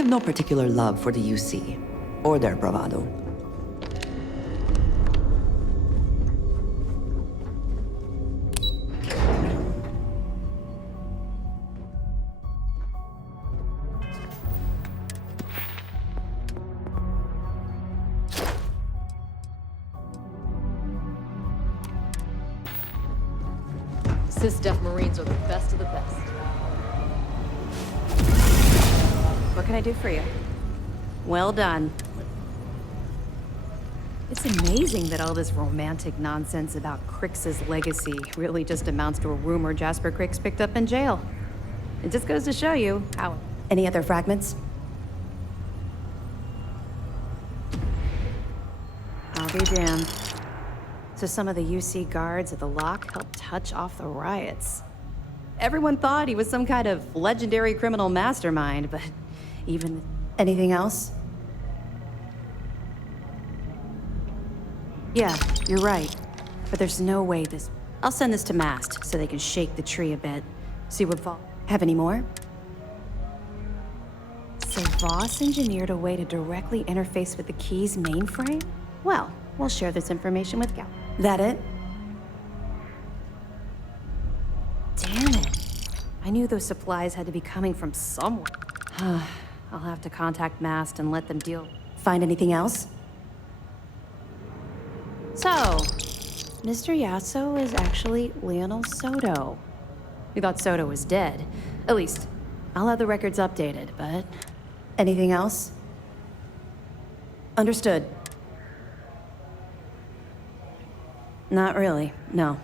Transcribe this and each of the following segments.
have no particular love for the UC, or their bravado. Sysdef Marines are the best of the best. What can I do for you? Well done. It's amazing that all this romantic nonsense about Crix's legacy really just amounts to a rumor Jasper Crix picked up in jail. It just goes to show you how... Any other fragments? I'll be damned. So some of the UC guards at the lock helped touch off the riots. Everyone thought he was some kind of legendary criminal mastermind, but even... Anything else? Yeah, you're right. But there's no way this... I'll send this to Mast so they can shake the tree a bit. See what fall... Have any more? So Voss engineered a way to directly interface with the Key's mainframe? Well, we'll share this information with Gal. That it? Damn it. I knew those supplies had to be coming from somewhere. I'll have to contact Mast and let them deal. Find anything else? So, Mr. Yasso is actually Lionel Soto. We thought Soto was dead. At least, I'll have the records updated, but... Anything else? Understood. Not really, no.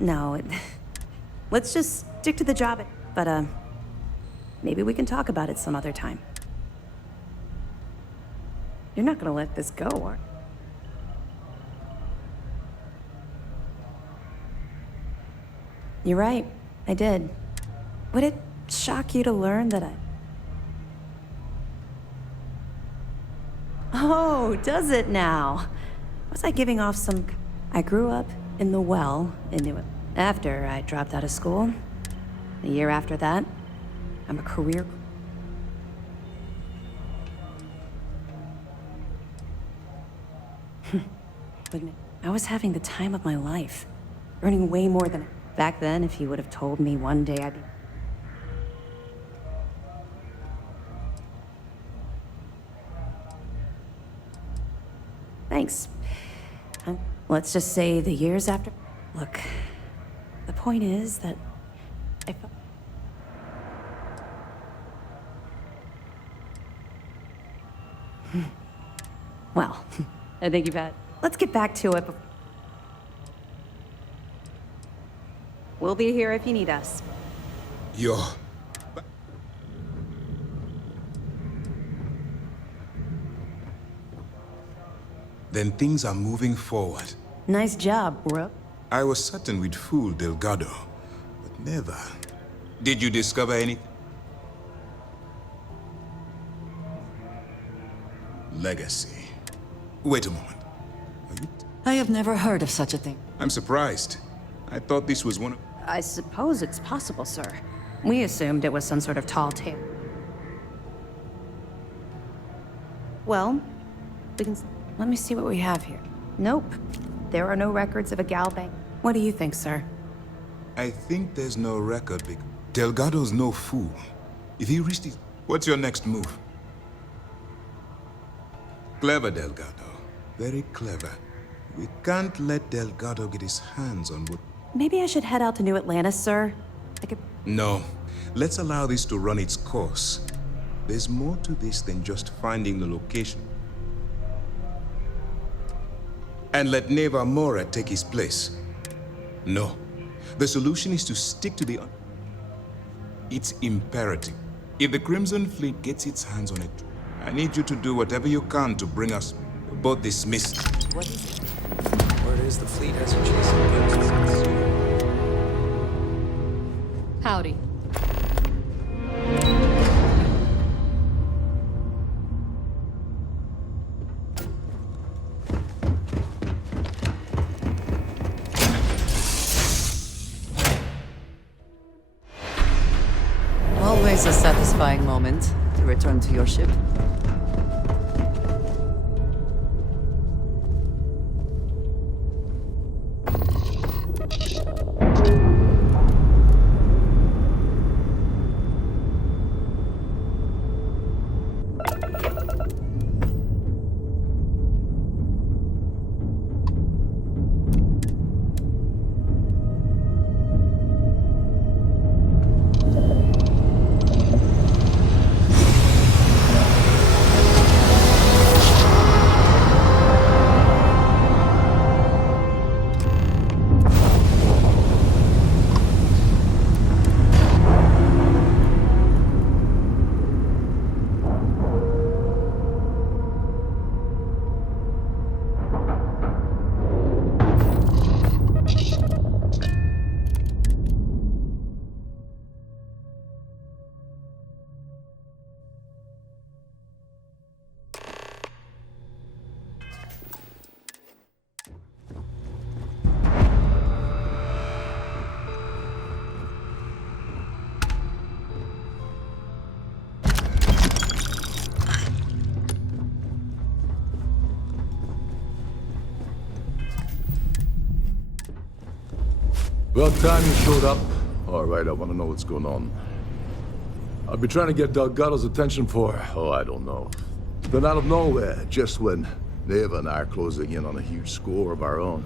No, let's just stick to the job. But, maybe we can talk about it some other time. You're not gonna let this go, are you? You're right, I did. Would it shock you to learn that I... Oh, does it now? Was I giving off some... I grew up in the well in New... After I dropped out of school. The year after that, I'm a career... But I was having the time of my life. Earning way more than... Back then, if you would have told me one day I'd be... Thanks. Let's just say the years after... Look, the point is that I felt... Well, I think you've had... Let's get back to it. We'll be here if you need us. Then things are moving forward. Nice job, bro. I was certain we'd fool Delgado, but never. Did you discover anything? Legacy. Wait a moment. Are you... I have never heard of such a thing. I'm surprised. I thought this was one of... I suppose it's possible, sir. We assumed it was some sort of tall tale. Well, we can... Let me see what we have here. Nope. There are no records of a gal bank. What do you think, sir? I think there's no record because Delgado's no fool. If he reached his... What's your next move? Clever, Delgado. Very clever. We can't let Delgado get his hands on what... Maybe I should head out to New Atlantis, sir. I could... No. Let's allow this to run its course. There's more to this than just finding the location. And let Neva Mora take his place. No. The solution is to stick to the... It's imperative. If the Crimson Fleet gets its hands on it, I need you to do whatever you can to bring us both dismissed. What is it? Word is the fleet hasn't chased the boats. Howdy. Always a satisfying moment to return to your ship. Well, time you showed up. All right, I want to know what's going on. I've been trying to get Delgado's attention for, I don't know. Then out of nowhere, just when Neva and I are closing in on a huge score of our own.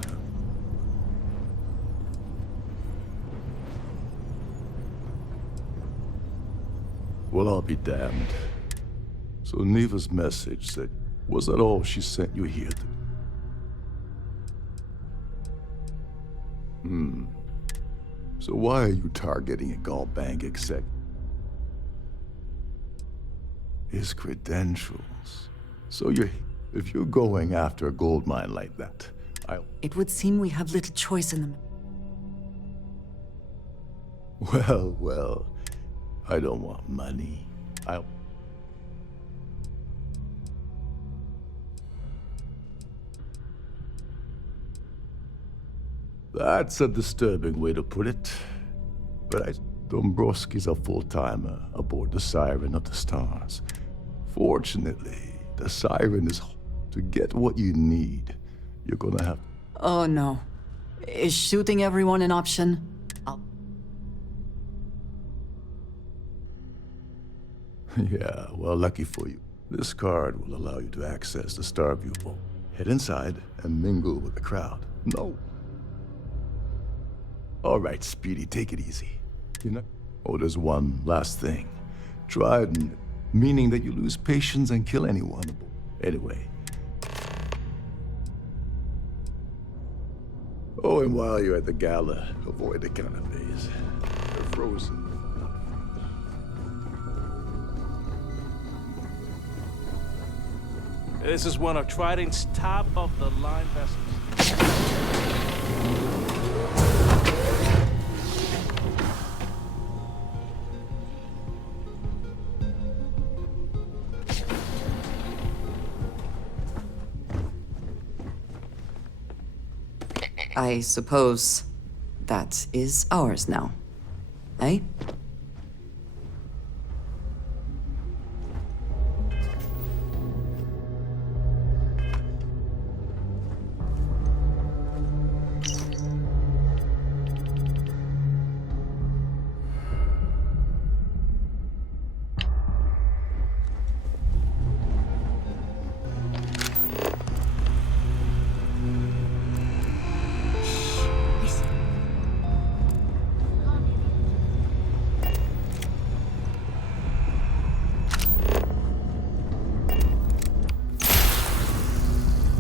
Well, I'll be damned. So Neva's message said, was that all she sent you here to? So why are you targeting a Galbank exec? His credentials. So if you're going after a gold mine like that, It would seem we have little choice in them. Well, I don't want money. That's a disturbing way to put it. But Dombrowski's a full-timer aboard the Siren of the Stars. Fortunately, the Siren is... To get what you need, you're gonna have... Oh no. Is shooting everyone an option? Yeah, well, lucky for you. This card will allow you to access the Starview vault. Head inside and mingle with the crowd. No. All right, Speedy, take it easy. Oh, there's one last thing. Trident, meaning that you lose patience and kill anyone. Anyway. Oh, and while you're at the gala, avoid the canapees. They're frozen. This is one of Trident's top-of-the-line vessels. I suppose that is ours now. Eh?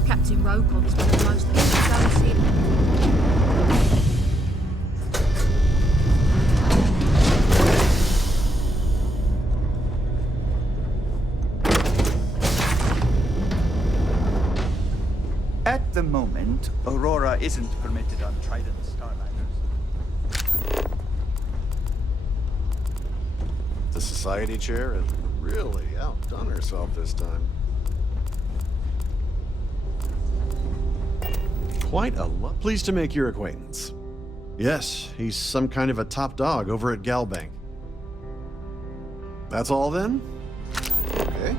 Captain Rokov is one of the most associated. At the moment, Aurora isn't permitted on Trident Starliners. The Society chair has really outdone herself this time. Quite a lot. Pleased to make your acquaintance. Yes, he's some kind of a top dog over at Galbank. That's all then? Okay.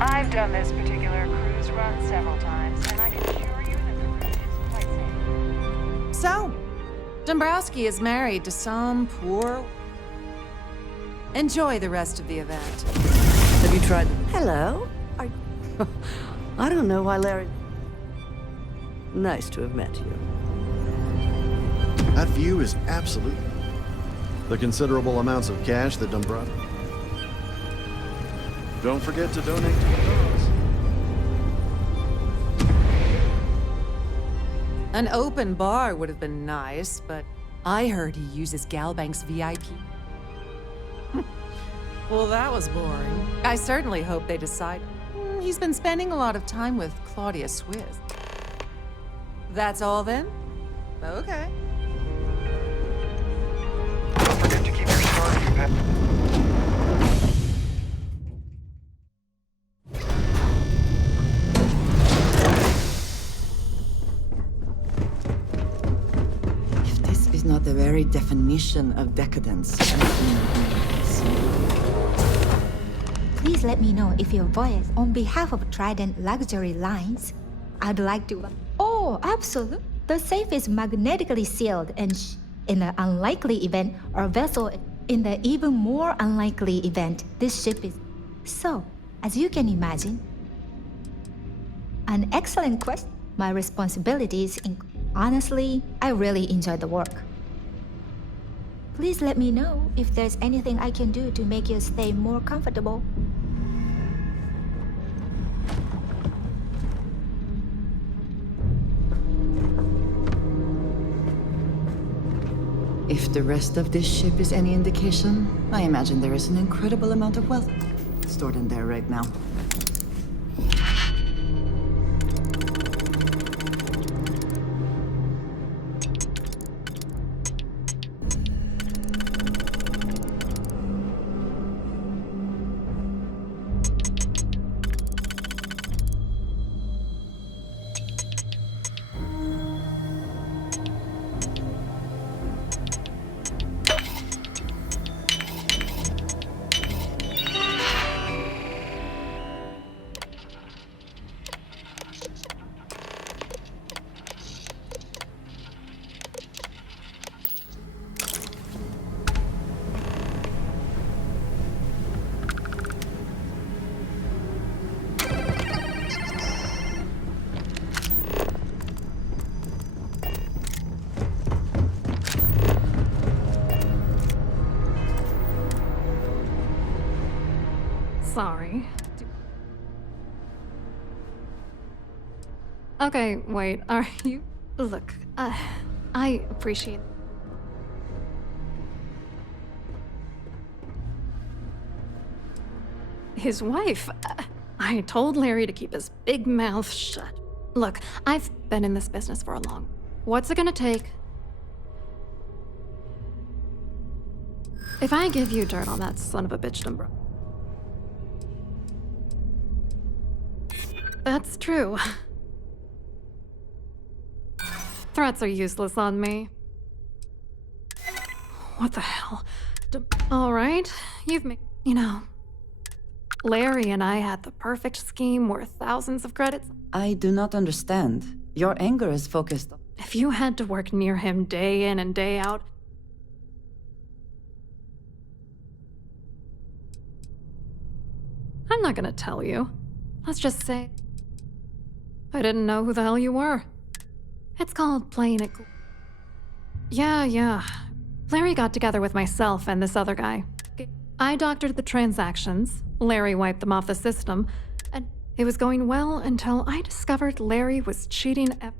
I've done this particular cruise run several times, and I can assure you that the route is quite safe. So, Dombrowski is married to some poor... Enjoy the rest of the event. Have you tried? Hello? I don't know why Larry... Nice to have met you. That view is absolute. The considerable amounts of cash that Dombrowski... Don't forget to donate to the cause. An open bar would have been nice, but I heard he uses Galbank's VIP. Well, that was boring. I certainly hope they decide. He's been spending a lot of time with Claudia Swiss. That's all then? Okay. Don't forget to keep your story competitive. If this is not the very definition of decadence, Please let me know if your voice on behalf of Trident Luxury Lines. I'd like to... Oh, absolutely. The safe is magnetically sealed and in the unlikely event our vessel... In the even more unlikely event this ship is... So, as you can imagine... An excellent question. My responsibilities... Honestly, I really enjoy the work. Please let me know if there's anything I can do to make your stay more comfortable. if the rest of this ship is any indication, I imagine there is an incredible amount of wealth stored in there right now. Sorry. Okay, wait, are you... Look, I appreciate... His wife. I told Larry to keep his big mouth shut. Look, I've been in this business for a long... What's it gonna take? If I give you dirt on that son of a bitch, Dumbro. That's true. Threats are useless on me. What the hell? All right, you've made... You know, Larry and I had the perfect scheme worth thousands of credits. I do not understand. Your anger is focused... If you had to work near him day in and day out... I'm not gonna tell you. Let's just say... I didn't know who the hell you were. It's called playing it cool. Yeah. Larry got together with myself and this other guy. I doctored the transactions, Larry wiped them off the system, and it was going well until I discovered Larry was cheating at...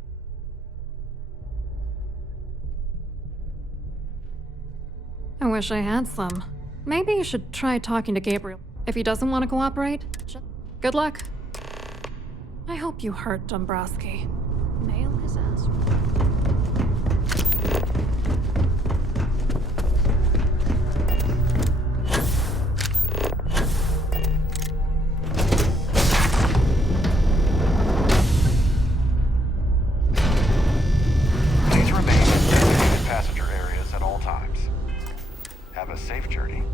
I wish I had some. Maybe you should try talking to Gabriel. If he doesn't want to cooperate, good luck. I hope you hurt Dombrowski. Nail his ass. Please remain in designated passenger areas at all times. Have a safe journey.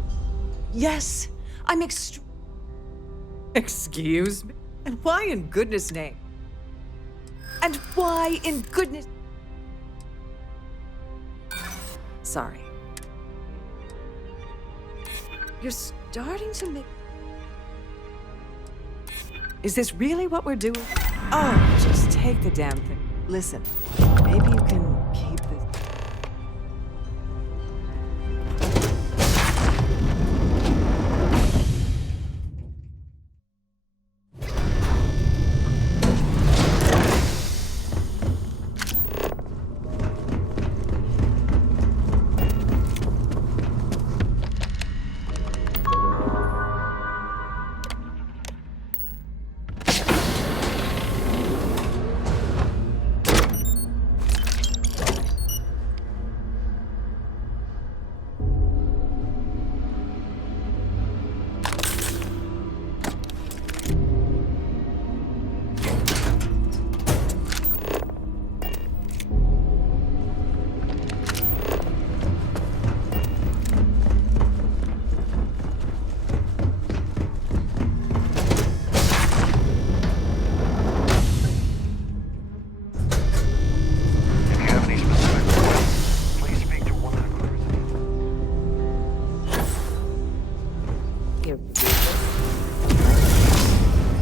Yes! I'm Excuse me? And why in goodness name? And why in goodness... Sorry. You're starting to make... Is this really what we're doing? Oh, just take the damn thing. Listen, maybe you can keep this...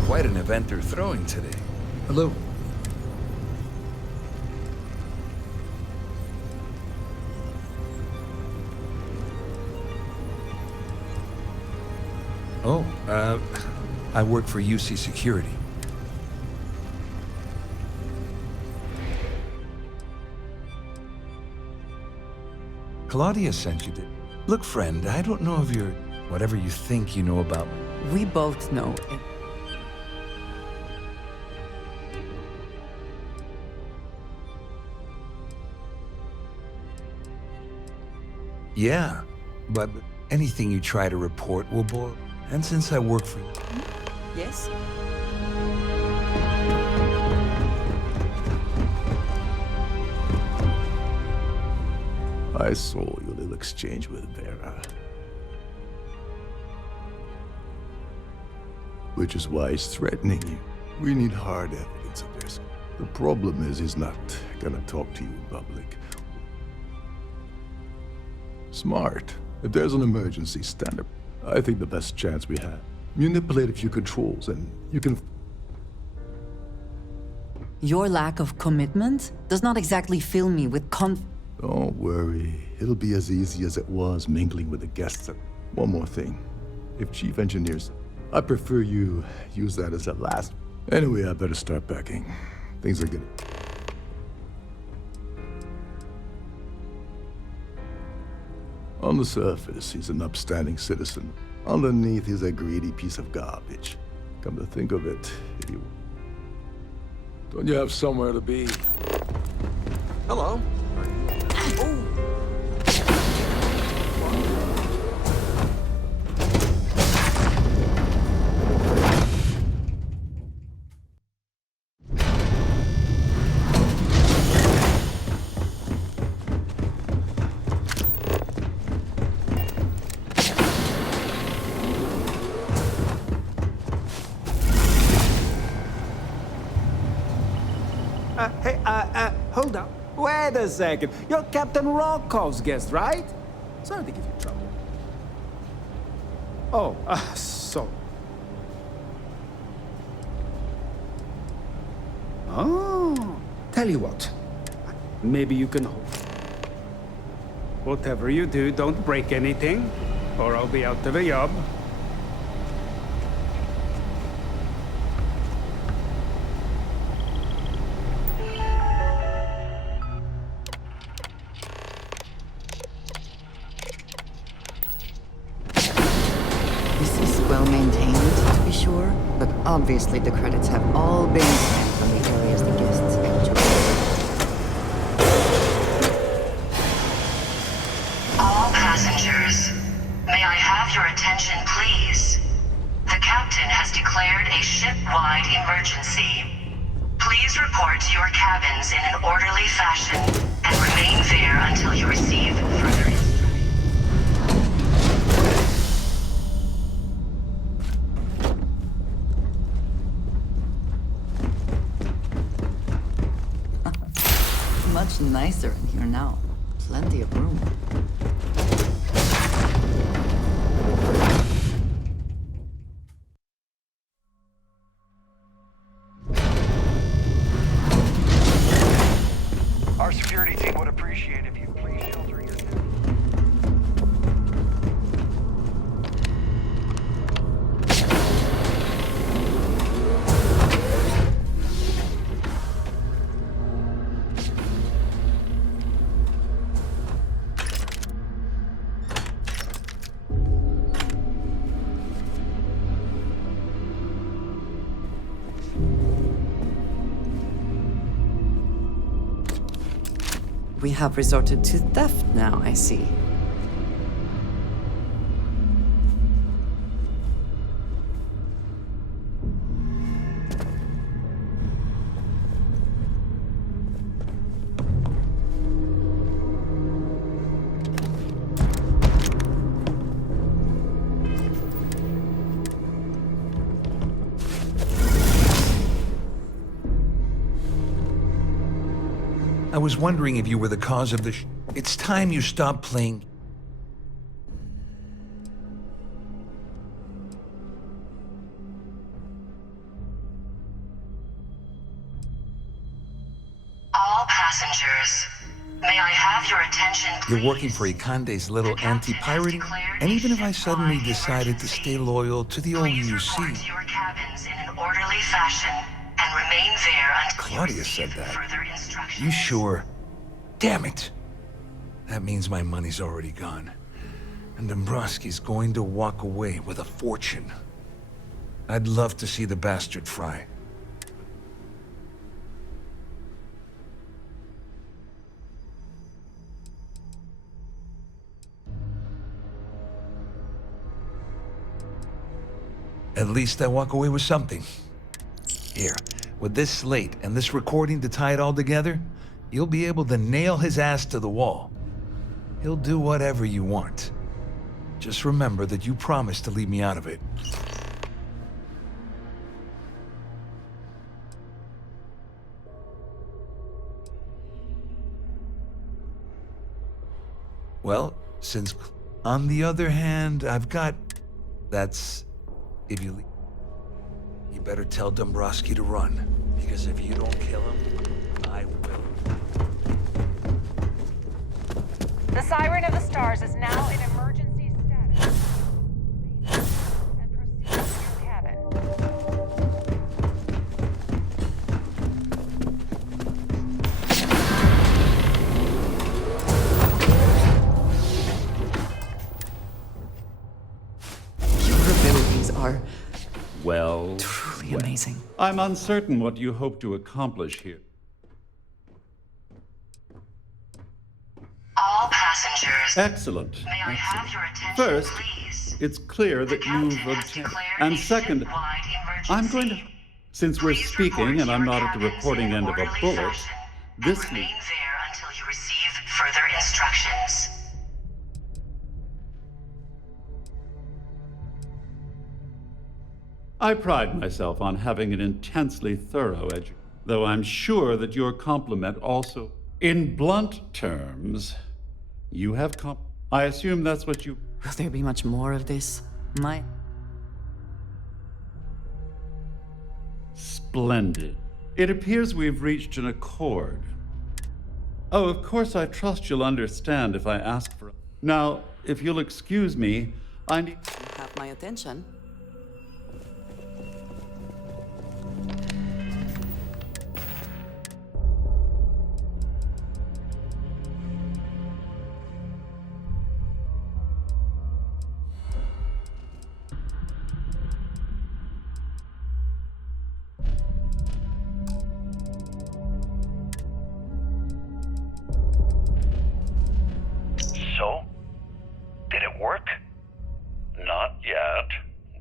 Quite an event they're throwing today. Hello. Oh, I work for UC Security. Claudia sent you to... Look, friend, I don't know if you're... Whatever you think you know about me. We both know. Yeah, but anything you try to report will boil. And since I work for you... Yes? I saw your little exchange with Vera. Which is why he's threatening you. We need hard evidence of this. The problem is he's not gonna talk to you in public. Smart. If there's an emergency, stand up. I think the best chance we have. Manipulate a few controls and you can... Your lack of commitment does not exactly fill me with Don't worry. It'll be as easy as it was mingling with the guests. One more thing. If chief engineers... I prefer you use that as a last... Anyway, I better start packing. Things are good. On the surface, he's an upstanding citizen. Underneath, he's a greedy piece of garbage. Come to think of it, if you... Don't you have somewhere to be? Hello. Hold up. Wait a second. You're Captain Rocko's guest, right? Sorry to give you trouble. Oh, so... Oh, tell you what. Maybe you can hold. Whatever you do, don't break anything, or I'll be out of a job. But obviously the credits have all been spent on the areas the guests enjoy. All passengers, may I have your attention, please? The captain has declared a ship-wide emergency. Please report to your cabins in an orderly fashion and remain there until you receive further instructions. much nicer in here now. Plenty of room. Our security team would appreciate if you please shelter your... We have resorted to theft now, I see. I was wondering if you were the cause of the It's time you stop playing. All passengers, may I have your attention, please? You're working for Ikande's little anti-pirating, and even if I suddenly decided to stay loyal to the old Please report UC, to your cabins in an orderly fashion and remain there until Claudia said that. further instructions. You sure? Damn it! That means my money's already gone. And Dombrowski's going to walk away with a fortune. I'd love to see the bastard fry. At least I walk away with something. Here, with this slate and this recording to tie it all together, you'll be able to nail his ass to the wall. He'll do whatever you want. Just remember that you promised to leave me out of it. Well, since on the other hand, I've got... That's... if you leave. You better tell Dombrowski to run, because if you don't kill him, I will. The Siren of the Stars is now in emergency status. And proceed to your cabin. Your abilities are Well, truly amazing. I'm uncertain what you hope to accomplish here. All passengers, Excellent. may I have your attention, First, please? it's clear that you've obtained. And second, I'm going to. Since we're speaking and I'm not at the reporting end of a bullet, this Remain there until you receive further instructions. I pride myself on having an intensely thorough education, though I'm sure that your compliment also. In blunt terms, you have I assume that's what you. Will there be much more of this? My. Splendid. It appears we've reached an accord. Oh, of course, I trust you'll understand if I ask for. Now, if you'll excuse me, I need. You have my attention. So? Did it work? Not yet,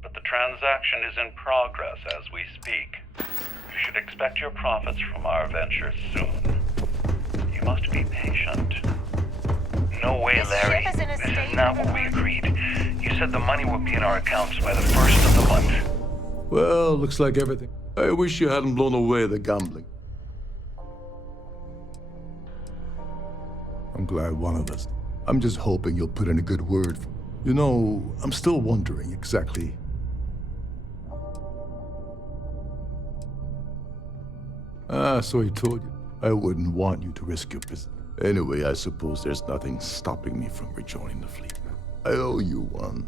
but the transaction is in progress as we speak. You should expect your profits from our venture soon. You must be patient. No way, Larry. This is not what we agreed. You said the money would be in our accounts by the 1st of the month. Well, looks like everything. I wish you hadn't blown away the gambling. I'm glad one of us. I'm just hoping you'll put in a good word. You know, I'm still wondering exactly. So he told you. I wouldn't want you to risk your business. Anyway, I suppose there's nothing stopping me from rejoining the fleet. I owe you one.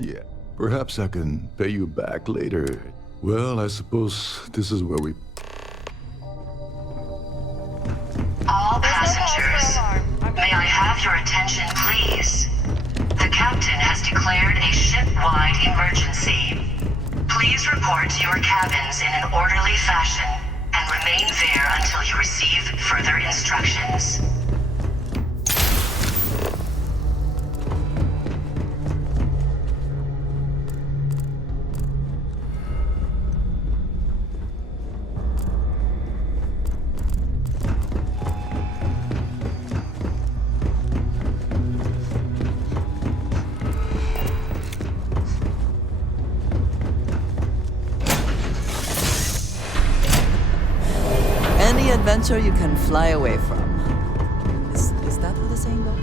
Yeah, perhaps I can pay you back later. Well, I suppose this is where we... All passengers, may I have your attention, please? The captain has declared a ship-wide emergency. Please report to your cabins in an orderly fashion and remain there until you receive further instructions. Any adventure you can fly away from. Is that what the saying goes?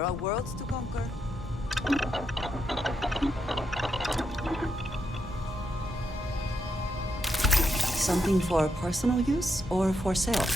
There are worlds to conquer. Something for personal use or for sale?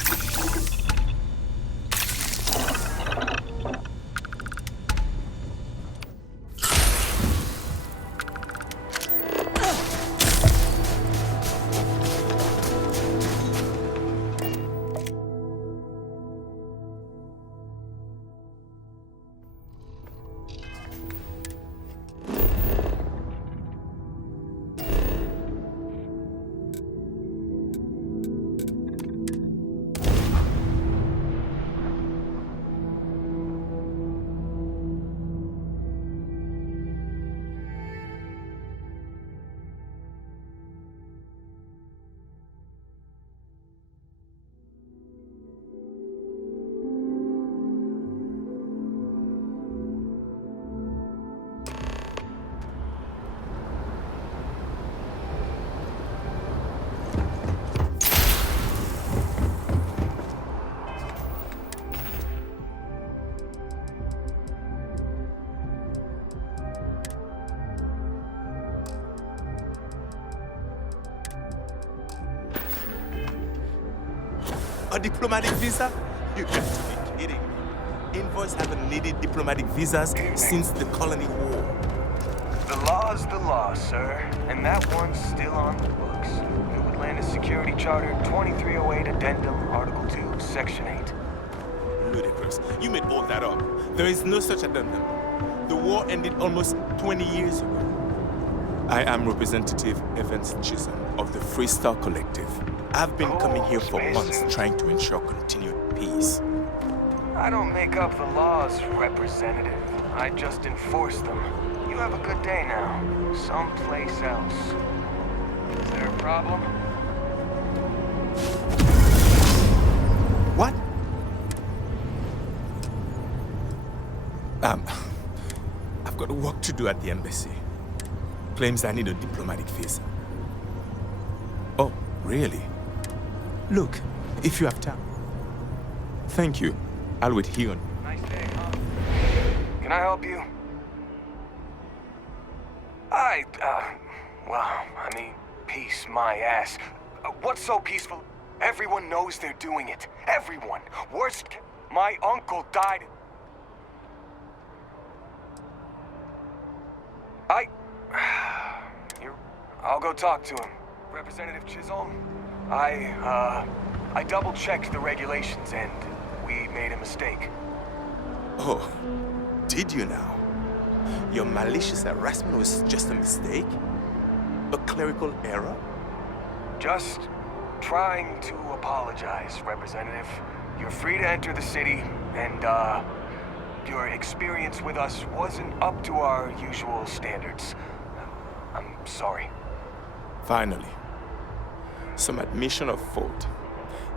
A diplomatic visa? You got to be kidding. Invoice haven't needed diplomatic visas since the colony war. The law's the law, sir, and that one's still on the books. New Atlantis Security Charter 2308 Addendum, Article 2, Section 8. Ludicrous. You made all that up. There is no such addendum. The war ended almost 20 years ago. I am Representative Evans Chisholm of the Freestar Collective. I've been coming here for months trying to ensure continued peace. I don't make up the laws, Representative. I just enforce them. You have a good day now. Someplace else. Is there a problem? What? I've got work to do at the embassy. Claims I need a diplomatic visa. Oh, really? Look, if you have time. Thank you. I'll wait here. Nice day, huh? Can I help you? Well, I mean, peace my ass. What's so peaceful? Everyone knows they're doing it. Everyone. Worst, my uncle died. I'll go talk to him. Representative Chisholm, I double-checked the regulations and we made a mistake. Oh, did you now? Your malicious harassment was just a mistake? A clerical error? Just trying to apologize, Representative. You're free to enter the city, and, your experience with us wasn't up to our usual standards. I'm sorry. Finally. Some admission of fault.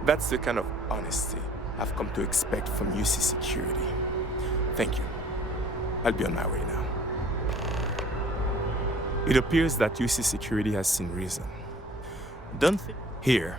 That's the kind of honesty I've come to expect from UC Security. Thank you. I'll be on my way now. It appears that UC Security has seen reason. Don't think... Here.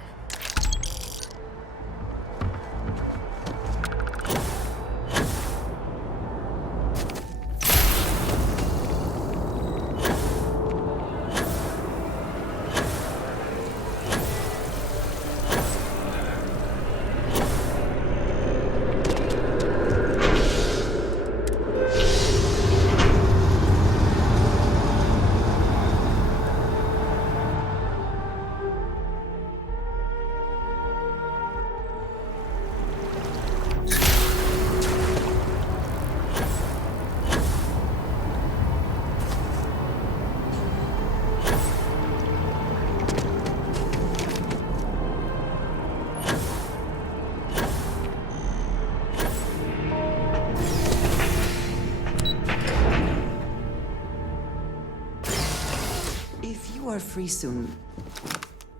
If you are free soon,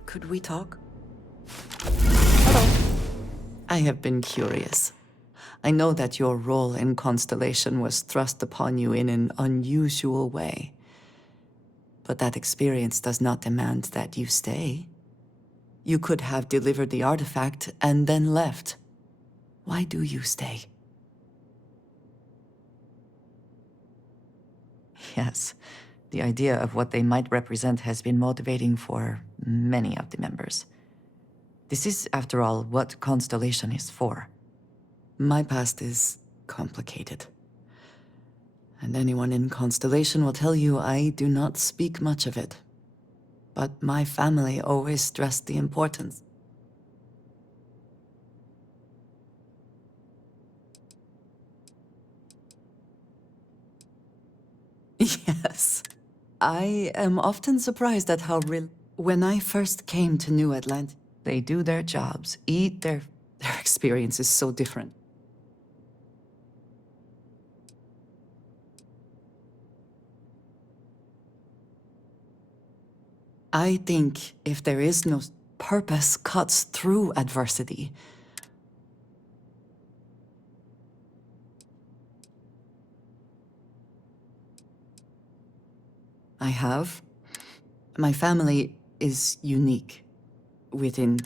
could we talk? Hello. I have been curious. I know that your role in Constellation was thrust upon you in an unusual way. But that experience does not demand that you stay. You could have delivered the artifact and then left. Why do you stay? Yes, the idea of what they might represent has been motivating for many of the members. This is, after all, what Constellation is for. My past is complicated. And anyone in Constellation will tell you I do not speak much of it. But my family always stressed the importance. Yes. I am often surprised at how real. When I first came to New Atlantis, they do their jobs, eat their experience is so different. I think if there is no purpose cuts through adversity. I have. My family is unique within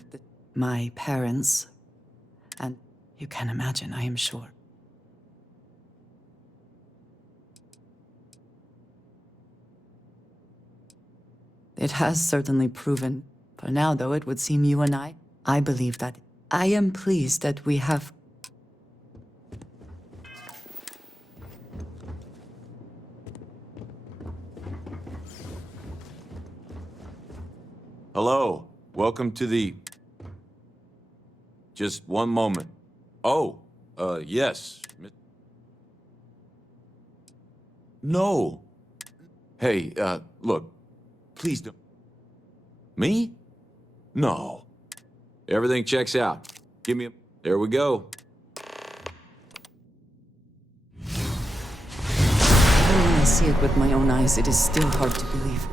my parents, and you can imagine, I am sure. It has certainly proven. For now, though, it would seem you and I believe that. I am pleased that we have. Hello, welcome to the... Just one moment. Oh, yes. No. Hey, look, please don't... Me? No. Everything checks out. Give me a... There we go. Even when I see it with my own eyes, it is still hard to believe.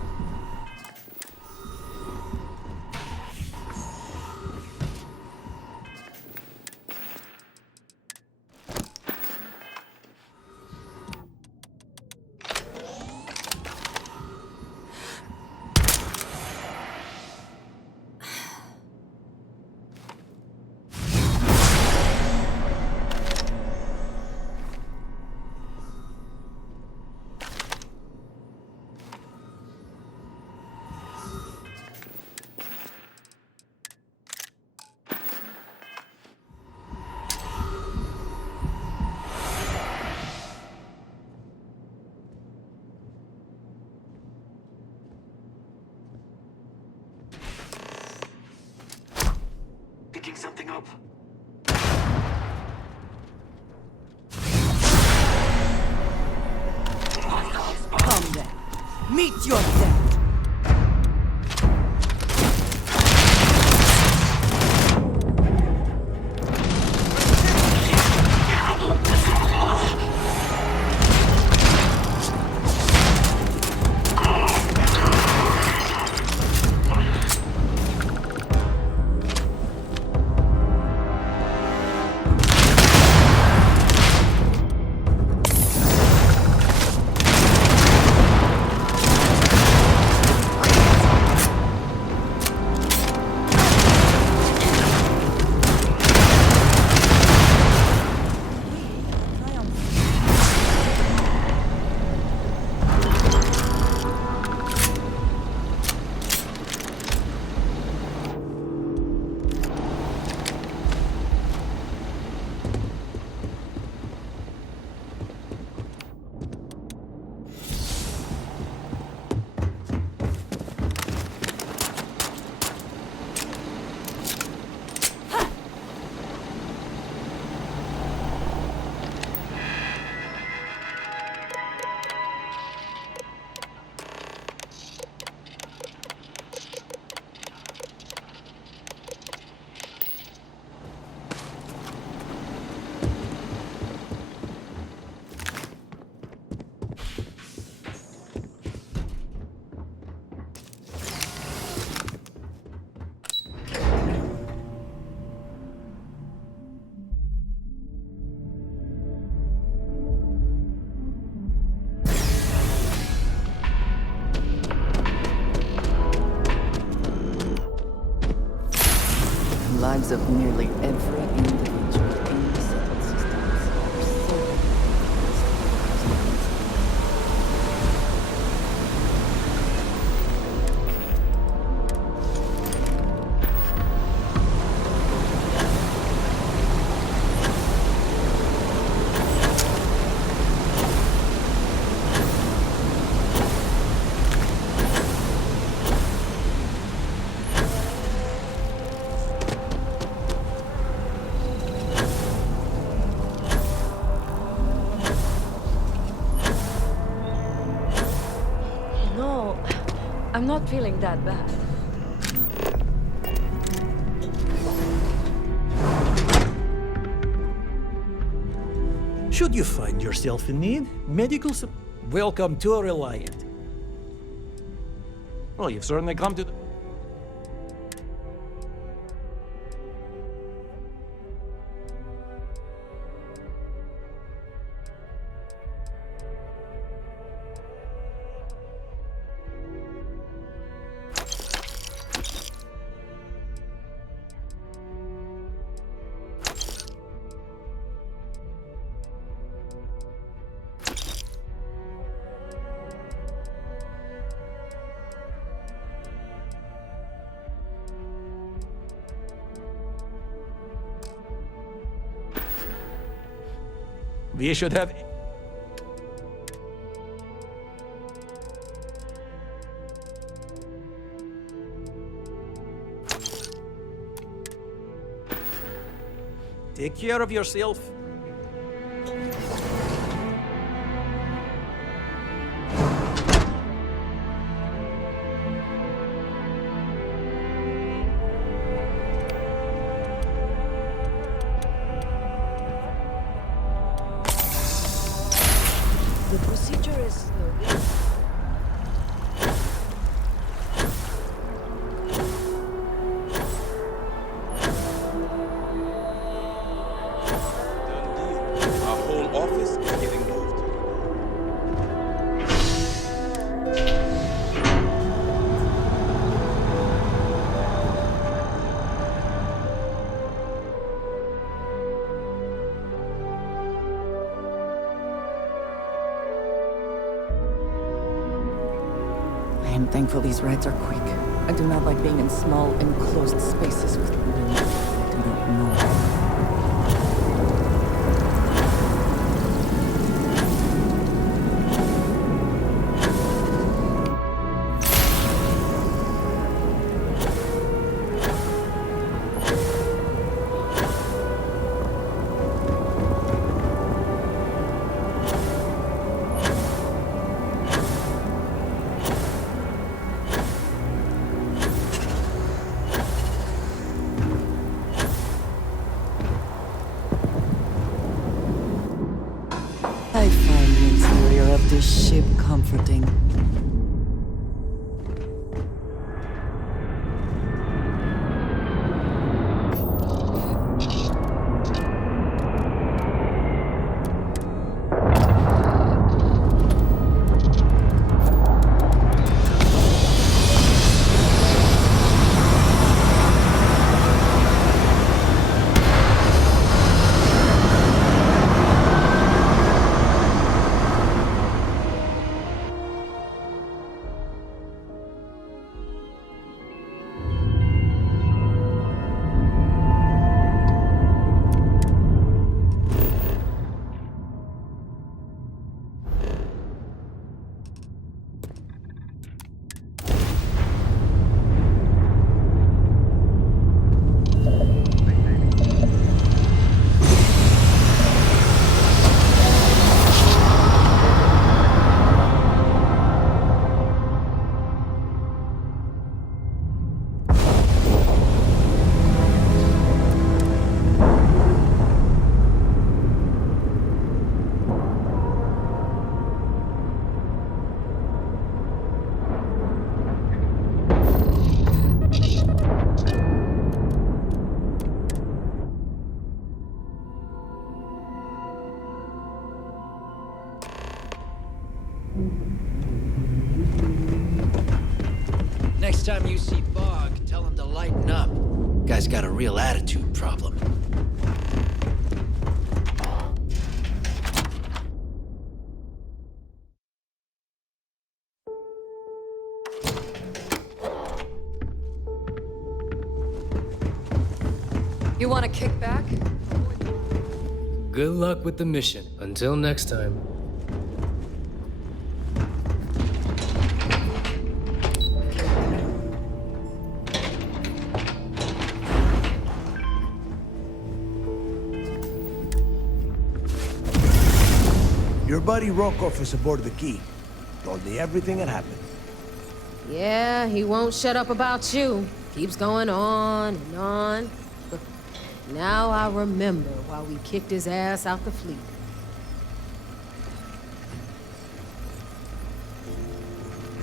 Picking something up. Come then. Meet your death. Lives of nearly every individual in the settled systems are so I'm not feeling that bad. Should you find yourself in need, medical welcome to a Reliant. Well, you've certainly come to the... We should have... Take care of yourself. The procedure is slow. Our whole office is getting moved. I am thankful these rides are quick. I do not like being in small, enclosed spaces with people I do not know. I find the interior of this ship comforting. Next time you see Bog, tell him to lighten up. Guy's got a real attitude problem. You want to kick back? Good luck with the mission. Until next time. Your buddy Rokov is aboard the Key. Told me everything that happened. Yeah, he won't shut up about you. Keeps going on and on. Now I remember why we kicked his ass out the fleet.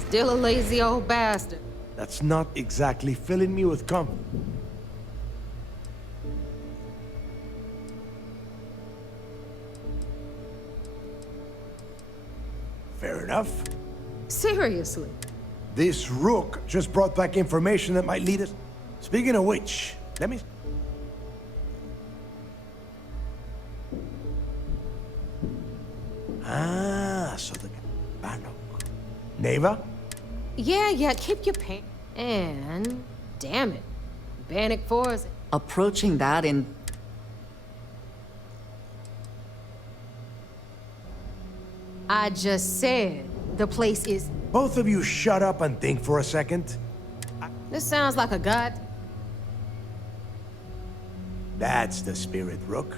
Still a lazy old bastard. That's not exactly filling me with confidence. Fair enough. Seriously. This rook just brought back information that might lead us... Speaking of which, let me... Ah, so the... Bannock. Neva? Yeah, keep your pants. And... damn it. Bannock 4 is... Approaching that in... I just said the place is... Both of you shut up and think for a second. This sounds like a god... That's the spirit, Rook.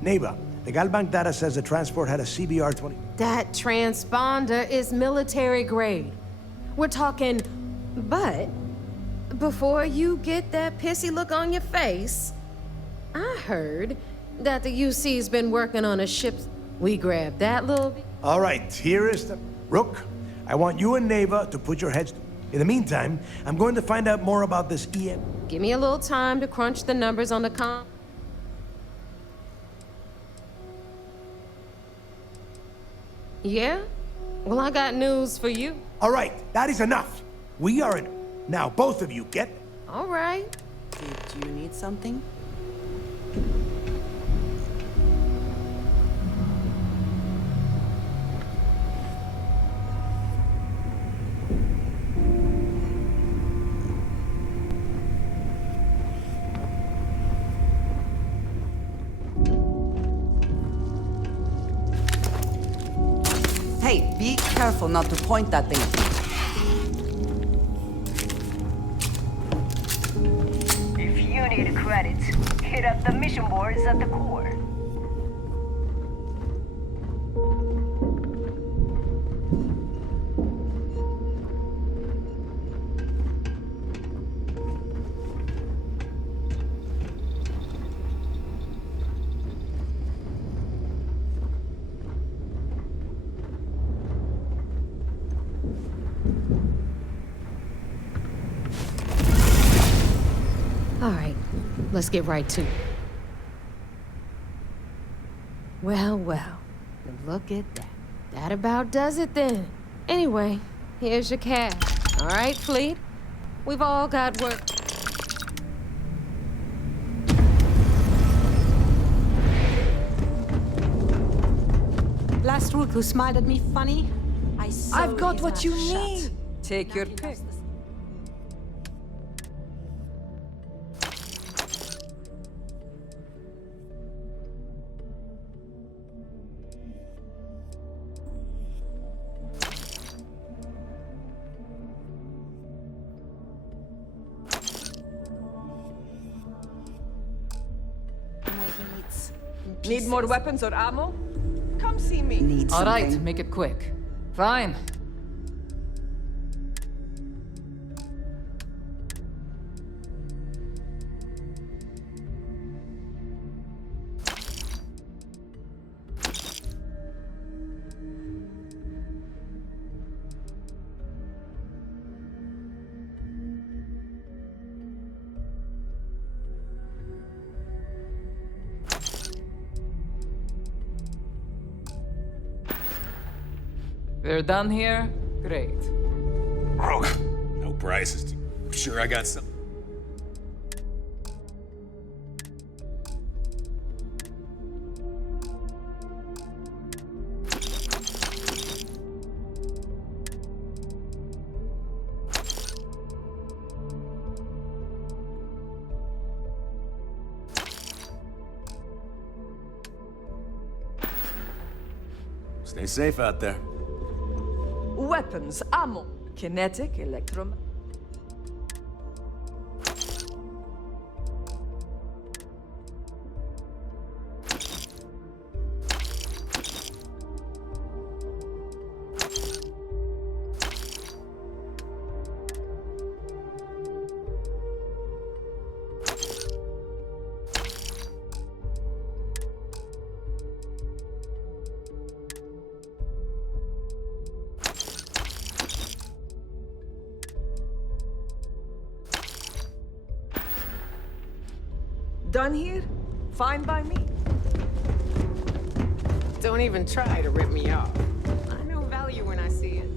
Neva, the Galbank data says the transport had a CBR-20... That transponder is military grade. We're talking... But... Before you get that pissy look on your face... I heard that the UC's been working on a ship... We grabbed that little... All right, here is the... Rook, I want you and Neva to put your heads... In the meantime, I'm going to find out more about this EM... Give me a little time to crunch the numbers on the com... Yeah? Well, I got news for you. All right, that is enough. We are in... Now, both of you, get... All right. Did you need something? Hey, be careful not to point that thing. If you need credits, hit up the mission boards at the core. All right, let's get right to it. Well, look at that. That about does it then. Anyway, here's your cash. All right, Fleet? We've all got work. Last rook who smiled at me funny? I've got what you need. Take your pick. Need more weapons or ammo? Come see me. Need All right, something. make it quick. Fine. We're done here? Great. Rogue, no prices. Sure I got some. Stay safe out there. Weapons, ammo, kinetic, electrum. done here? Fine by me. Don't even try to rip me off. I know value when I see it.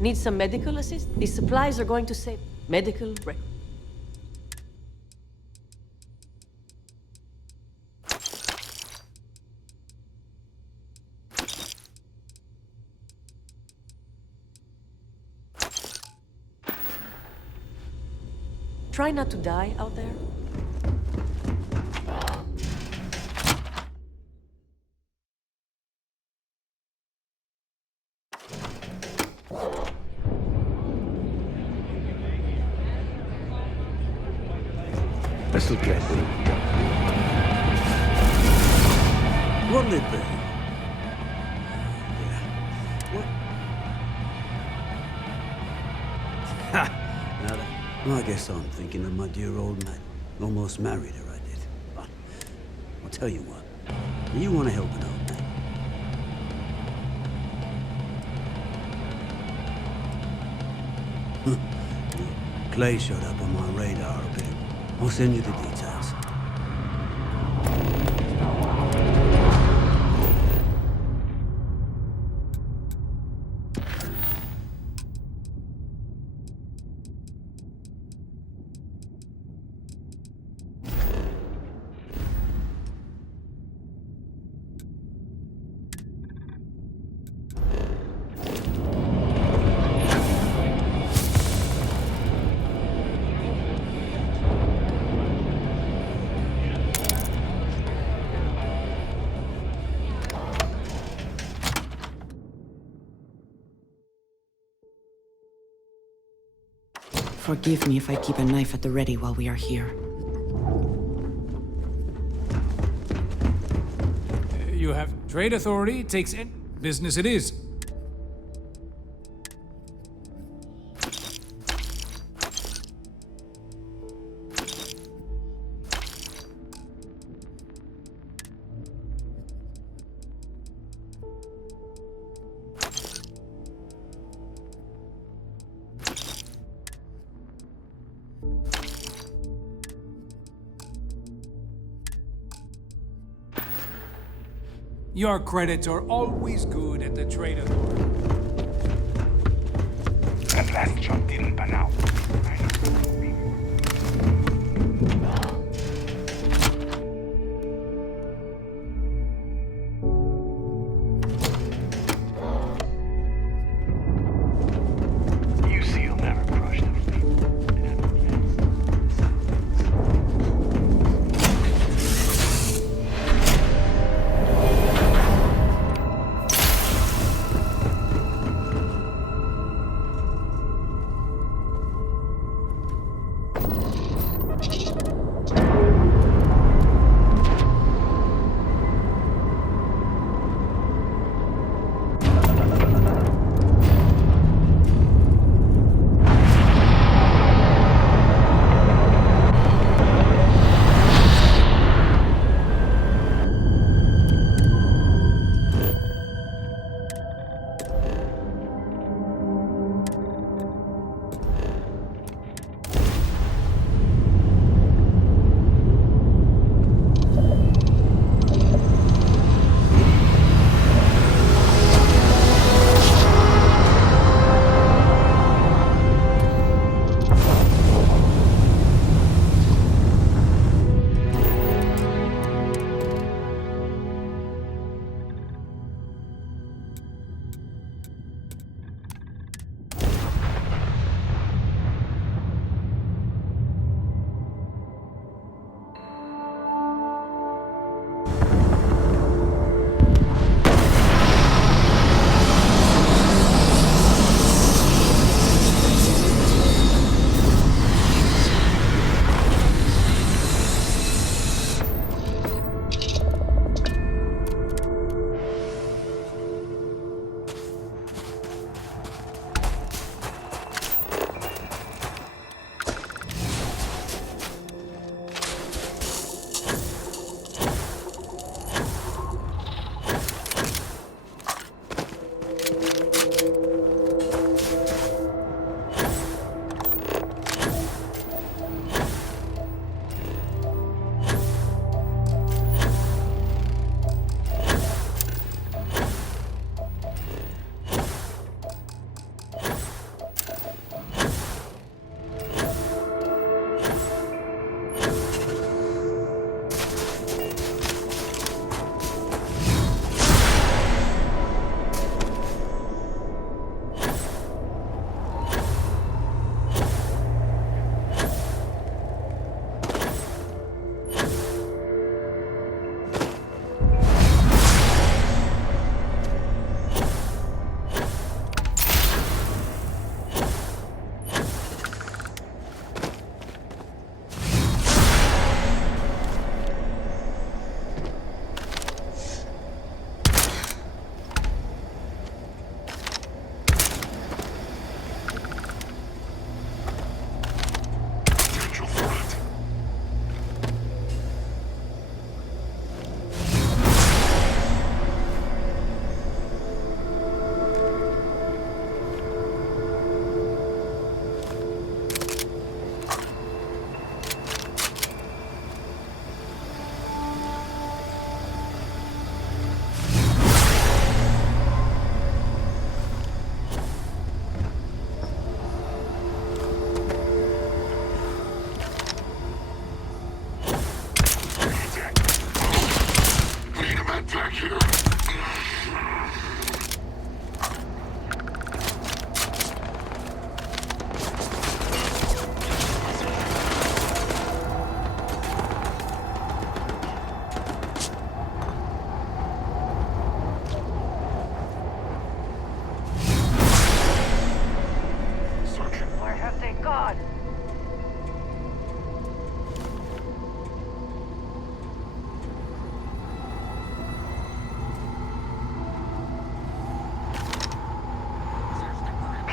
Need some medical assist? These supplies are going to save medical record. Try not to die out there. Let's look at it. What'll it be? What? Ha! Now that, well, I guess I'm thinking of my dear old man. Almost married her, I did. But I'll tell you what. You want to help an old man? Clay showed up on my radar a bit. I'll send you the details. Forgive me if I keep a knife at the ready while we are here. You have trade authority, takes in business it is. Your credits are always good at the trade authority. At last shot didn't pan out. You see, you'll never crush the fleet.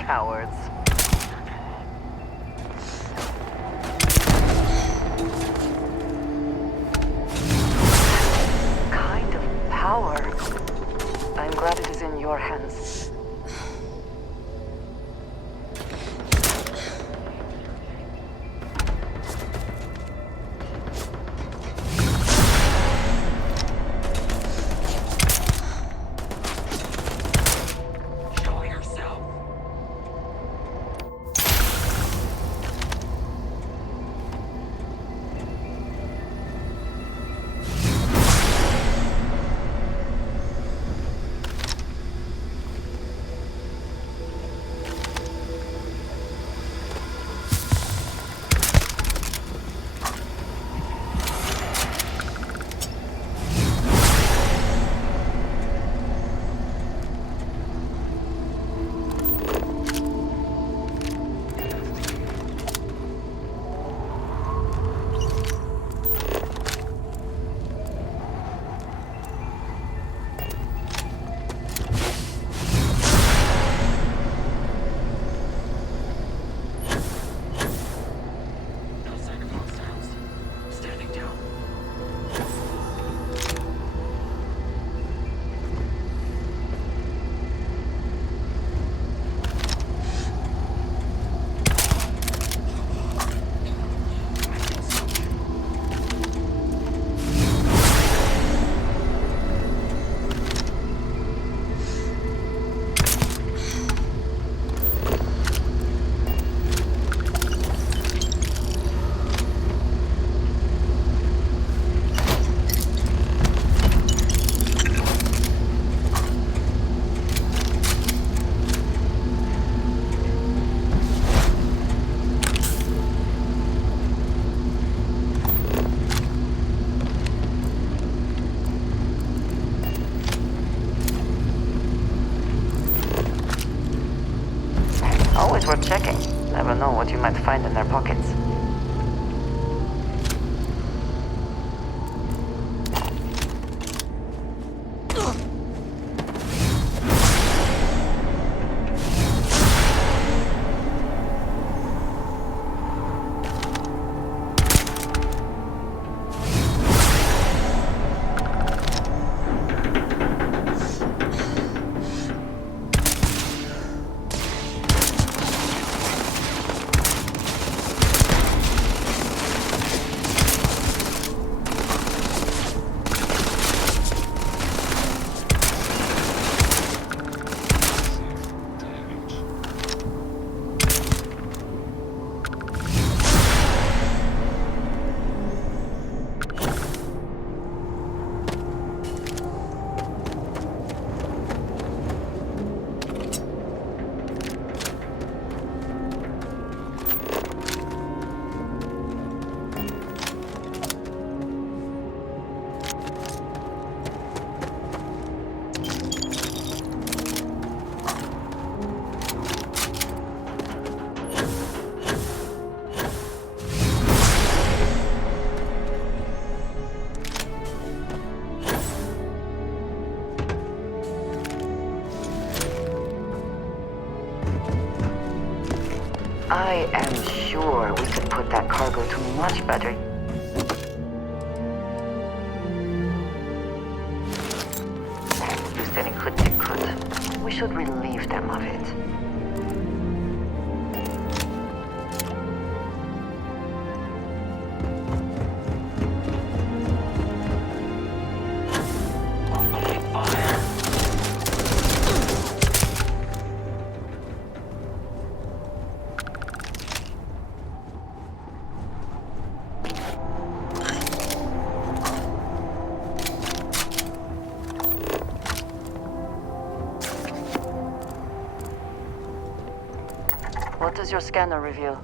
Cowards. Kind of power. I'm glad it is in your hands. Always worth checking. Never know what you might find in their pockets. I am sure we could put that cargo to much better. You said it could be good. We should relieve them of it. What does your scanner reveal?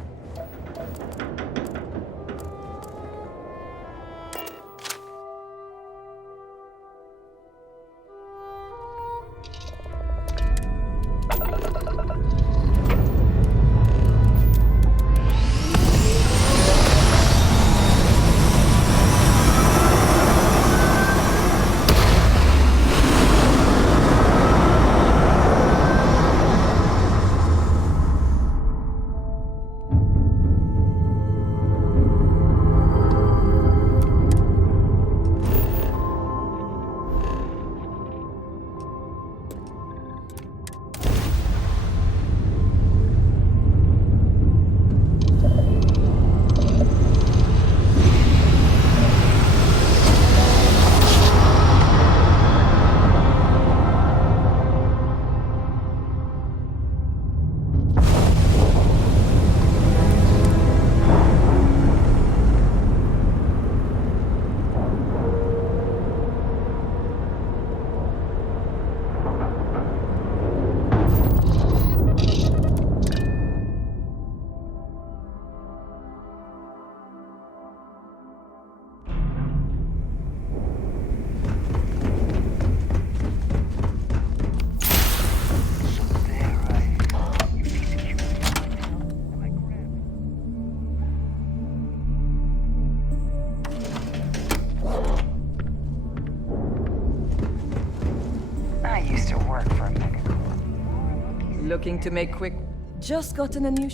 Looking to make quick... Just gotten a new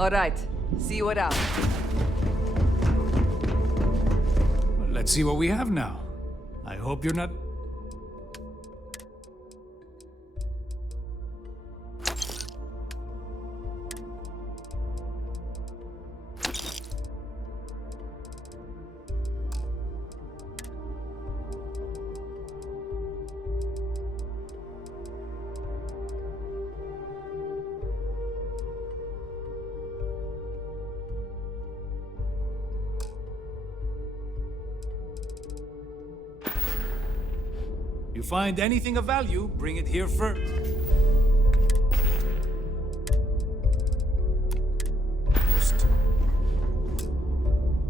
All right, see you around. Let's see what we have now. I hope you're not... You find anything of value, bring it here first.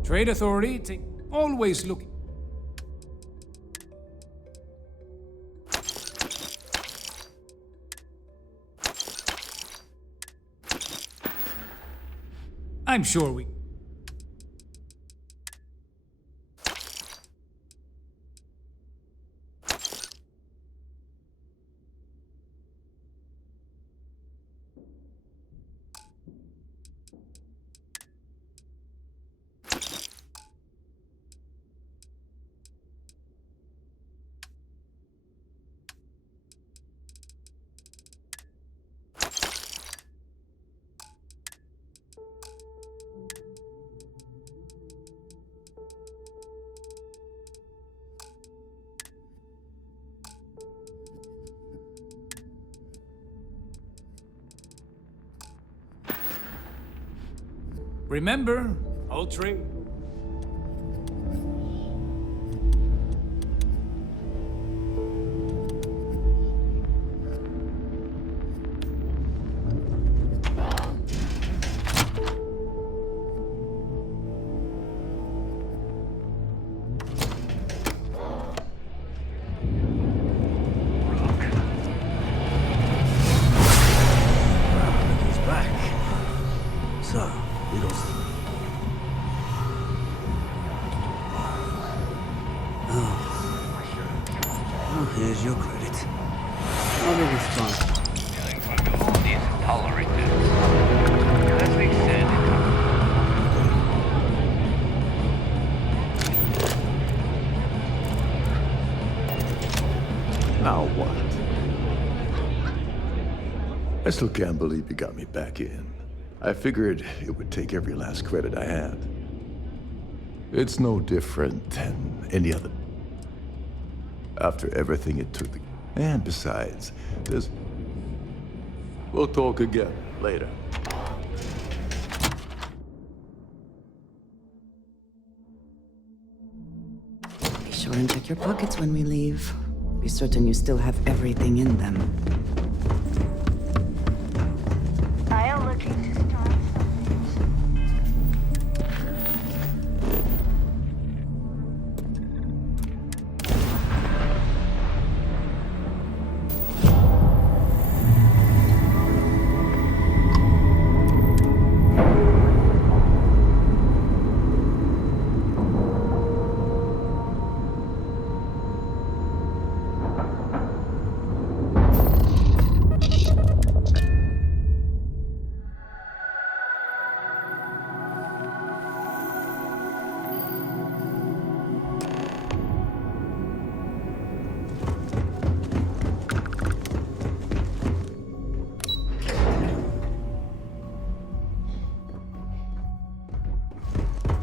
Trade Authority, always looking. I'm sure we... Remember, I'll trade. Here's your credit. I'll be responsible. Now what? I still can't believe you got me back in. I figured it would take every last credit I had. It's no different than any other. After everything it took. And besides, there's... We'll talk again later. Be sure and check your pockets when we leave. Be certain you still have everything in them. I am looking to start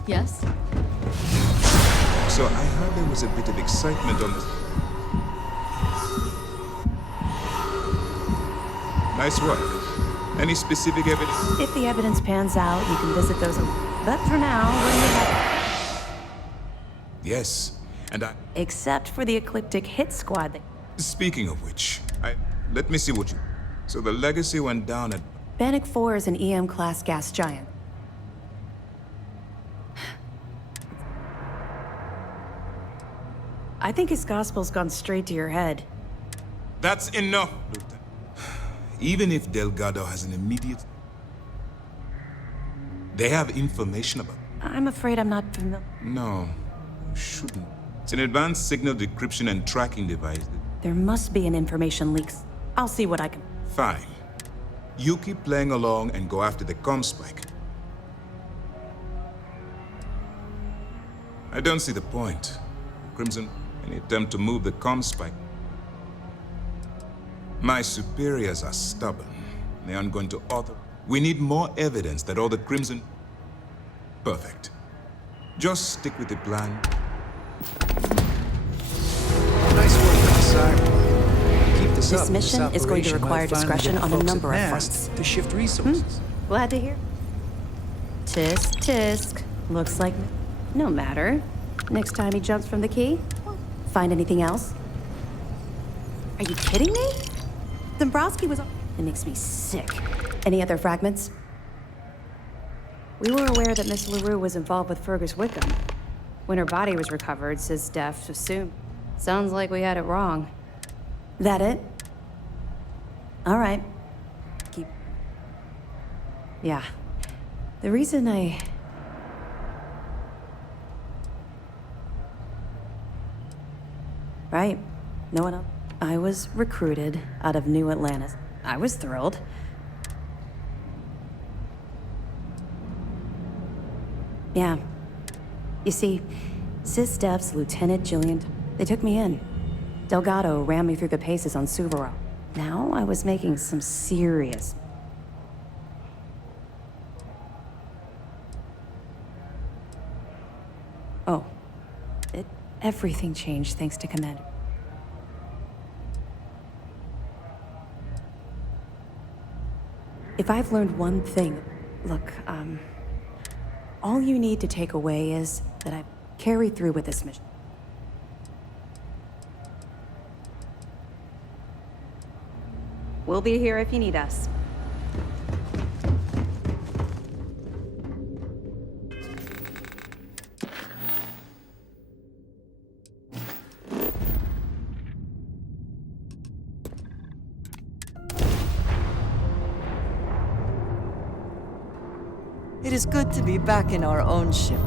Yes? So I heard there was a bit of excitement on this. Nice work. Any specific evidence? If the evidence pans out, you can visit those. But for now, what do you have? Yes, and I... Except for the eclectic hit squad that... Speaking of which, let me see what you... So the Legacy went down at... Bannock 4 is an EM-class gas giant. I think his gospel's gone straight to your head. That's enough, Lieutenant. Even if Delgado has an immediate... They have information about... I'm afraid I'm not familiar. No, you shouldn't. It's an advanced signal decryption and tracking device. There must be an information leak. I'll see what I can... Fine. You keep playing along and go after the comm spike. I don't see the point. Crimson, any attempt to move the comm spike. My superiors are stubborn. They aren't going to author. We need more evidence that all the Crimson... Perfect. Just stick with the plan. Nice work with the siren. Keep this up. This mission is going to require discretion on a number of fronts. To shift resources. Glad to hear. Tisk, tisk. Looks like... No matter. Next time he jumps from the key, find anything else? Are you kidding me? Dombrowski was... It makes me sick. Any other fragments? We were aware that Miss LaRue was involved with Fergus Wickham. When her body was recovered, Sis Def assumed. Sounds like we had it wrong. That it? All right. Keep... Yeah. The reason I... Right. No one else. I was recruited out of New Atlantis. I was thrilled. Yeah. You see, Sis Dev's Lieutenant Jillian, they took me in. Delgado ran me through the paces on Subaru. Now I was making some serious... Oh. Everything changed thanks to Commander. If I've learned one thing, look, all you need to take away is that I carried through with this mission. We'll be here if you need us. It is good to be back in our own ship.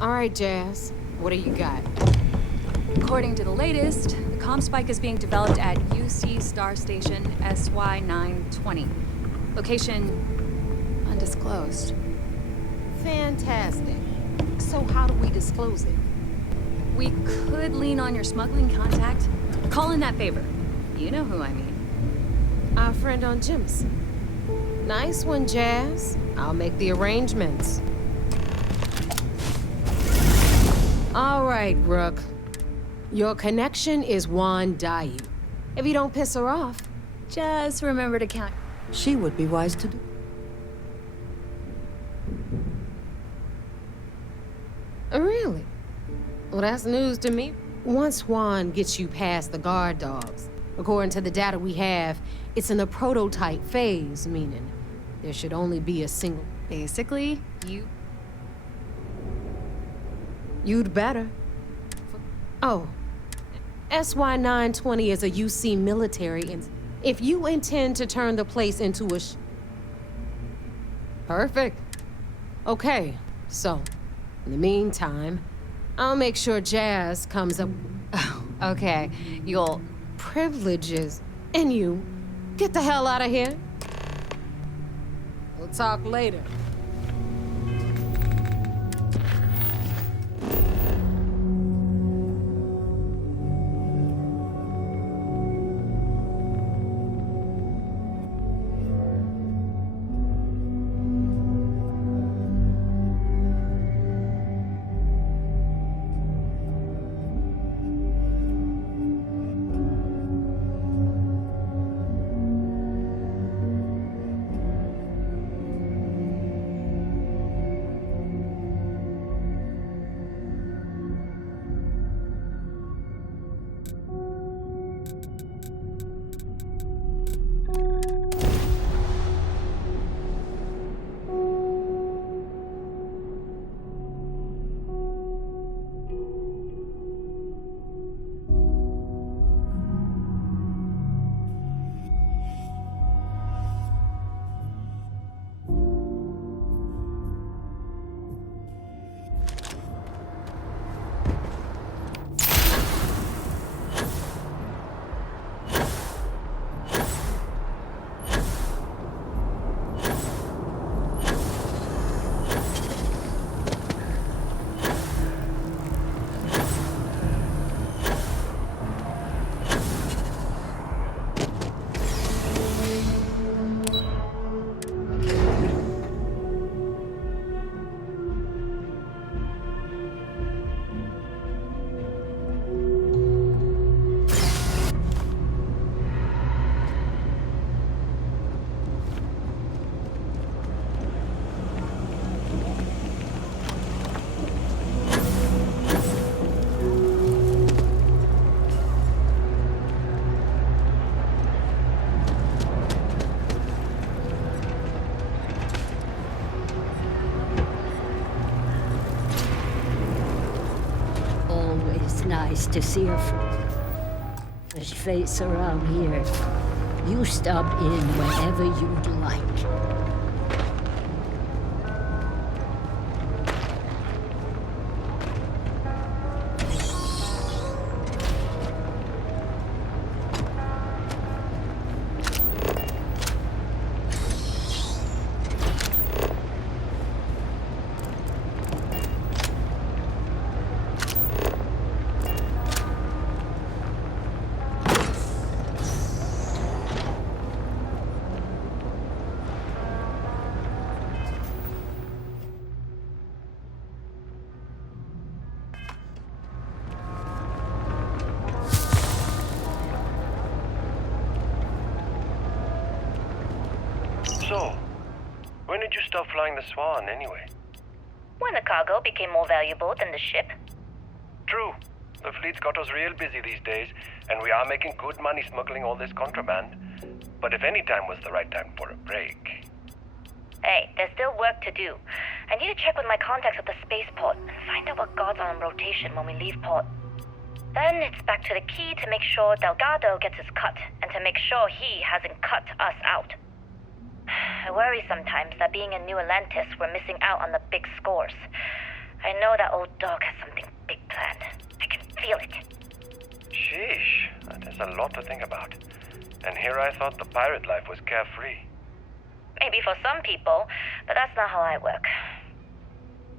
All right, Jazz. What do you got? According to the latest, the comm spike is being developed at UC Star Station SY-920. Location undisclosed. Fantastic. So how do we disclose it? We could lean on your smuggling contact. Call in that favor. You know who I mean. Our friend on Jimson. Nice one, Jazz. I'll make the arrangements. All right, Rook. Your connection is Juan Dayu. If you don't piss her off, just remember to count. She would be wise to do. Really? Well, that's news to me. Once Juan gets you past the guard dogs, according to the data we have, it's in the prototype phase, meaning there should only be a single... Basically, You'd better. Oh, SY-920 is a UC military, and if you intend to turn the place into a Perfect. Okay, so, in the meantime, I'll make sure Jazz comes up... Okay, your privileges, and you get the hell out of here. We'll talk later. Nice to see a fresh face around here. You stop in whenever you'd like. So, when did you stop flying the Swan, anyway? When the cargo became more valuable than the ship. True. The fleet's got us real busy these days, and we are making good money smuggling all this contraband. But if any time was the right time for a break... Hey, there's still work to do. I need to check with my contacts at the spaceport and find out what guards are on rotation when we leave port. Then it's back to the key to make sure Delgado gets his cut, and to make sure he hasn't cut us out. I worry sometimes that being in New Atlantis, we're missing out on the big scores. I know that old dog has something big planned. I can feel it. Sheesh, that is a lot to think about. And here I thought the pirate life was carefree. Maybe for some people, but that's not how I work.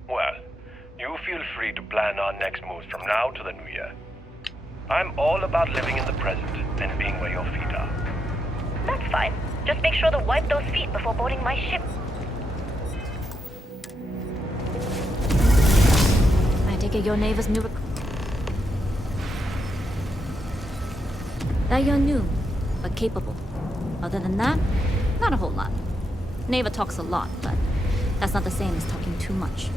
Well, you feel free to plan our next moves from now to the new year. I'm all about living in the present and being where your feet are. That's fine. Just make sure to wipe those feet before boarding my ship. I take it your neighbor's new that you're new, but capable. Other than that, not a whole lot. Neva talks a lot, but that's not the same as talking too much.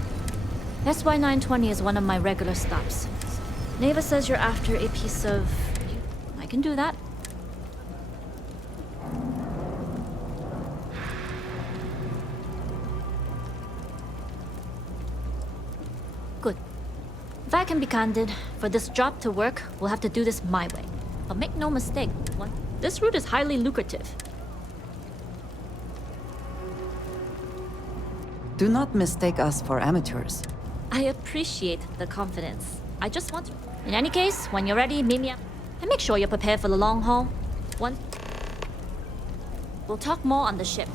SY-920 is one of my regular stops. Neva says you're after a piece of... I can do that. If I can be candid, for this job to work, we'll have to do this my way. But make no mistake, this route is highly lucrative. Do not mistake us for amateurs. I appreciate the confidence. I just want to... In any case, when you're ready, meet me up. And make sure you're prepared for the long haul. We'll talk more on the ship.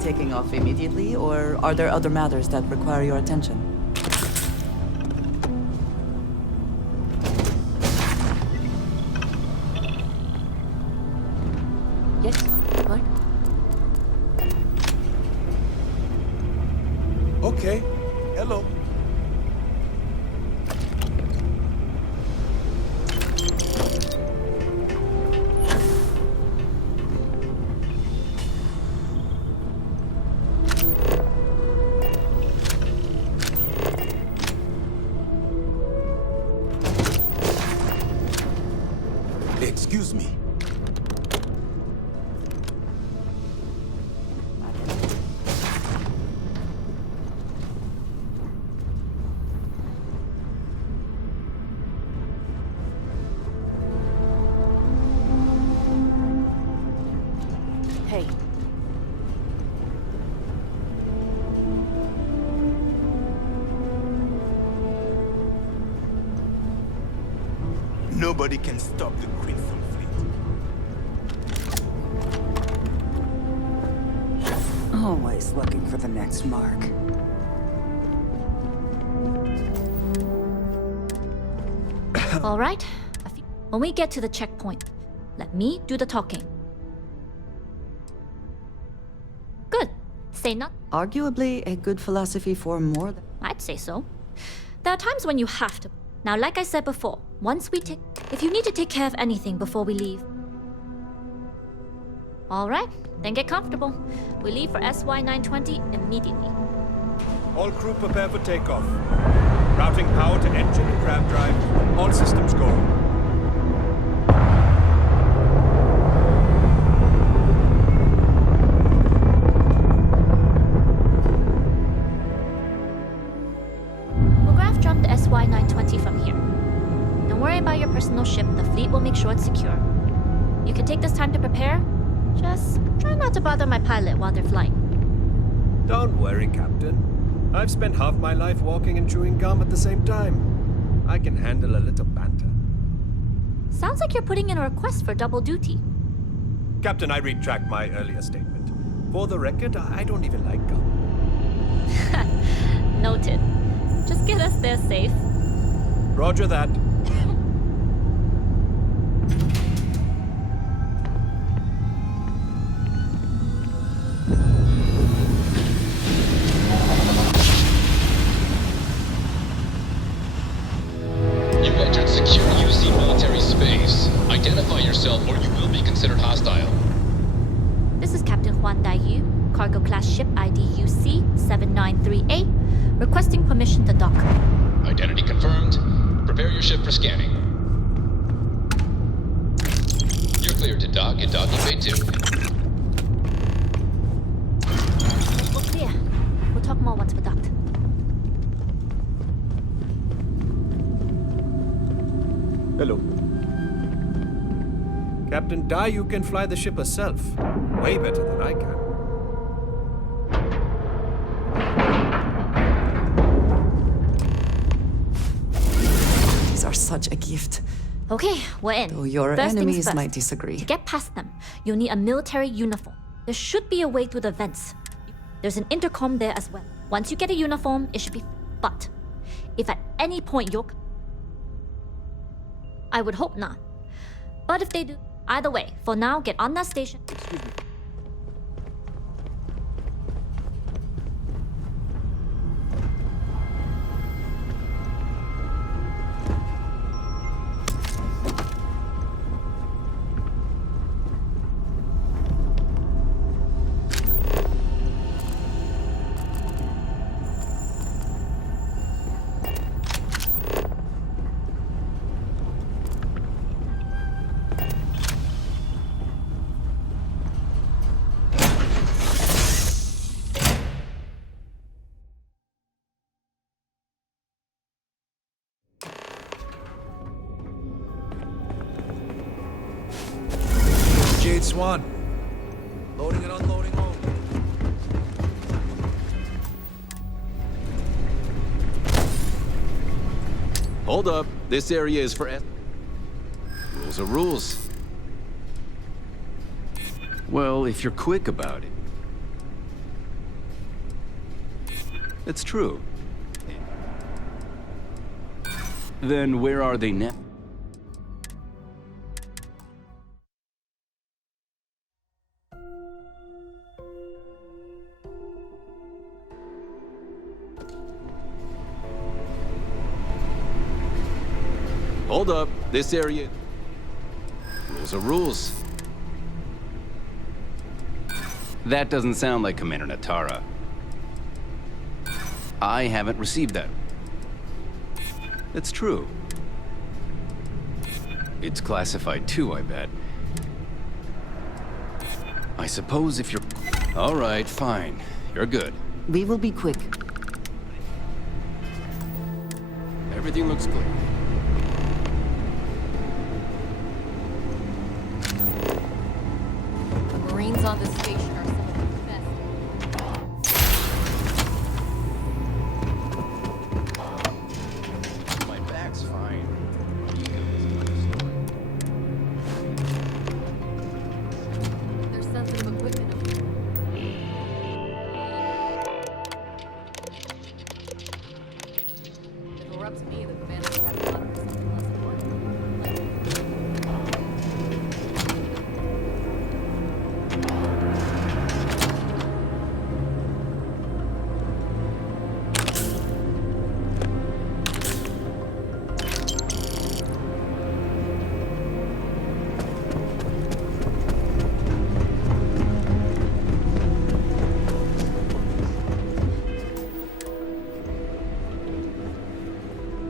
Taking off immediately, or are there other matters that require your attention? Yes, what? Okay. Hello. Excuse me. Hey. Nobody can stop the Crimson Fleet. Always looking for the next mark. All right. When we get to the checkpoint, let me do the talking. Good. Say not. Arguably a good philosophy for more than... I'd say so. There are times when you have to. Now, like I said before, if you need to take care of anything before we leave. All right, then get comfortable. We leave for SY-920 immediately. All crew prepare for takeoff. Routing power to engine and crab drive. All systems go. We'll graph jump the SY-920 from here. Don't worry about your personal ship. The fleet will make sure it's secure. You can take this time to prepare. Just try not to bother my pilot while they're flying. Don't worry, Captain. I've spent half my life walking and chewing gum at the same time. I can handle a little banter. Sounds like you're putting in a request for double duty. Captain, I retract my earlier statement. For the record, I don't even like gum. Noted. Just get us there safe. Roger that. You've entered secure UC military space. Identify yourself or you will be considered hostile. This is Captain Huan Daiyu, cargo class ship ID UC-793A, requesting permission to dock. Identity confirmed. Prepare your ship for scanning. You're cleared to dock at docking bay 2. We're clear. We'll talk more once we're docked. Hello. Captain Daiyu can fly the ship herself. Way better than I can. These are such a gift. Okay, we're in. Though your First things enemies first. might disagree. To get past them, you'll need a military uniform. There should be a way through the vents. There's an intercom there as well. Once you get a uniform, it should be... But if at any point you're... I would hope not. But if they do... Either way, for now, get on that station. Excuse me. Jade Swan. Loading and unloading all. Hold up. This area is for... Rules are rules. Well, if you're quick about it. It's true. Then where are they now? Hold up. This area... Rules are rules. That doesn't sound like Commander Natara. I haven't received that. It's true. It's classified too, I bet. I suppose if you're... All right, fine. You're good. We will be quick. Everything looks clear. The Marines on this station are some of the best. My back's fine. There's sensitive equipment on If it were up to me, the commander would have a lot of something less important.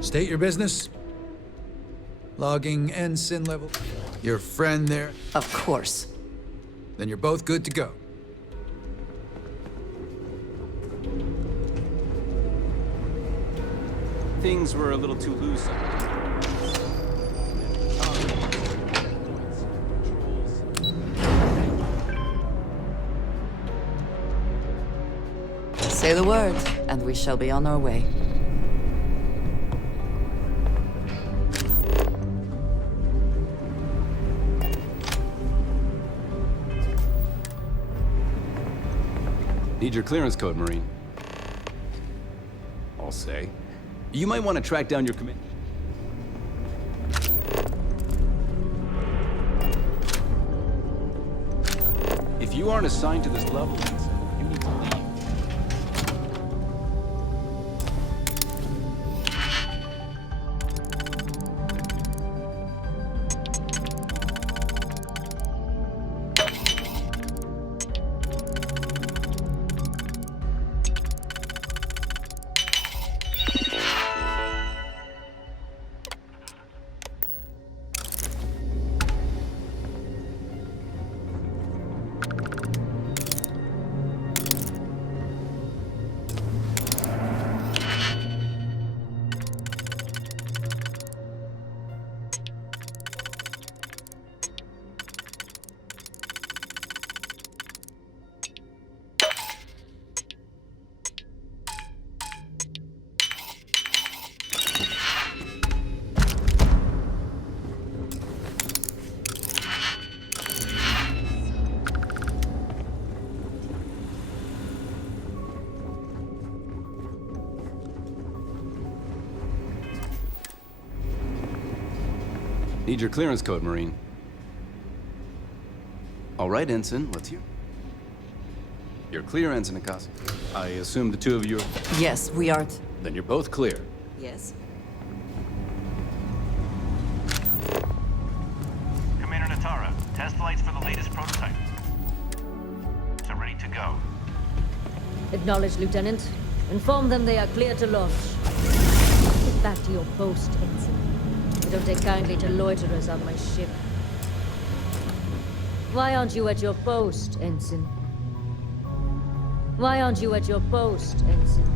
State your business. Logging ensign level. Your friend there. Of course. Then you're both good to go. Things were a little too loose. Say the word, and we shall be on our way. Need your clearance code, Marine. I'll say. You might want to track down your command. If you aren't assigned to this level, you need to leave. Need your clearance code, Marine. All right, Ensign, let's hear. You're clear, Ensign Akasi. I assume the two of you are... Yes, we are. Then you're both clear. Yes? Commander Natara, test flights for the latest prototype. So ready to go. Acknowledged, Lieutenant. Inform them they are clear to launch. Get back to your post, Ensign. I don't take kindly to loiterers on my ship. Why aren't you at your post, Ensign? Why aren't you at your post, Ensign?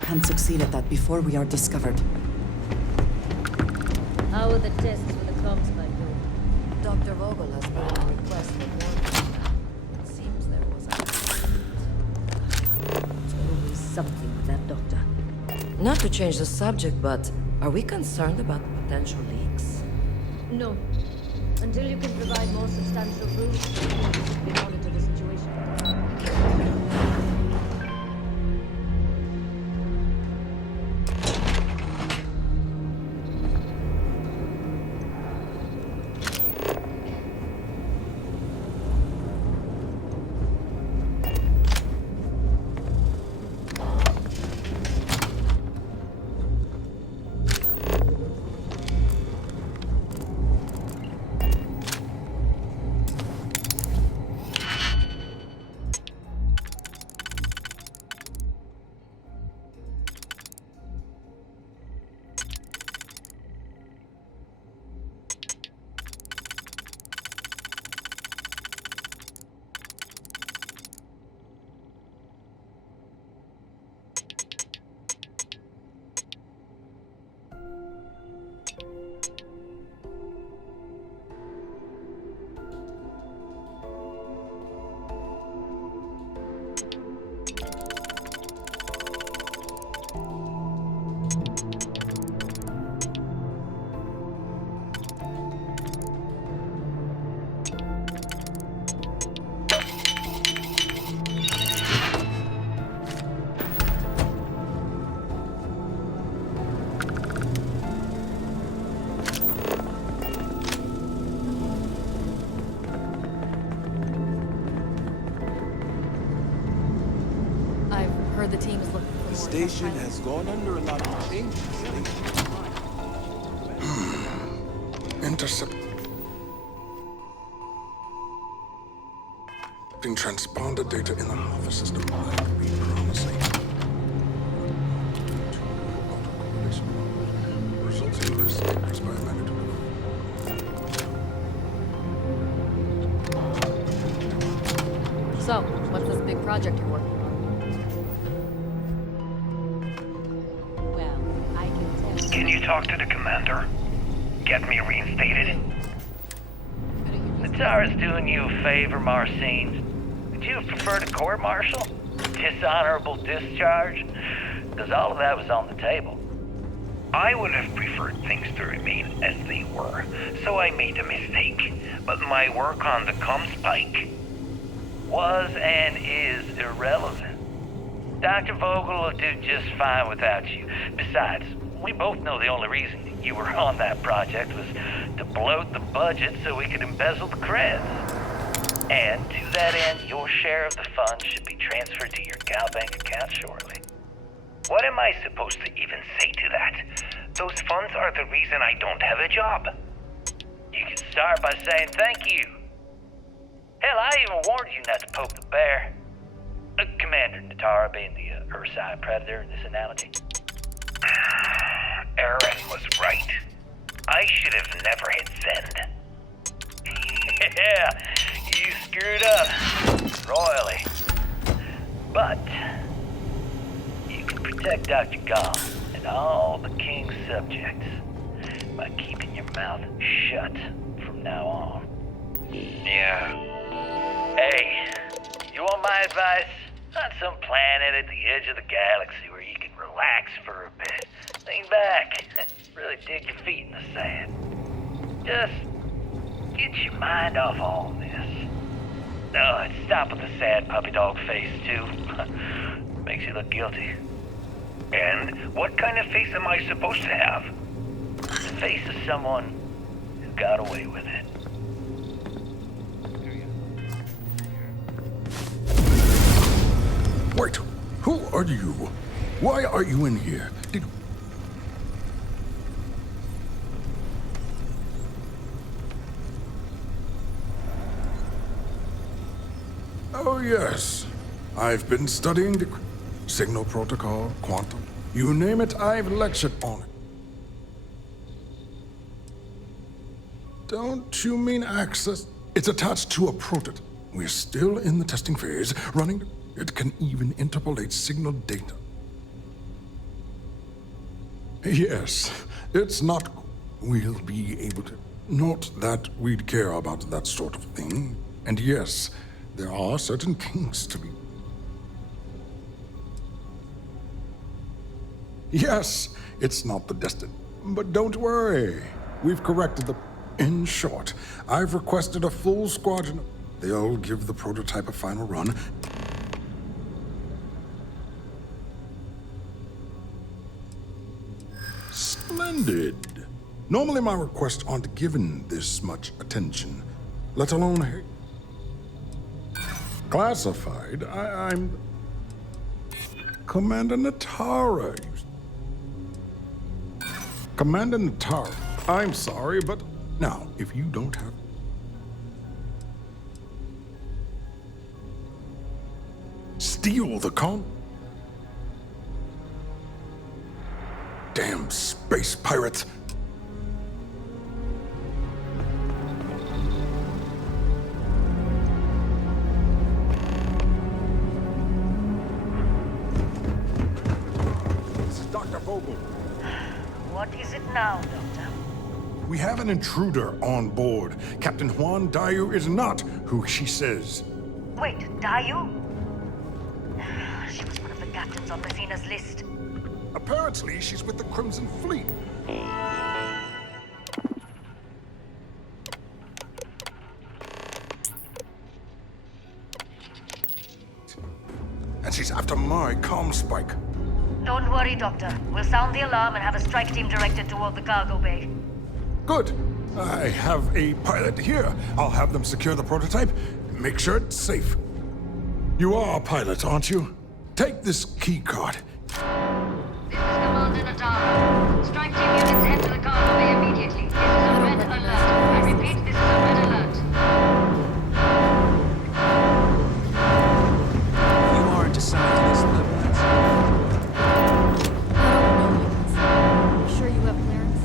Can succeed at that before we are discovered. How are the tests with the comms like going? Dr. Vogel has put in a request for more data. It seems there was a... There's always something with that doctor. Not to change the subject, but are we concerned about potential leaks? No. Until you can provide more substantial proof, we monitor the situation. The team is looking for more. The station has gone under a lot of changes. Intercepting transponder data in the Alpha system might be promising. Results in risk increased by a magnitude. So, what's this big project you're working on? Can you talk to the commander? Get me reinstated? Natara's doing you a favor, Marcine. Would you prefer to court-martial? Dishonorable discharge? Because all of that was on the table. I would have preferred things to remain as they were, so I made a mistake. But my work on the Comspike was and is irrelevant. Dr. Vogel will do just fine without you. Besides, we both know the only reason you were on that project was to bloat the budget so we could embezzle the creds. And to that end, your share of the funds should be transferred to your Gal Bank account shortly. What am I supposed to even say to that? Those funds are the reason I don't have a job. You can start by saying thank you. Hell, I even warned you not to poke the bear. Commander Natara being the Ursine predator in this analogy. Aaron was right. I should have never hit send. Yeah, you screwed up royally. But you can protect Dr. Gong and all the King's subjects by keeping your mouth shut from now on. Yeah. Hey, you want my advice? On some planet at the edge of the galaxy where you can relax for a bit. Lean back. Really dig your feet in the sand. Just get your mind off all of this. Oh, and stop with the sad puppy dog face, too. Makes you look guilty. And what kind of face am I supposed to have? The face of someone who got away with it. Wait, who are you? Why are you in here? Oh, yes. I've been studying the signal protocol, quantum. You name it, I've lectured on it. Don't you mean access? It's attached to a prototype. We're still in the testing phase, running. It can even interpolate signal data. Yes, it's not. We'll be able to. Not that we'd care about that sort of thing. And yes, there are certain kinks to be. Yes, it's not the destiny. But don't worry. We've corrected the. In short, I've requested a full squadron. They'll give the prototype a final run. Splendid. Normally my requests aren't given this much attention, let alone classified. I'm Commander Natara. Commander Natara, I'm sorry, but now, if you don't have... Steal the Damn space pirates! This is Dr. Vogel. What is it now, Doctor? We have an intruder on board. Captain Juan Dayu is not who she says. Wait, Dayu? She was one of the captains on Messina's list. Apparently, she's with the Crimson Fleet. And she's after my comm spike. Don't worry, Doctor. We'll sound the alarm and have a strike team directed toward the cargo bay. Good. I have a pilot here. I'll have them secure the prototype. Make sure it's safe. You are a pilot, aren't you? Take this key card. This is Commander Natara. Strike team units head to the cargo bay immediately. This is a red alert. I repeat, this is a red alert. You aren't assigned to this level. Sure you have clearance?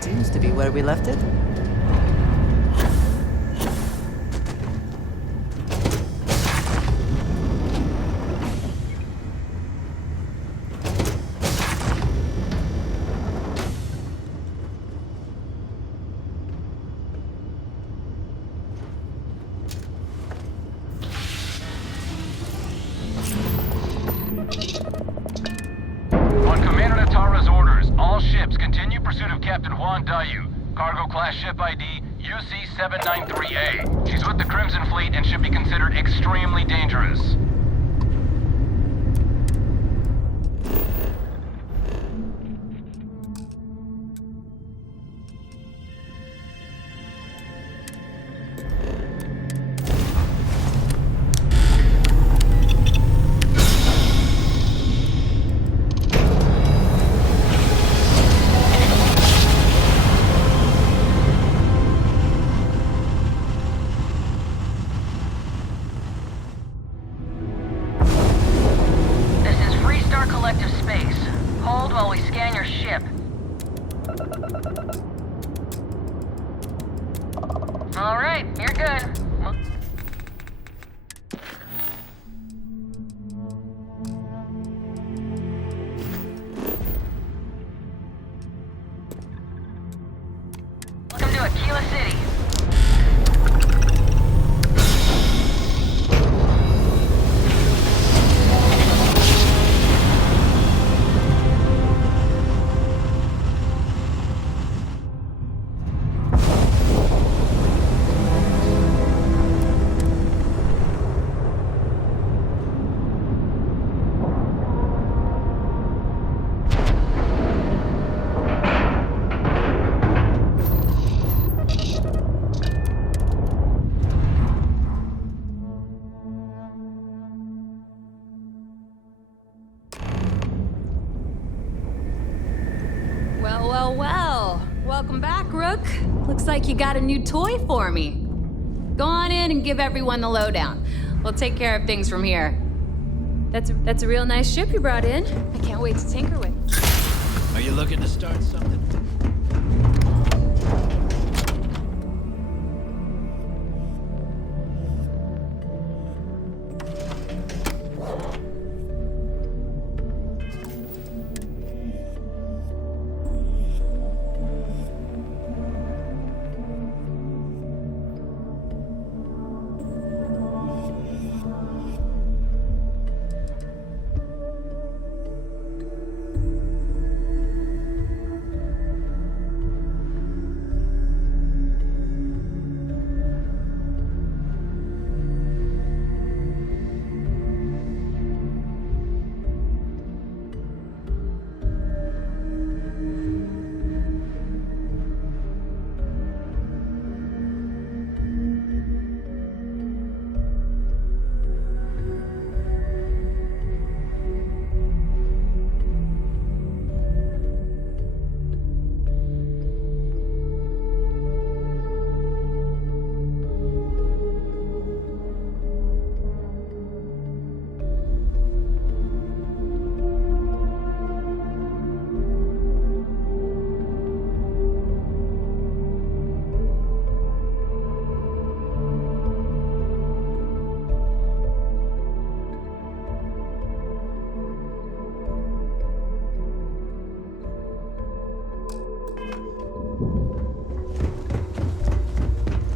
Seems to be where we left it. On Commander Natara's orders, all ships Continue pursuit of Captain Juan Dayu. Cargo class ship ID UC-793A. She's with the Crimson Fleet and should be considered extremely dangerous. All right, you're good. Welcome to Aquila City. Well. Welcome back, Rook. Looks like you got a new toy for me. Go on in and give everyone the lowdown. We'll take care of things from here. That's a real nice ship you brought in. I can't wait to tinker with. Are you looking to start something?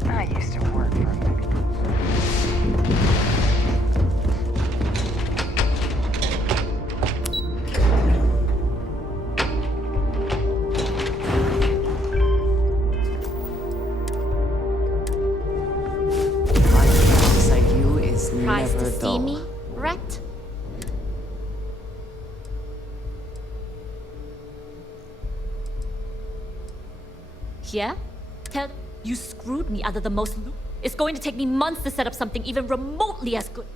I used to work for a Alongside you is Surprised never to see dull. me, Rhett? Yeah? Tell you screwed me out of the most loot. It's going to take me months to set up something even remotely as good.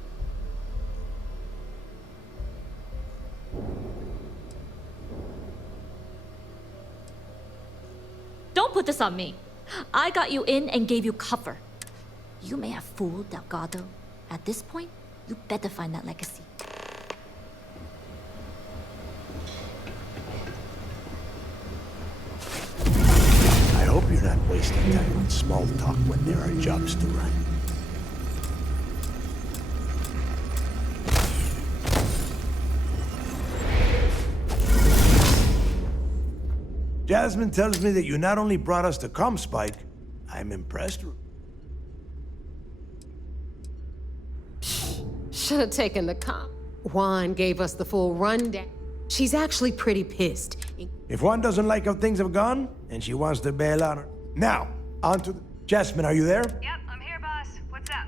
Don't put this on me. I got you in and gave you cover. You may have fooled Delgado. At this point, you better find that legacy. I hope you're not wasting time on small talk when there are jobs to run. Jasmine tells me that you not only brought us the Comspike, I'm impressed. Should have taken the comp. Juan gave us the full rundown. She's actually pretty pissed. If one doesn't like how things have gone, and she wants to bail out... Now, on to the... Jasmine, are you there? Yep, I'm here, boss. What's up?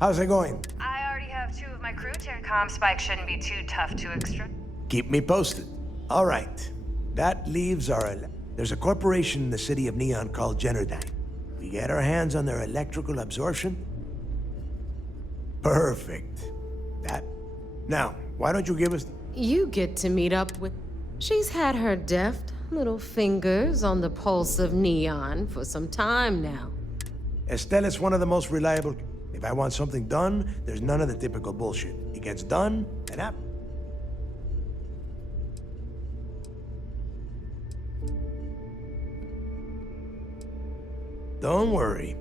How's it going? I already have 2 of my crew. Comm spike shouldn't be too tough to extract. Keep me posted. All right. That leaves our... There's a corporation in the city of Neon called Generdyne. We get our hands on their electrical absorption? Perfect. That... Now, why don't you give us... You get to meet up with... She's had her deft little fingers on the pulse of Neon for some time now. Estelle one of the most reliable... If I want something done, there's none of the typical bullshit. It gets done, and up. Don't worry.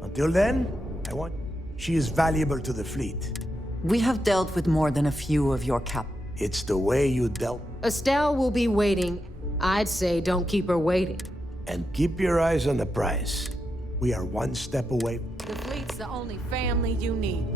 Until then, I want... She is valuable to the fleet. We have dealt with more than a few of your cap. It's the way you dealt. Estelle will be waiting. I'd say don't keep her waiting. And keep your eyes on the prize. We are one step away. The fleet's the only family you need.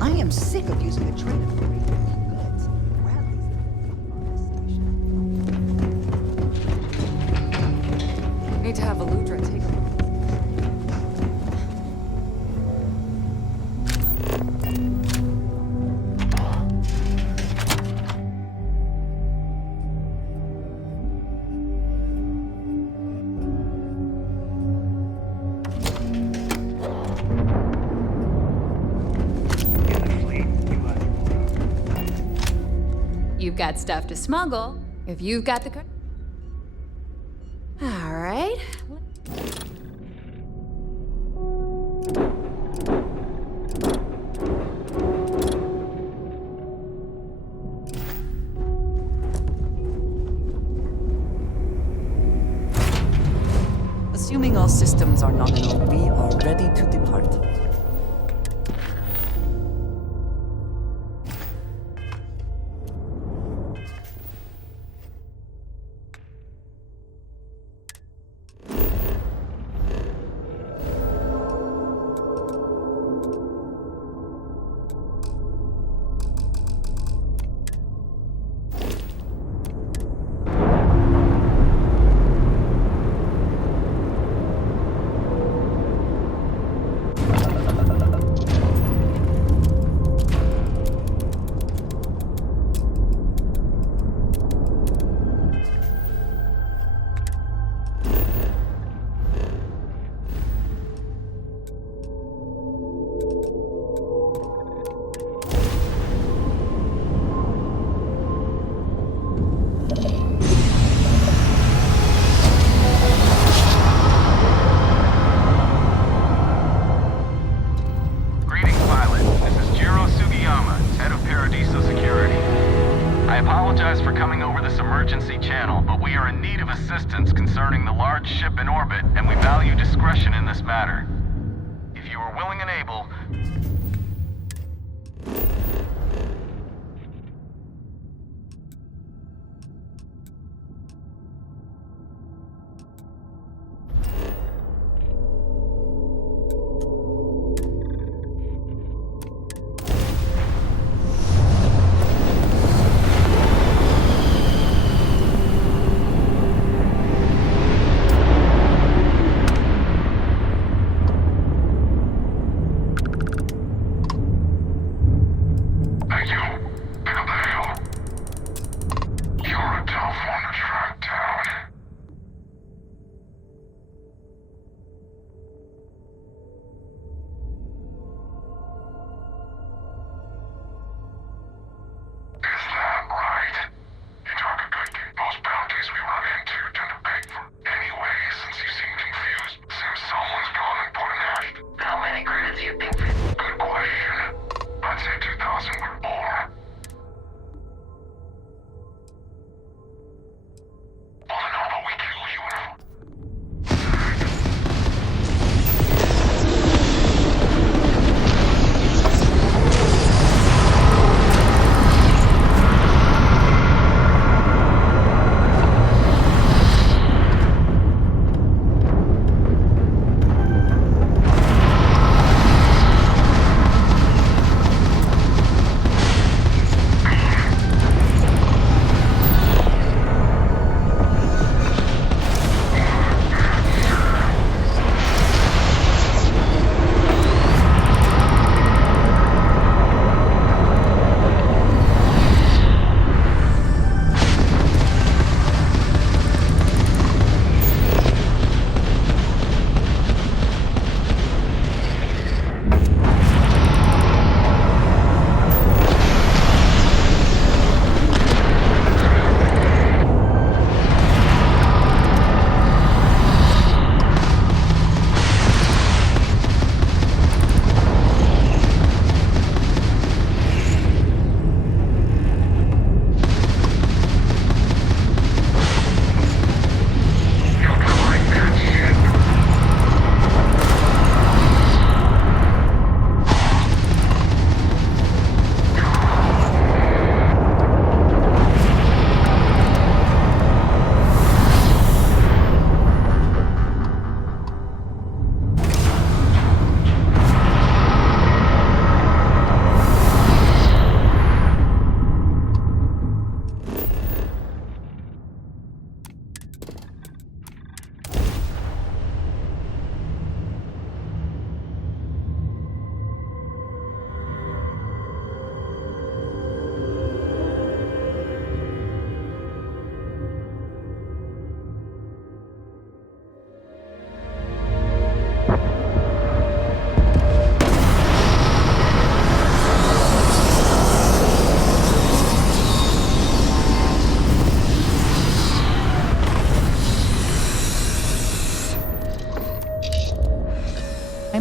I am sick of using the train of goods. Need to have Aludra take a look. You've got stuff to smuggle. If you've got the... All right. Assuming all systems are nominal, we are ready to depart. I apologize for coming over this emergency channel, but we are in need of assistance concerning the large ship in orbit, and we value discretion in this matter. If you are willing and able...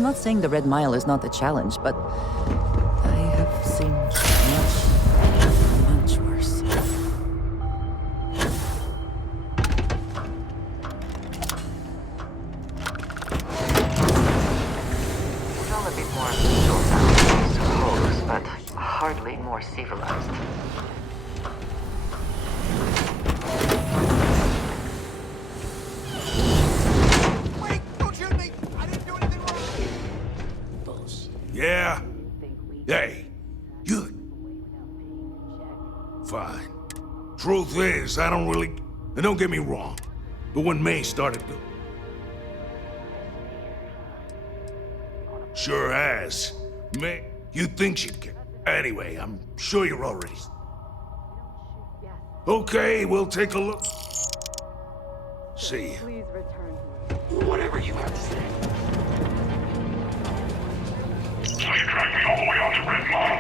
I'm not saying the Red Mile is not a challenge, but I have seen much worse. It's all a bit more legal now, I suppose, but hardly more civilized. Yeah? Hey, you... Fine. Truth is, I don't really... And don't get me wrong, but when May started to... Sure has. May... You'd think she'd get... Anyway, I'm sure you're already... Okay, we'll take a look. See ya. Please return. Whatever you have to say. So you dragged me all the way out to Red Mile.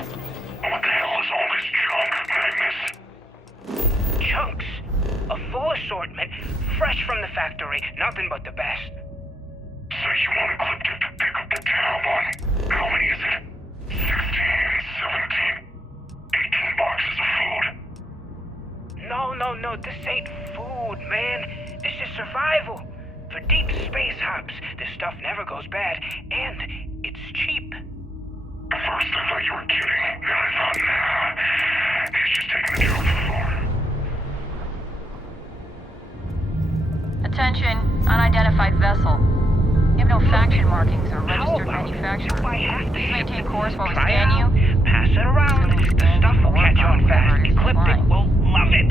What the hell is all this junk, Magnus? Chunks. A full assortment, fresh from the factory, nothing but the best. So you want Ecliptic to pick up the tab on... How many is it? 16, 17, 18 boxes of food. No, this ain't food, man. This is survival. For deep space hops, this stuff never goes bad, and it's cheap. At first I thought you were kidding, then I thought, nah, he's just taking the joke for Attention, unidentified vessel. You have no faction markings or registered manufacturer. Please maintain course while we scan you. Pass it around. The stuff will catch on fast. Ecliptic will love it.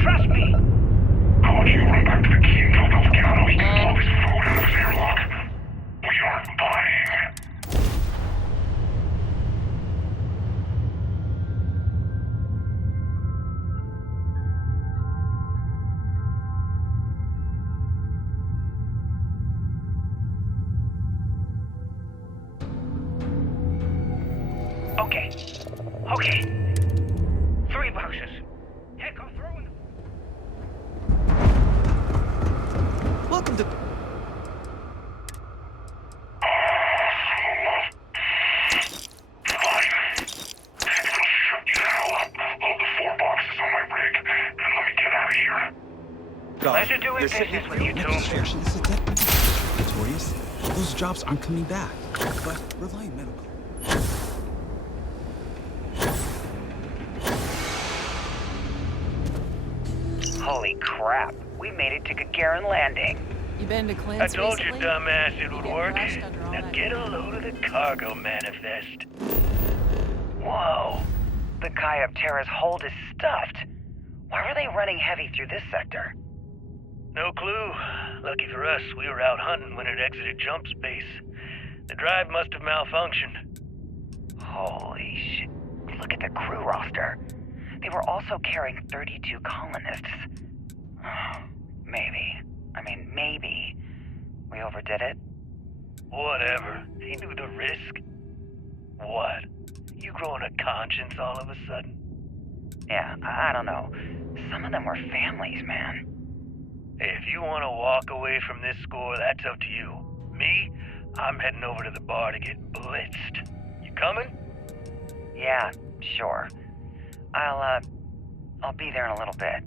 Trust me. How about you run back to the key and tell Delgado he can blow his food out of his airlock? We aren't buying. Okay. 3 boxes. Heck, I'll throw in the... Welcome to... Pleasure doing business with you, Tombs. Notorious? Those jobs aren't coming back. But Reliant Medical. Holy crap. We made it to Gagarin Landing. You been to Clint's I told you, recently? dumbass, it would work. Under all Now that get a load of the cargo manifest. Whoa. The guy up Terra's hold is stuffed. Why were they running heavy through this sector? No clue. Lucky for us, we were out hunting when it exited jump space. The drive must have malfunctioned. Holy shit. Look at the crew roster. They were also carrying 32 colonists. Maybe. We overdid it? Whatever. He knew the risk. What? You growing a conscience all of a sudden? Yeah, I don't know. Some of them were families, man. If you want to walk away from this score, that's up to you. Me? I'm heading over to the bar to get blitzed. You coming? Yeah, sure. I'll be there in a little bit.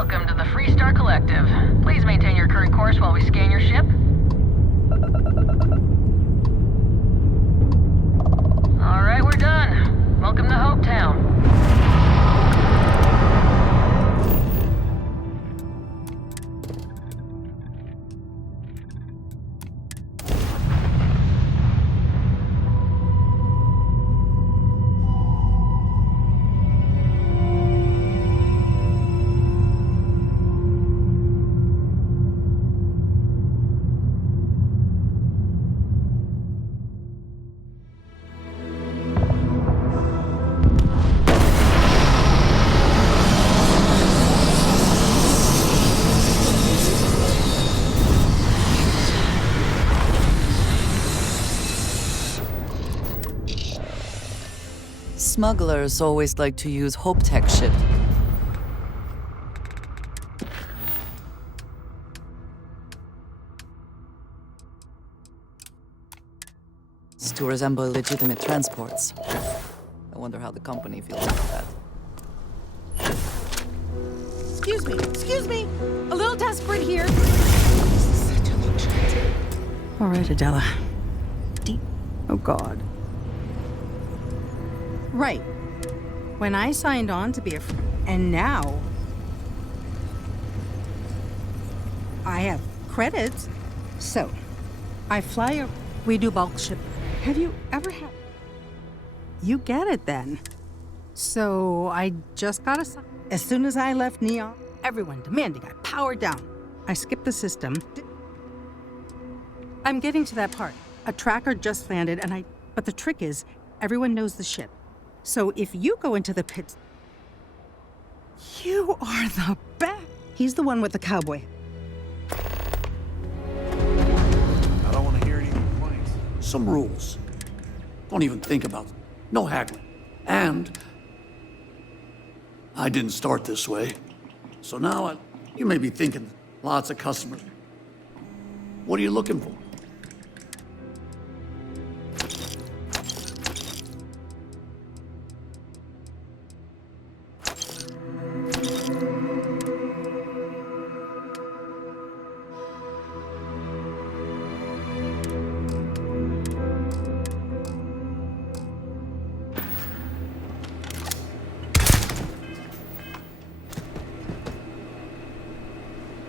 Welcome to the Freestar Collective. Please maintain your current course while we scan your ship. All right, we're done. Welcome to Hopetown. Smugglers always like to use Hope Tech shit. To resemble legitimate transports. I wonder how the company feels about that. Excuse me! A little desperate here. This is such a long shot. All right, Adela. Deep. Oh, God. Right. When I signed on to be a and now I have credits. So, I fly we do bulk ship. Have you ever had... You get it then. So, I just got a... As soon as I left Neon, everyone demanding I power down. I skipped the system. I'm getting to that part. A tracker just landed and But the trick is, everyone knows the ship. So if you go into the pits... You are the best! He's the one with the cowboy. I don't want to hear any complaints. Some rules. Don't even think about them. No haggling. And I didn't start this way. So now you may be thinking, lots of customers. What are you looking for?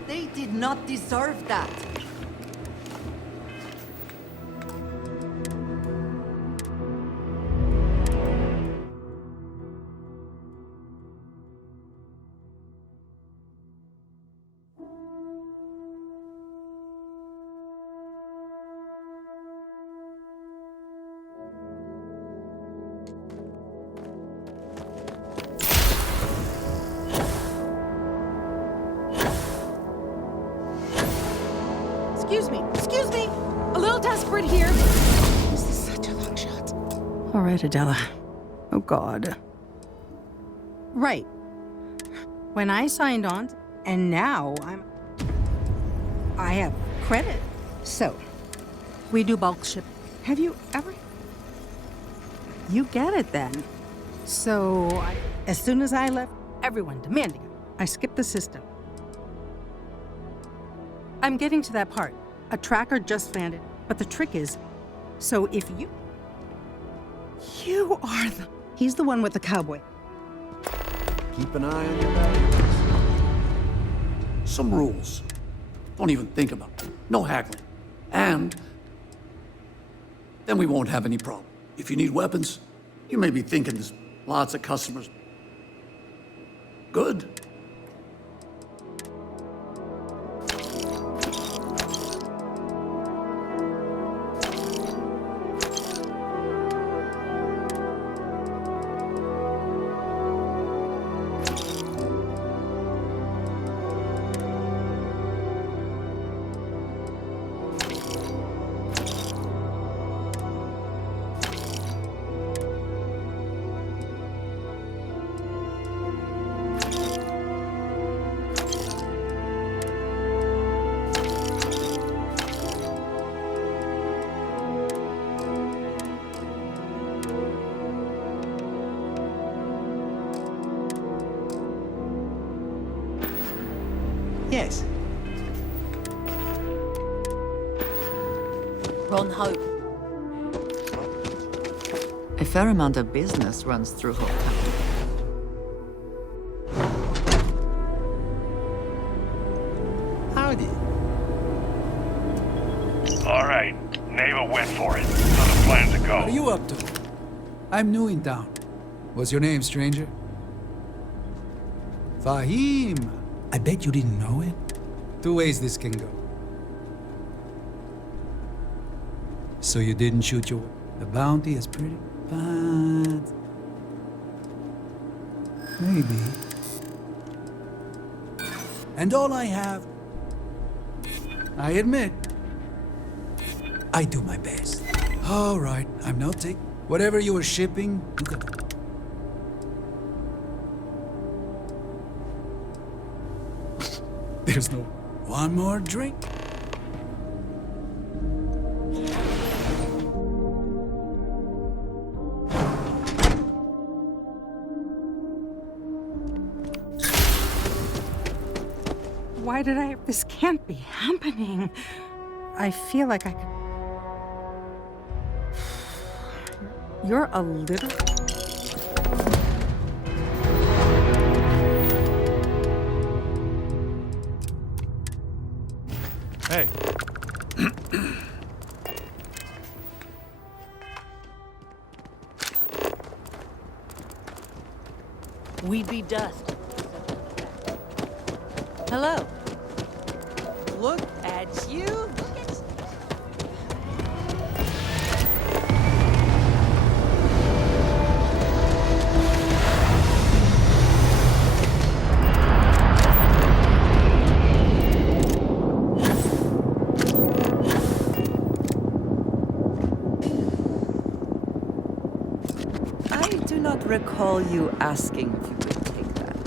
They did not deserve that. Excuse me! A little desperate here. This is such a long shot. All right, Adela. Oh, God. Right. When I signed on, and now I have credit. So, we do bulk ship. Have you ever... You get it then. So, as soon as I left, everyone demanding it. I skipped the system. I'm getting to that part. A tracker just landed, but the trick is, so if you... You are the... He's the one with the cowboy. Keep an eye on your back. Some rules. Don't even think about them. No haggling. And then we won't have any problem. If you need weapons, you may be thinking there's lots of customers. Good. Yes. Ron Hope. A fair amount of business runs through Hope County. Howdy. All right, Neva went for it. So the plan's a go. What are you up to? I'm new in town. What's your name, stranger? Fahim. I bet you didn't know it. Two ways this can go. So you didn't shoot your... The bounty is pretty, but... Maybe. And all I have... I admit... I do my best. All right, I'm not taking... Whatever you were shipping, you got... There's no... One more drink? Why did I... This can't be happening. I feel like I could... You're a little... Hey. We'd be dust. Hello. Look at you. Look at... I do not recall you asking if you would take that.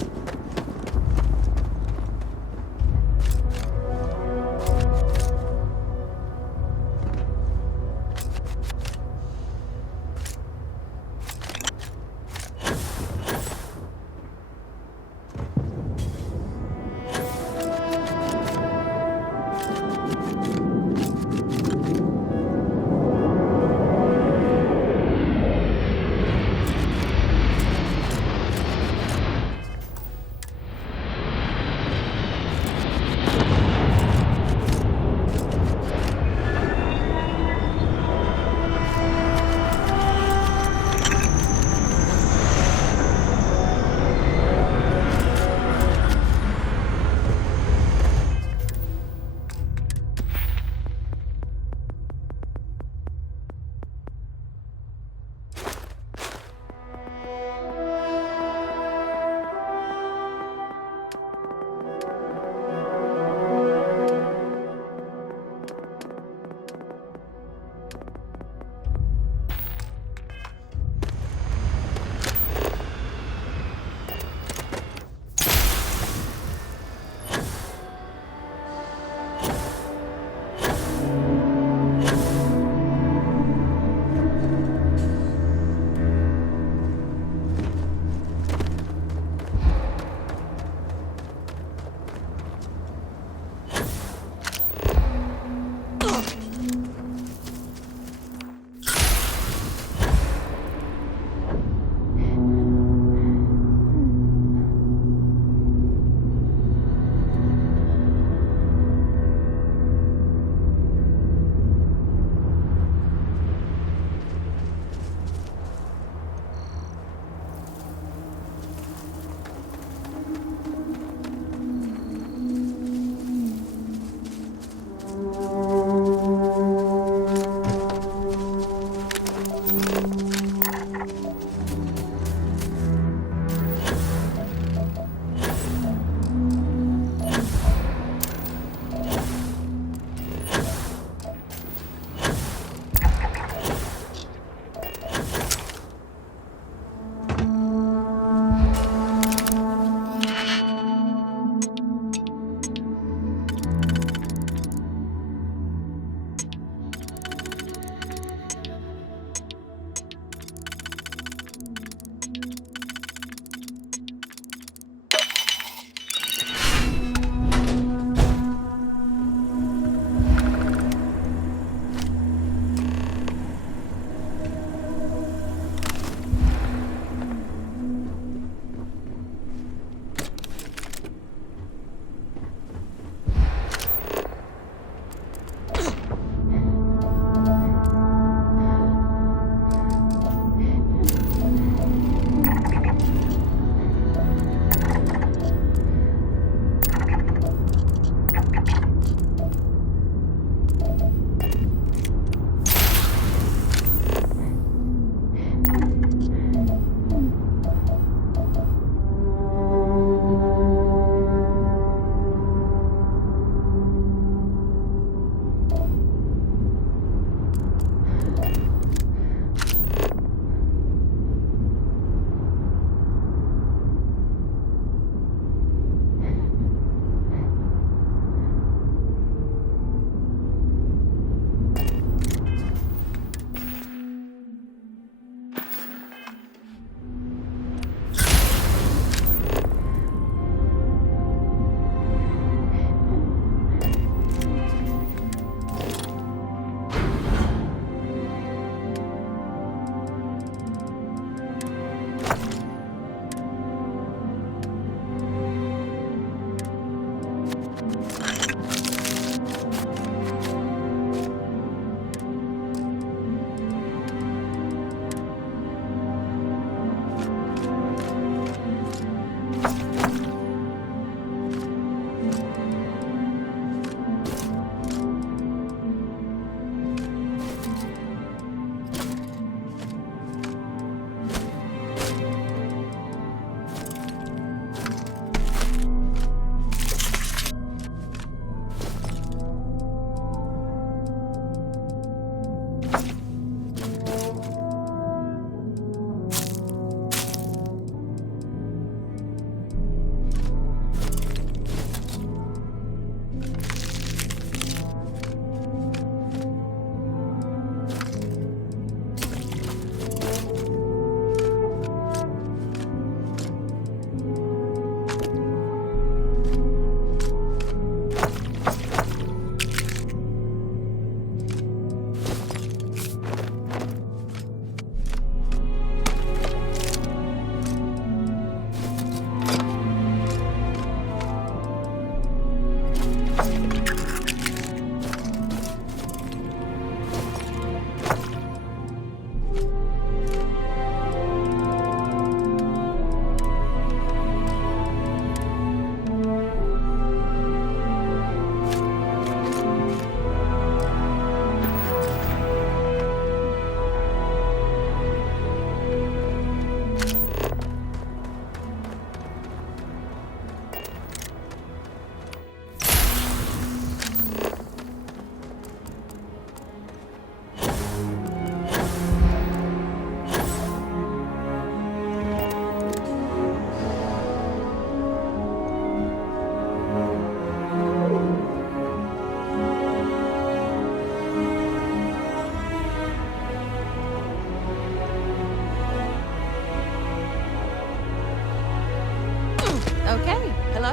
Okay, hello.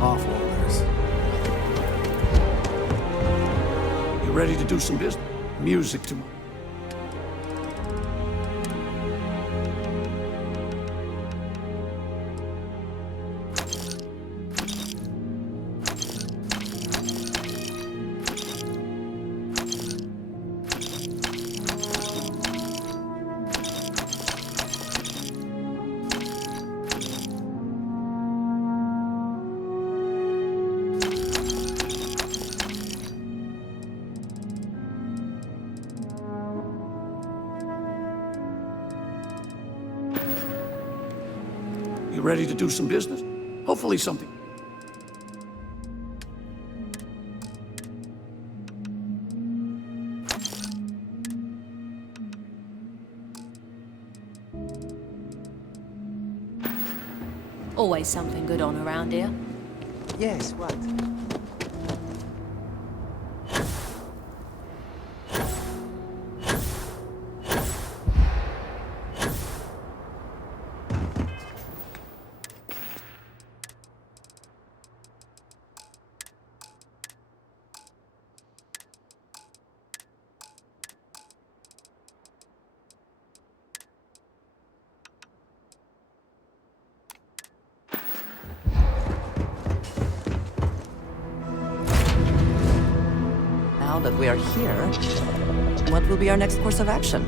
Off orders. You ready to do some business? Music to my... You ready to do some business? Hopefully something. Always something good on around here. Yes, what? Now that we are here, what will be our next course of action?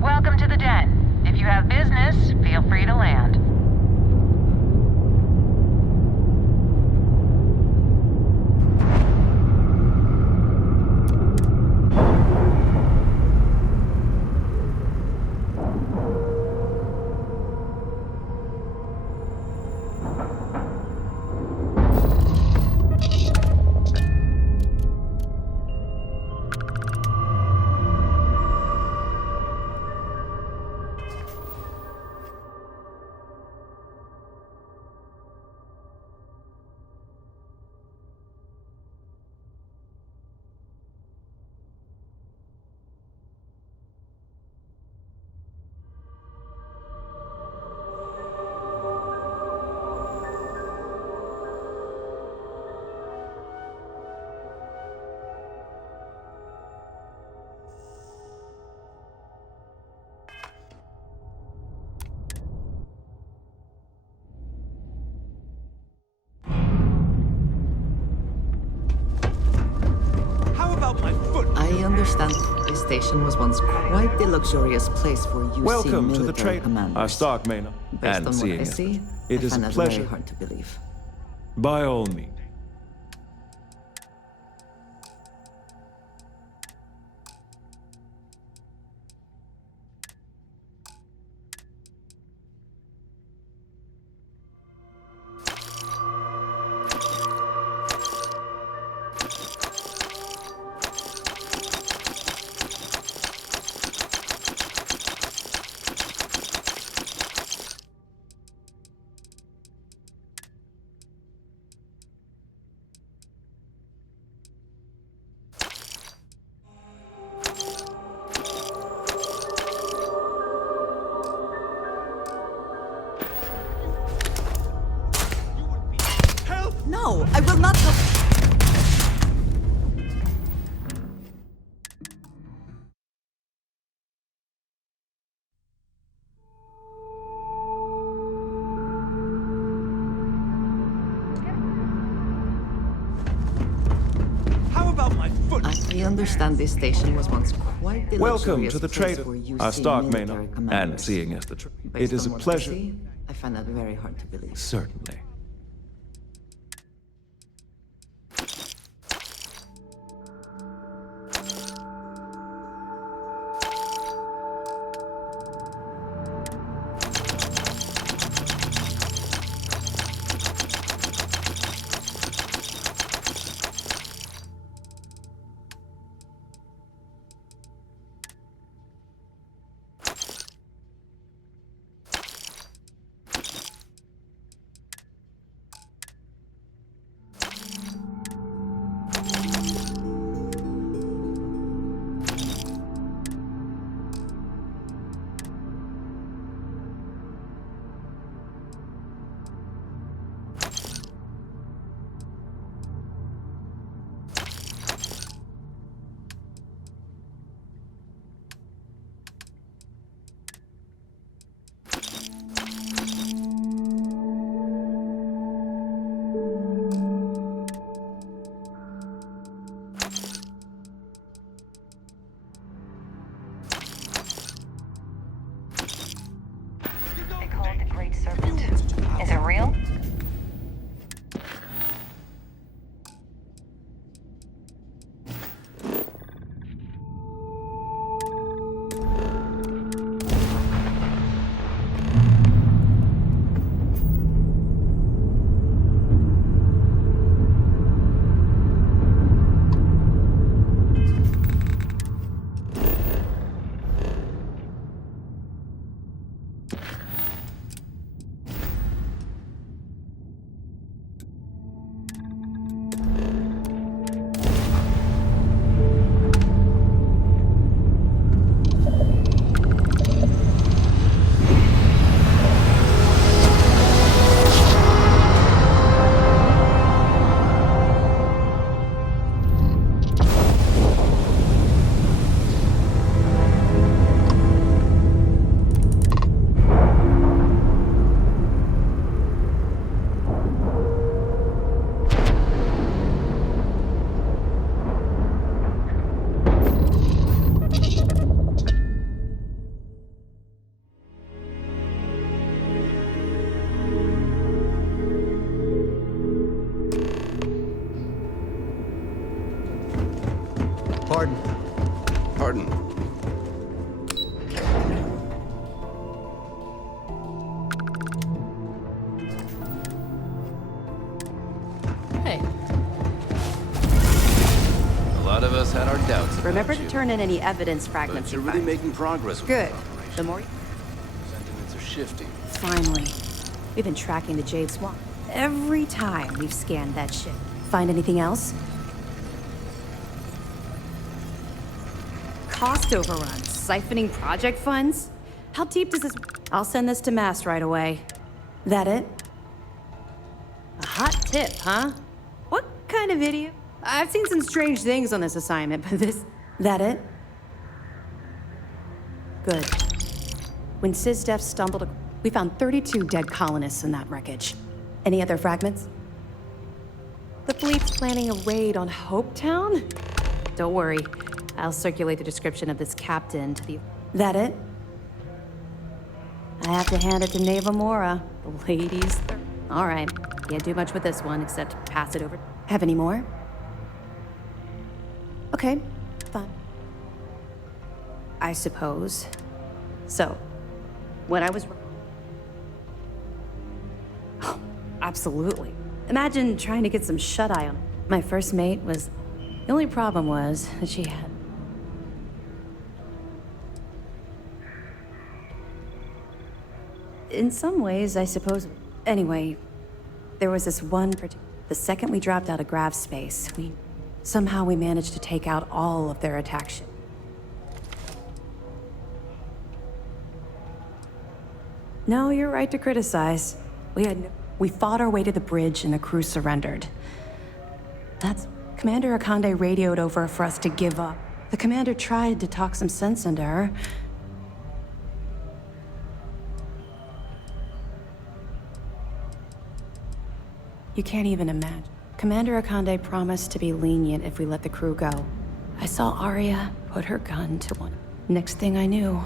Welcome to the den. If you have business, feel free to land. I understand this station was once quite the luxurious place for UC Welcome to military the trade. commanders. Stark Manor. Based And on what seeing I it. see, It I is find a that pleasure. very hard to believe. By all means. No, I will not help. How about my foot? I understand this station was once quite the Welcome luxurious to the place trader. for UC Stark military Manor. And commanders. seeing as the trade. Based It is on a what I pleasure. see, I find that very hard to believe. Certainly. pardon. Pardon. Hey. A lot of us had our doubts. Remember about to you. turn in any evidence fragments But you're you really find. making progress with Good. this operation. The more Sentiments are shifting. Finally. We've been tracking the Jade Swamp. Every time we've scanned that shit. Find anything else? Cost overruns, siphoning project funds? How deep does this... I'll send this to Mass right away. That it? A hot tip, huh? What kind of idiot? I've seen some strange things on this assignment, but this... That it? Good. When SysDef stumbled... We found 32 dead colonists in that wreckage. Any other fragments? The fleet's planning a raid on Hopetown? Don't worry. I'll circulate the description of this captain to the... That it? I have to hand it to Neva Mora. The ladies... All right. Can't do much with this one except pass it over. Have any more? Okay. Fine. I suppose. So, when I was... Oh, absolutely. Imagine trying to get some shut-eye on. My first mate was... The only problem was that she had... In some ways, I suppose... Anyway, there was this one particular... The second we dropped out of grav space, somehow we managed to take out all of their attack ships. No, you're right to criticize. We fought our way to the bridge and the crew surrendered. Commander Akande radioed over for us to give up. The commander tried to talk some sense into her. You can't even imagine. Commander Akande promised to be lenient if we let the crew go. I saw Arya put her gun to one. Next thing I knew,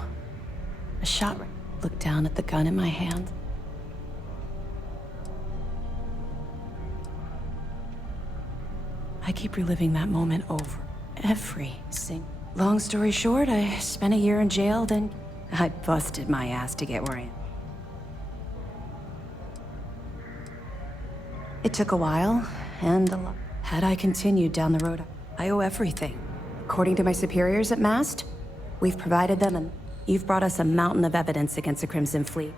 a shot looked down at the gun in my hand. I keep reliving that moment over. Long story short, I spent a year in jail, then I busted my ass to get where I am. It took a while, and a lot. Had I continued down the road, I owe everything. According to my superiors at Mast, we've provided them and you've brought us a mountain of evidence against the Crimson Fleet.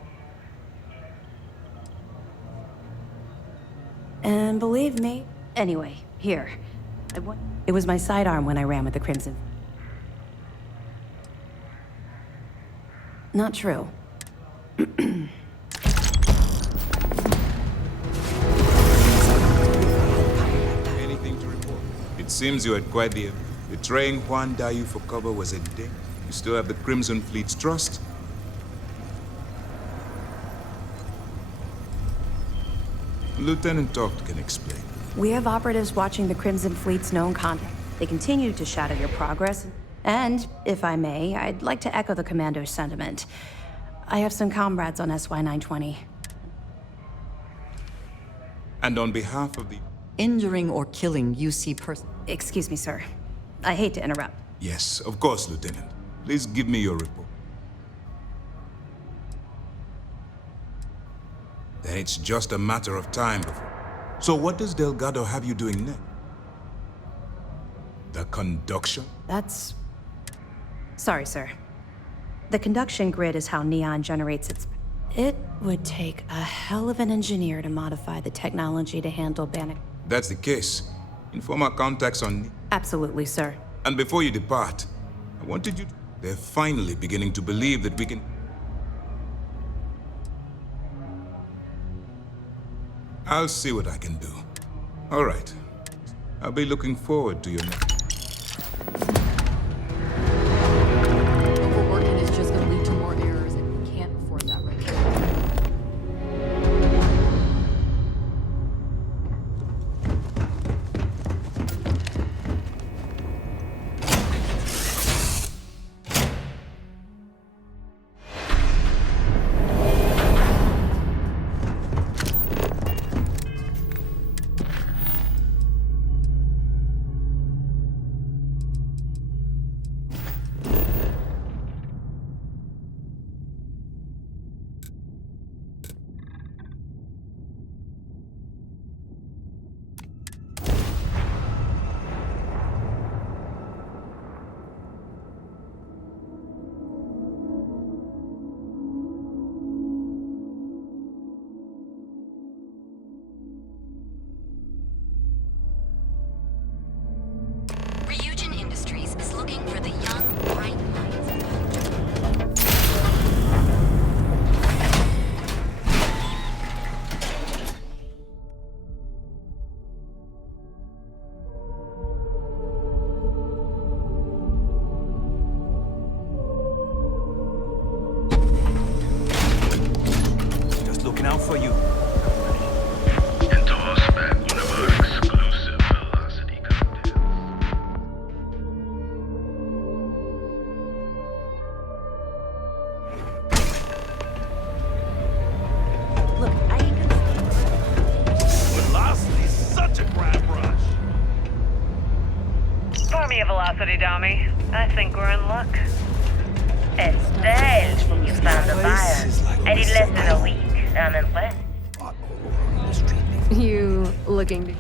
And believe me, anyway, here. It was my sidearm when I ran with the Crimson. Not true. Anything to report? It seems you had quite the... Betraying Juan Dayu for cover was a day. You still have the Crimson Fleet's trust? Lieutenant Toft can explain. We have operatives watching the Crimson Fleet's known contact. They continue to shadow your progress. And, if I may, I'd like to echo the commander's sentiment. I have some comrades on SY-920. And on behalf of the... Injuring or killing UC person. Excuse me, sir. I hate to interrupt. Yes, of course, Lieutenant. Please give me your report. Then it's just a matter of time before... So what does Delgado have you doing next? The conduction? That's... Sorry, sir. The conduction grid is how Neon generates its... It would take a hell of an engineer to modify the technology to handle Bannock. That's the case. Inform our contacts on... Absolutely, sir. And before you depart, I wanted you to... They're finally beginning to believe that we can... I'll see what I can do. All right. I'll be looking forward to your next... Overworking is just going to lead to more errors, and we can't afford that right now. you, Velocity Dummy. I think we're in luck. Estelle, you found the buyer. I did less than a week. I'm impressed. You looking to...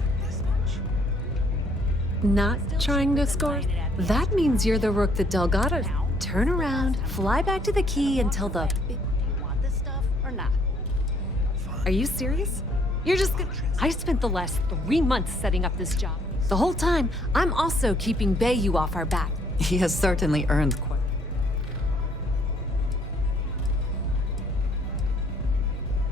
Not trying to score? That means you're the rook that Delgado... Turn around, fly back to the key until the... Want this stuff or not? Are you serious? You're just gonna... I spent the last 3 months setting up this job. The whole time, I'm also keeping Bayou off our back. He has certainly earned quite.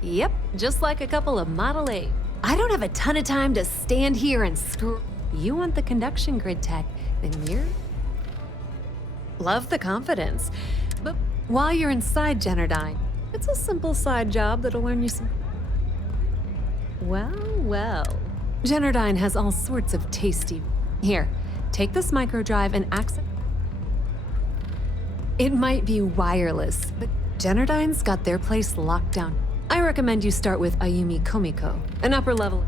Yep, just like a couple of Model A. I don't have a ton of time to stand here and screw... You want the conduction grid tech, then you're... Love the confidence. But while you're inside Generdyne, it's a simple side job that'll earn you some... Well. Generdyne has all sorts of tasty... Here, take this microdrive and access... It might be wireless, but Generdyne's got their place locked down. I recommend you start with Ayumi Komiko, an upper level...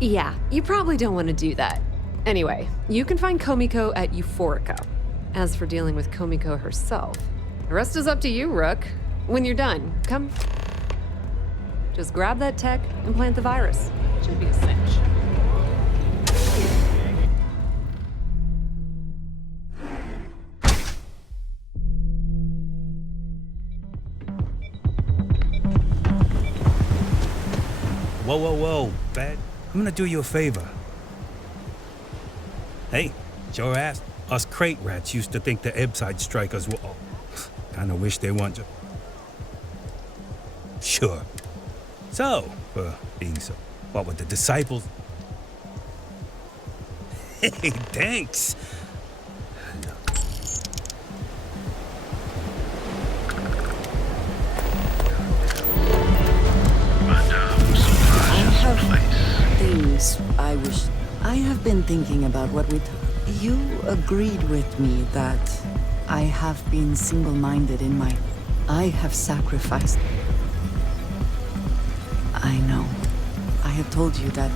Yeah, you probably don't want to do that. Anyway, you can find Komiko at Euphorica. As for dealing with Komiko herself, the rest is up to you, Rook. When you're done, come... Just grab that tech and plant the virus. Should be a cinch. Whoa, Bad. I'm gonna do you a favor. Hey, sure ass. Us crate rats used to think the Ebside strikers were all... Kinda wish they weren't just... Sure. So, for being so... What with the disciples? Hey, thanks. Things I wish. I have been thinking about what we... You agreed with me that I have been single-minded in my... I have sacrificed. I know. I have told you that...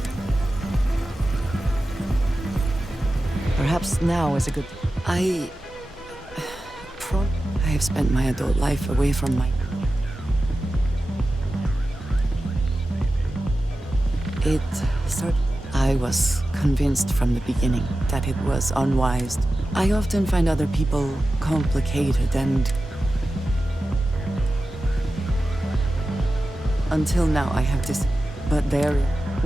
Perhaps now is a good... I have spent my adult life away from my... It started... I was convinced from the beginning that it was unwise. I often find other people complicated and... Until now I have this... But there...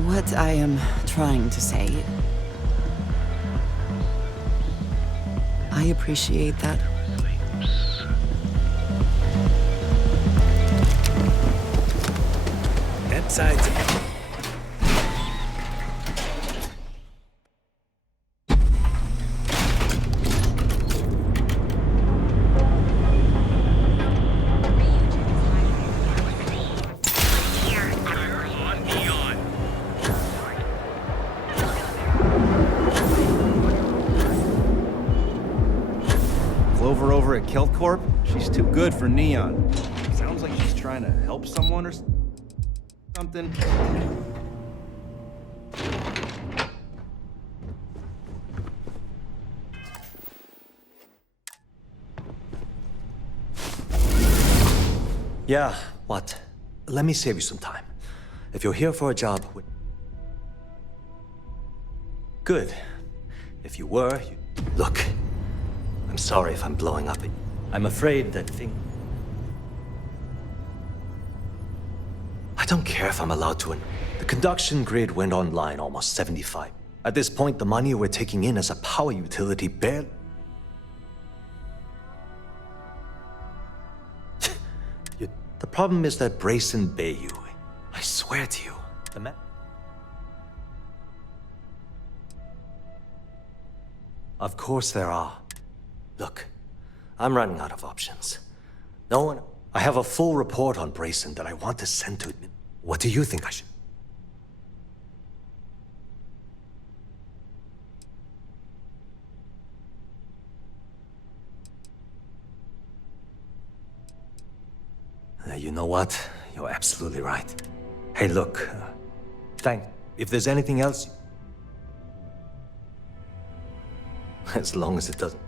What I am trying to say... I appreciate that. That side's... Clover over at Kilt Corp? She's too good for Neon. Sounds like she's trying to help someone or something. Yeah, what? Let me save you some time. If you're here for a job with... Good. If you were, you... Look, I'm sorry if I'm blowing up. I'm afraid that I don't care if I'm allowed to... The conduction grid went online almost 75. At this point, the money we're taking in as a power utility barely... The problem is that Brayson Bayou. I swear to you, the man... Of course there are. Look, I'm running out of options. No one... I have a full report on Brayson that I want to send to... What do you think I should... You know what? You're absolutely right. Hey, look, if there's anything else... As long as it doesn't.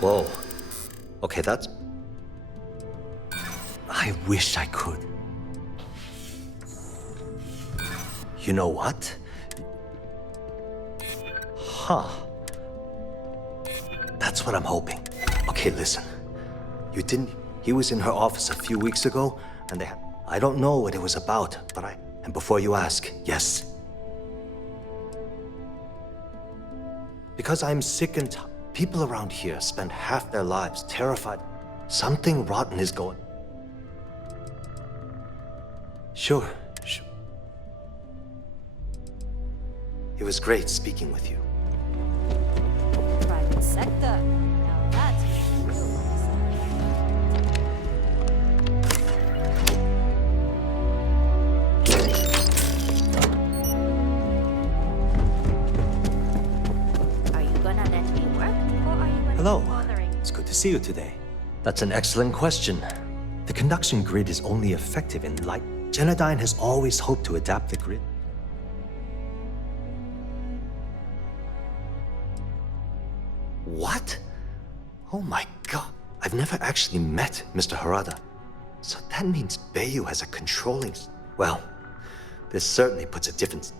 Whoa. Okay, that's... I wish I could. You know what? Huh. That's what I'm hoping. Okay, listen. You didn't... He was in her office a few weeks ago, and they... I don't know what it was about, but I... And before you ask, yes. Because I'm sick and tired. People around here spend half their lives terrified. Something rotten is going... Sure. It was great speaking with you. Private sector. Now that's Are you gonna let me work, or are you gonna Hello. be bothering? It's good to see you today. That's an excellent question. The conduction grid is only effective in light. Genodyne has always hoped to adapt the grid. What? Oh my god. I've never actually met Mr. Harada. So that means Bayu has a controlling... Well, this certainly puts a difference.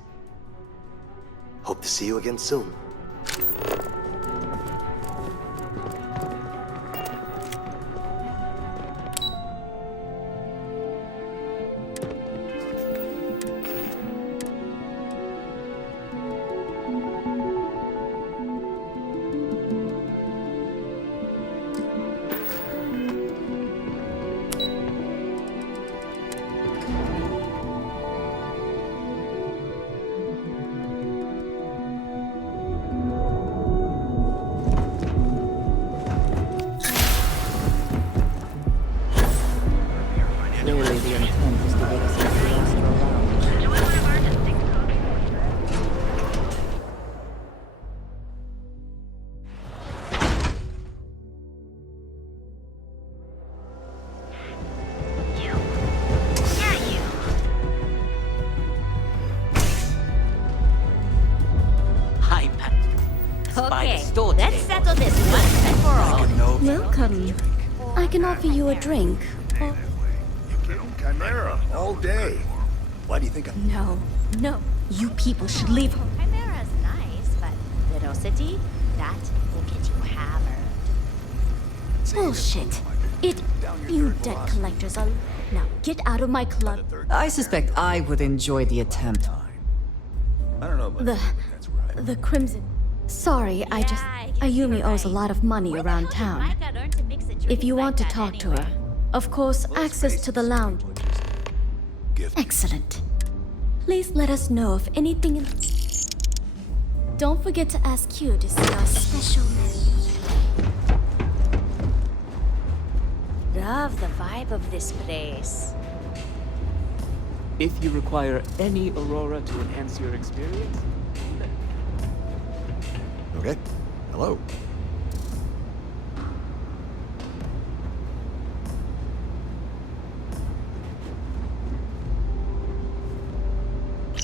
Hope to see you again soon. Clearly the intent is to get us into the astral lounge. Hi, Pat. Okay, let's settle this once and for all. Welcome. I can offer you a drink. Chimera, all day. Why do you think I'm... No. You people should leave. Chimera's nice, but Velocity, that will get you hammered. Bullshit. You debt collectors are... Now, get out of my club. I suspect I would enjoy the attempt. I don't know, but The Crimson... Sorry, Ayumi owes a lot of money around town. If you want to talk to her, of course, access to the lounge. Excellent. Please let us know if anything... Don't forget to ask Q to see our special menu. Love the vibe of this place. If you require any Aurora to enhance your experience... Okay. Hello.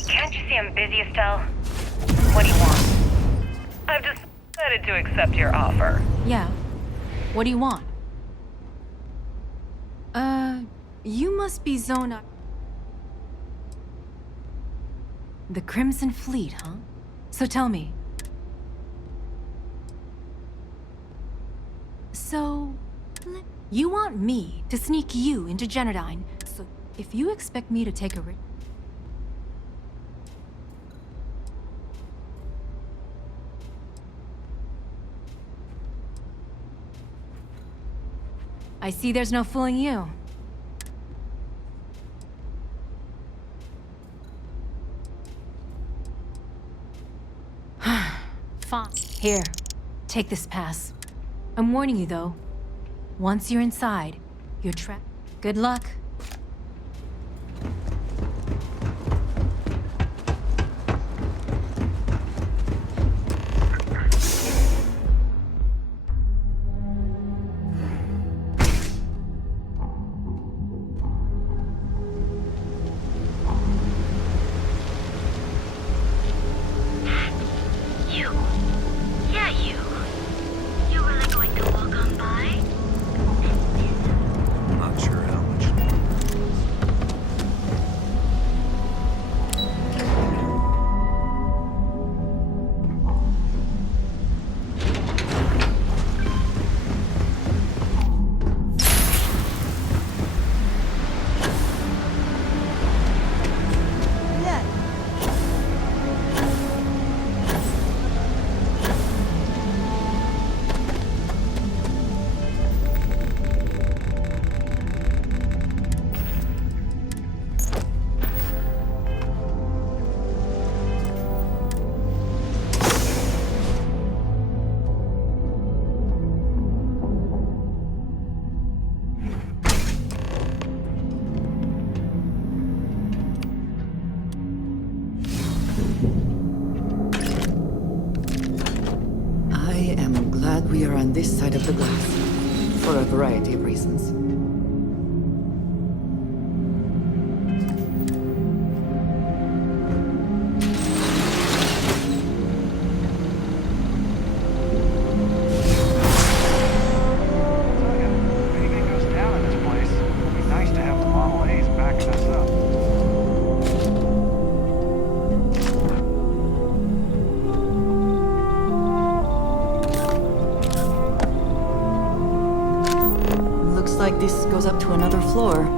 Can't you see I'm busy, Estelle? What do you want? I've decided to accept your offer. Yeah. What do you want? You must be Zona. The Crimson Fleet, huh? So tell me. So, you want me to sneak you into Genodyne, so if you expect me to take a risk... I see there's no fooling you. Fine. Here, take this pass. I'm warning you, though. Once you're inside, you're trapped. Good luck. I am glad we are on this side of the glass, for a variety of reasons. Looks like this goes up to another floor.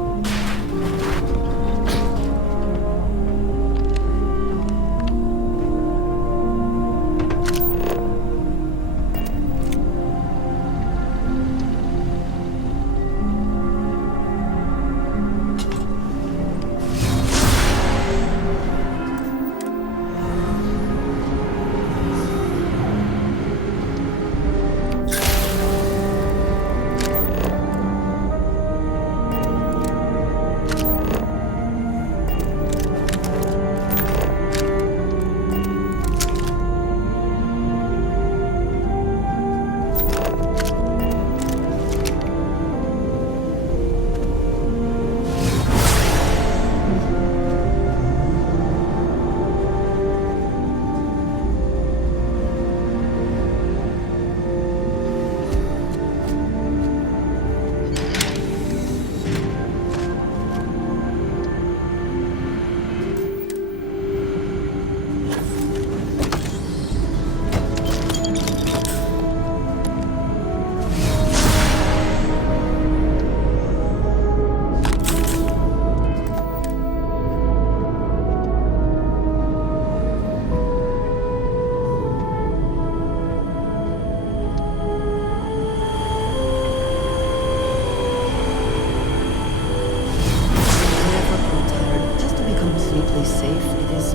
Safe, it is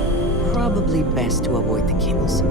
probably best to avoid the cables.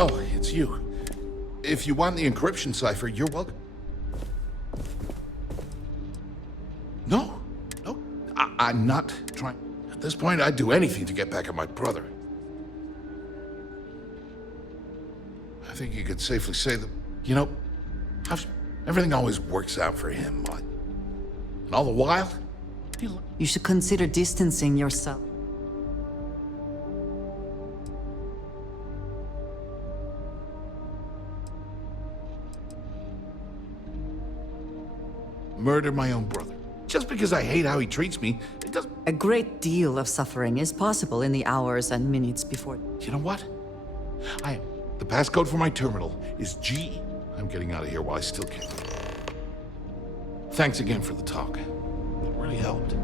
Oh, it's you. If you want the encryption cipher, you're welcome. No, I'm not trying. At this point, I'd do anything to get back at my brother. I think you could safely say that, you know, everything always works out for him, but... And all the while... You should consider distancing yourself. Murder my own brother. Just because I hate how he treats me, it doesn't... A great deal of suffering is possible in the hours and minutes before... You know what? The passcode for my terminal is G. I'm getting out of here while I still can. Thanks again for the talk. It really helped.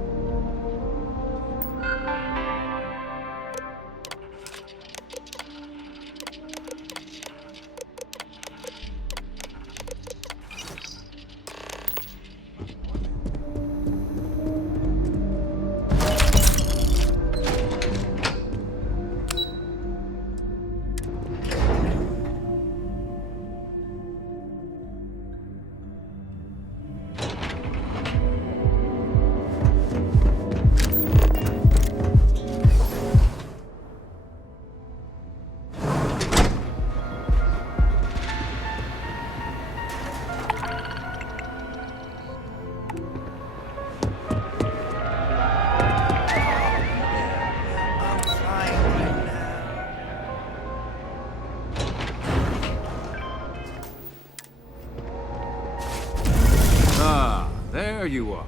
There you are.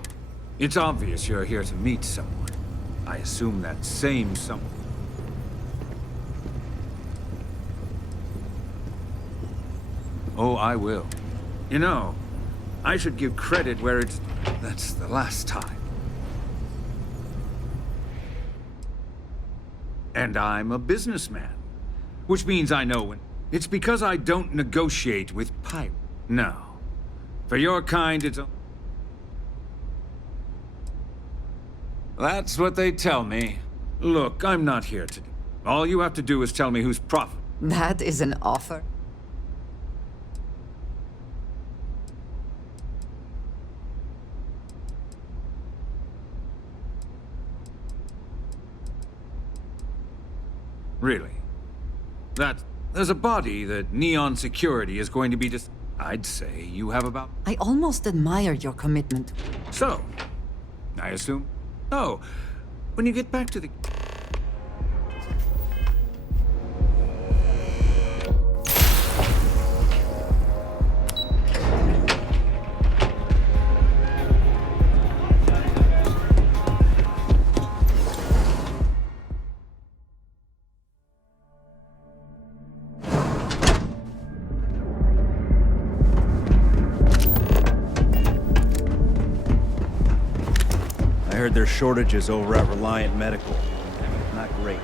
It's obvious you're here to meet someone. I assume that same someone. Oh, I will. You know, I should give credit where it's... That's the last time. And I'm a businessman. Which means I know when... It's because I don't negotiate with pirates. No. For your kind, it's a... That's what they tell me. Look, I'm not here to... All you have to do is tell me who's profit. That is an offer. Really? There's a body that Neon Security is going to be I'd say you have about... I almost admire your commitment. So, I assume... Oh, when you get back to the... I heard there's shortages over at Reliant Medical. Not great.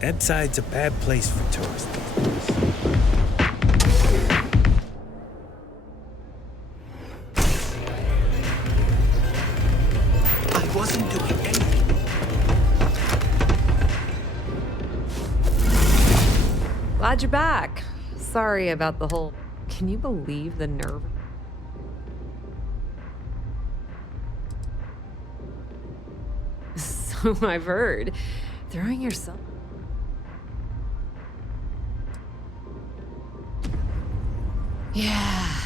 Ebside's a bad place for tourists. Wasn't doing anything. Glad you're back. Sorry about the whole... Can you believe the nerve? So I've heard. Throwing yourself... Yeah.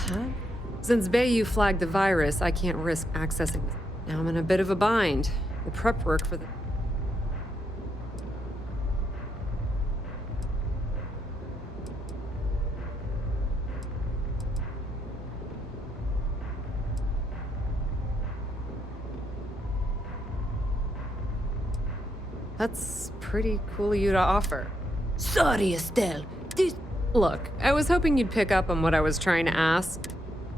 Huh? Since Bayou flagged the virus, I can't risk accessing this. Now I'm in a bit of a bind. The prep work for the... That's pretty cool of you to offer. Sorry, Estelle. This... Look, I was hoping you'd pick up on what I was trying to ask.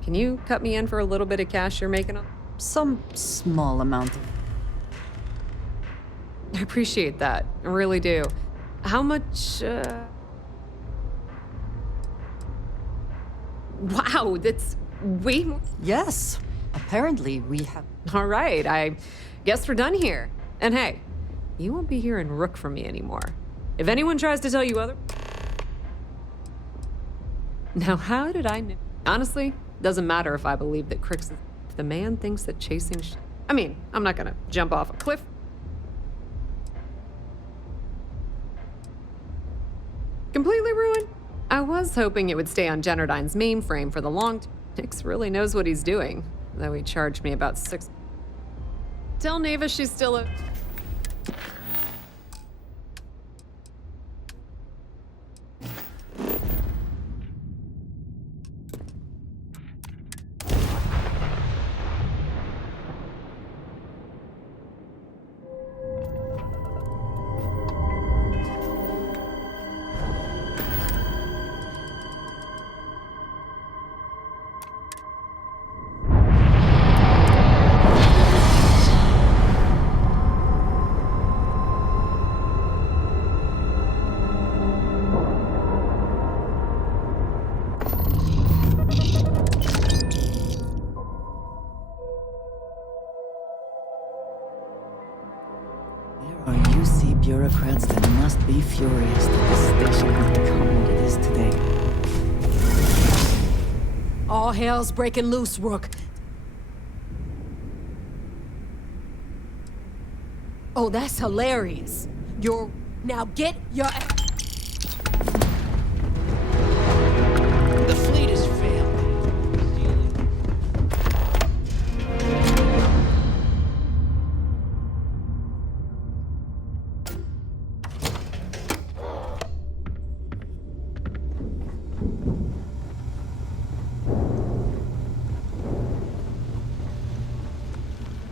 Can you cut me in for a little bit of cash you're making on? Some small amount. I appreciate that. I really do. How much, Wow, that's way more... Yes. Apparently, we have... All right, I guess we're done here. And hey, you won't be hearing Rook from me anymore. If anyone tries to tell you other... Now, how did I know? Honestly, doesn't matter if I believe that Crix is... If the man thinks that chasing... I mean, I'm not gonna jump off a cliff. Completely ruined? I was hoping it would stay on Generdyne's mainframe for the long term. Nix really knows what he's doing, though he charged me about 6... Tell Neva she's still a... Bureaucrats that must be furious that this station has become what it is today. All hell's breaking loose, Rook. Oh, that's hilarious. You're... Now get your... The fleet is family.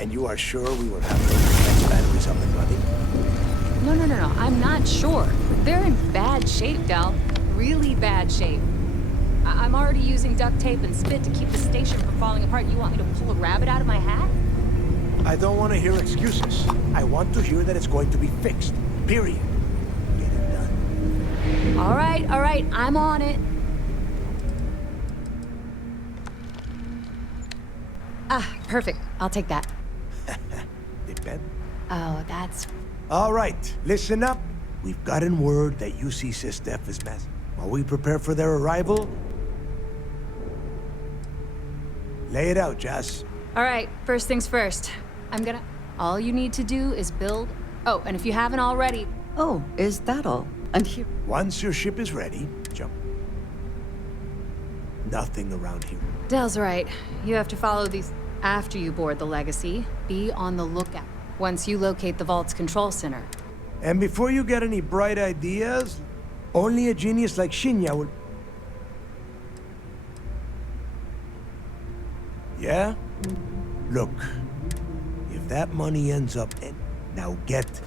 And you are sure we will have those defense batteries up and running? No. I'm not sure. They're in bad shape, Del. Really bad shape. I'm already using duct tape and spit to keep the station from falling apart. You want me to pull a rabbit out of my hat? I don't want to hear excuses. I want to hear that it's going to be fixed. Period. Get it done. All right. I'm on it. Ah, perfect. I'll take that. Depend. Oh, that's... All right, listen up. We've gotten word that UC Systef is massive. While we prepare for their arrival, lay it out, Jazz. All right, first things first. All you need to do is build... Oh, and if you haven't already... Oh, is that all? And here... Once your ship is ready, jump. Nothing around here. Del's right. You have to follow these... After you board the Legacy, be on the lookout. Once you locate the Vault's control center. And before you get any bright ideas, only a genius like Shinya will... Yeah? Look, if that money ends up in... Now get...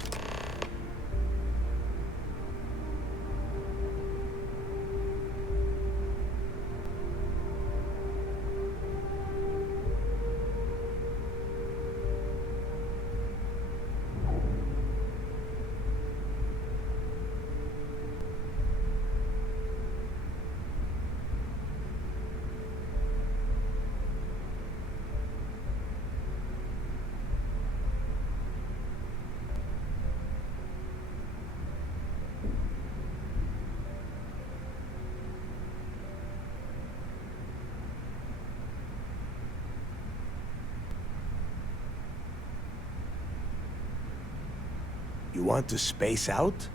You want to space out?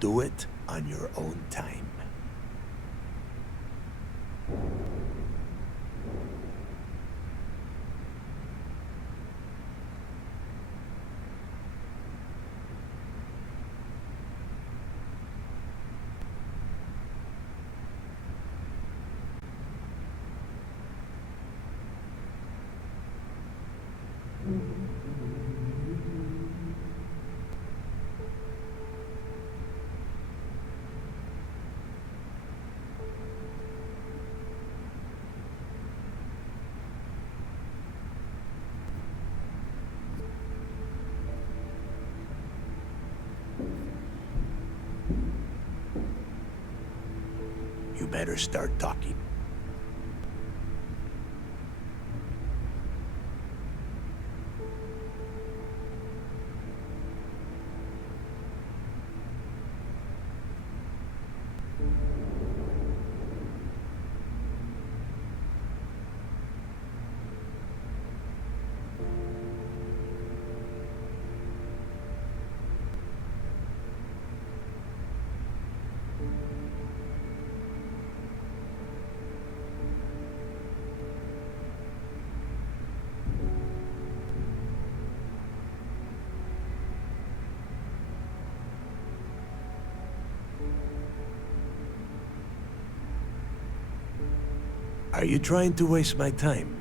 Do it on your own time. You better start talking. Are you trying to waste my time?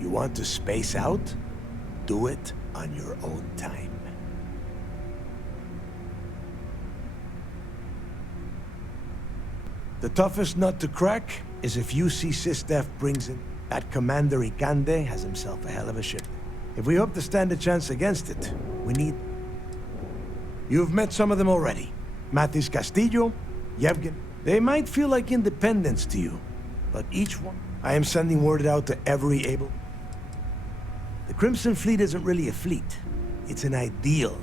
You want to space out? Do it on your own time. The toughest nut to crack is if UC Systef brings in. That Commander Ikande has himself a hell of a ship. If we hope to stand a chance against it, we need... You've met some of them already. Matis Castillo, Yevgen. They might feel like independents to you, but each one... I am sending word out to every able... The Crimson Fleet isn't really a fleet. It's an ideal.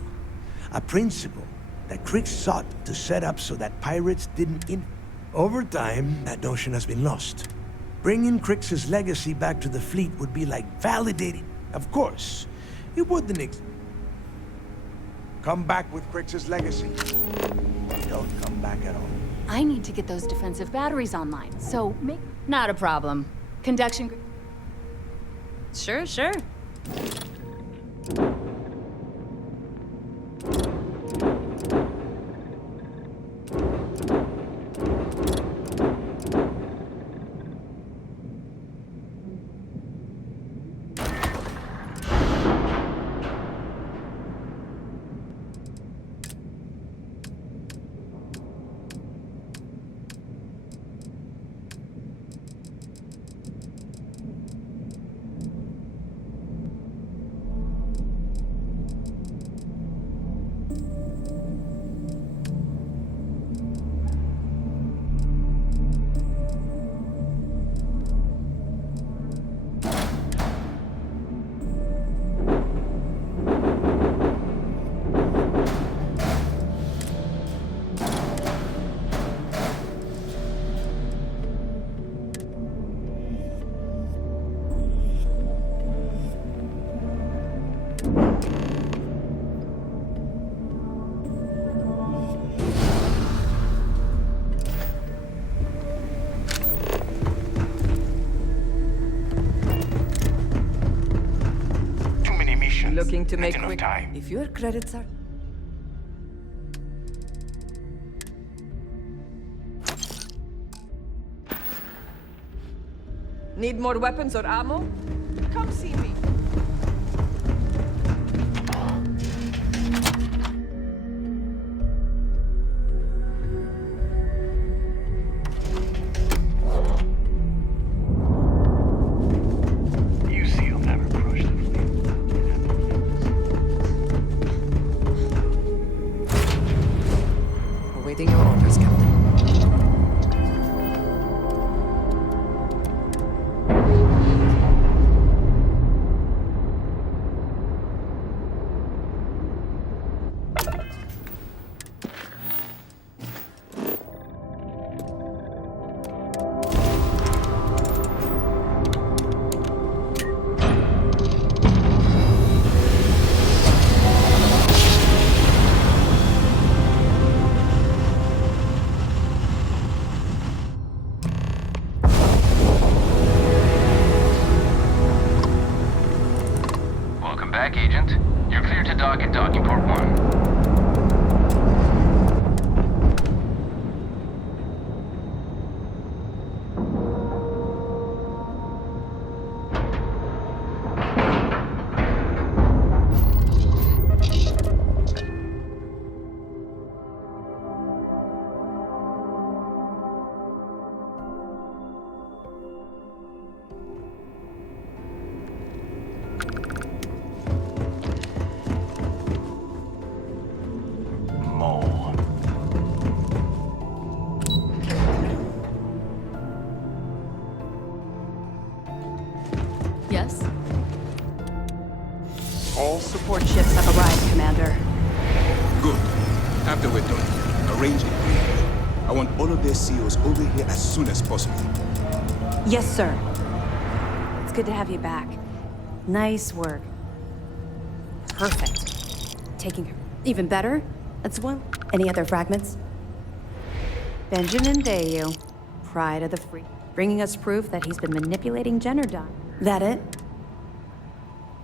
A principle that Crick sought to set up so that pirates didn't Over time, that notion has been lost. Bringing Crick's legacy back to the fleet would be like validating. Of course, it wouldn't come back with Crick's legacy. Or don't come back at all. I need to get those defensive batteries online, so make... Not a problem. Conduction... Sure, sure. Looking to make quick time. If your credits are... Need more weapons or ammo? Come see me. Awaiting your orders, Captain. Agent. You're clear to dock at docking port 1. Yes? All support ships have arrived, Commander. Good. After we're done, arrange it. I want all of their CEOs over here as soon as possible. Yes, sir. It's good to have you back. Nice work. Perfect. Taking her. Even better? That's one. Any other fragments? Benjamin Dayu, pride of the free, bringing us proof that he's been manipulating Generdyne. That it?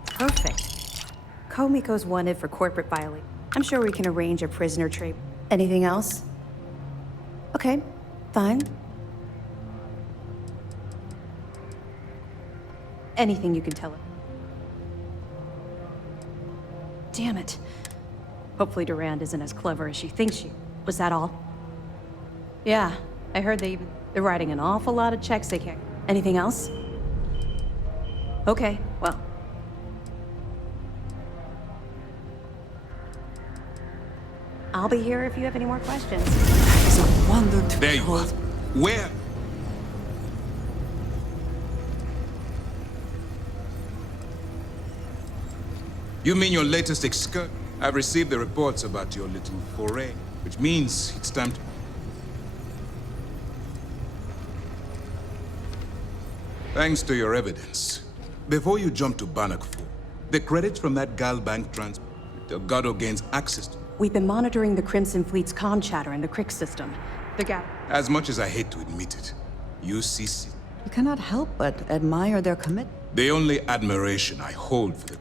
Perfect. Komiko's wanted for corporate violation. I'm sure we can arrange a prisoner trade. Anything else? Okay, fine. Anything you can tell her. Damn it. Hopefully Durand isn't as clever as she thinks she. Was that all? Yeah, I heard they're writing an awful lot of checks they can't. Anything else? Okay, well. I'll be here if you have any more questions. It's a wonder to There you are. Where? You mean your latest excursion? I've received the reports about your little foray, which means it's time to... Thanks to your evidence. Before you jump to Bannock 4, the credits from that Gal Bank transfer, Delgado gains access to. We've been monitoring the Crimson Fleet's comm chatter in the Crick system. As much as I hate to admit it, UCC. You cannot help but admire their commitment. The only admiration I hold for the...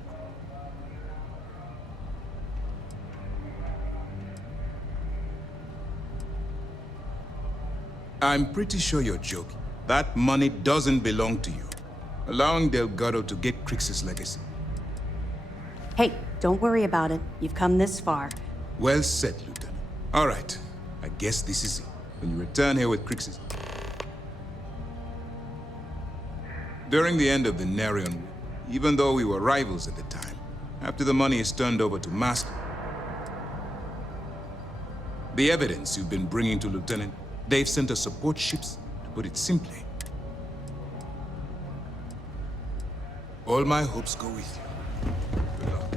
I'm pretty sure you're joking. That money doesn't belong to you. Allowing Delgado to get Crix's legacy. Hey, don't worry about it. You've come this far. Well said, Lieutenant. All right, I guess this is it. When you return here with Crix's... During the end of the Nerion War, even though we were rivals at the time, after the money is turned over to Master, the evidence you've been bringing to Lieutenant, they've sent us support ships, to put it simply. All my hopes go with you. Good luck.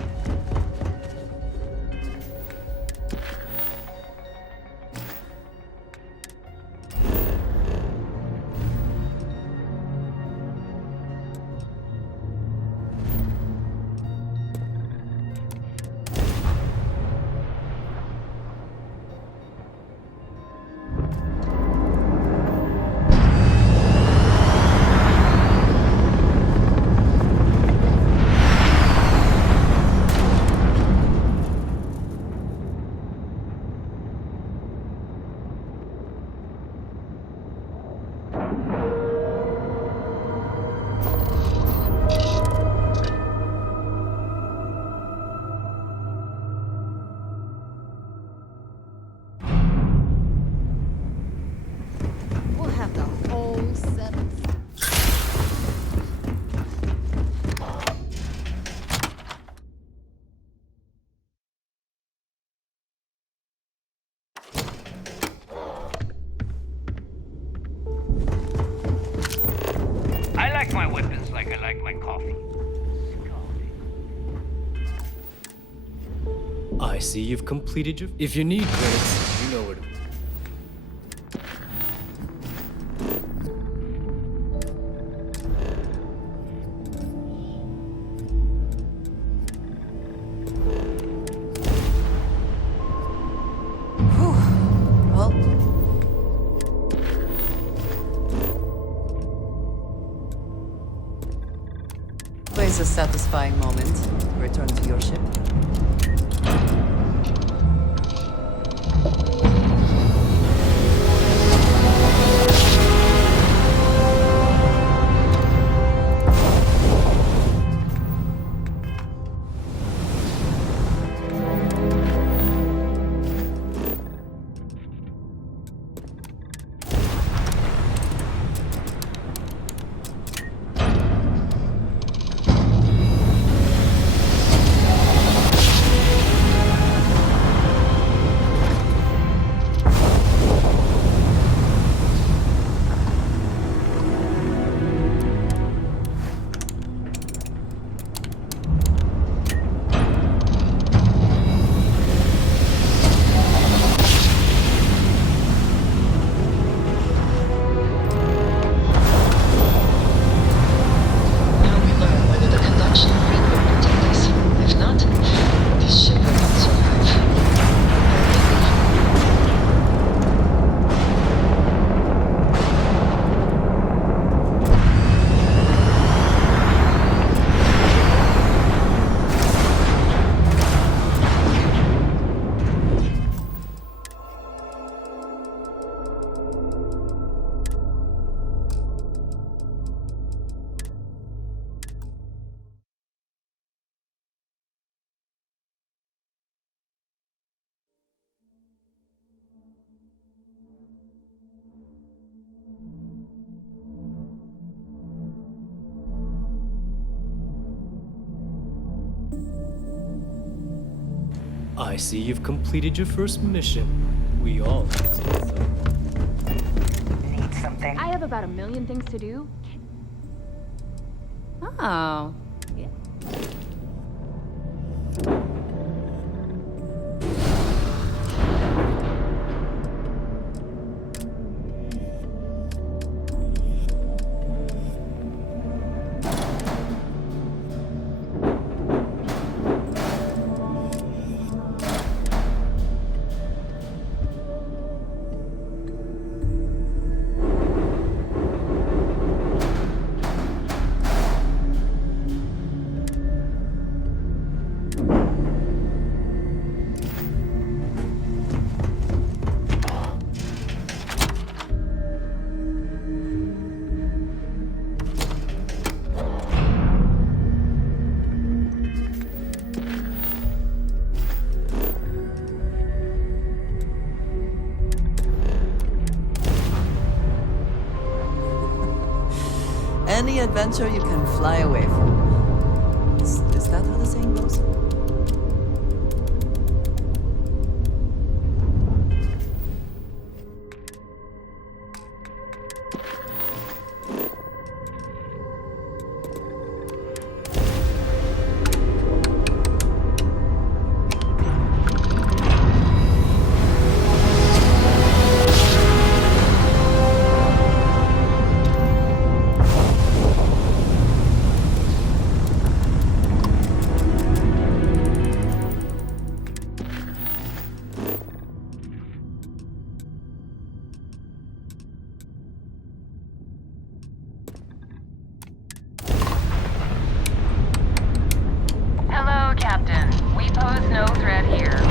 We'll have the whole set of... I like my weapons like I like my coffee. I see you've completed your... If you need credits, you know where to... Well, always a satisfying moment to return to your ship. I see you've completed your first mission. We all have so. Need something? I have about 1 million things to do. Oh. Yeah. Any adventure you can fly away from. Is that how the saying goes? Hello, Captain. We pose no threat here.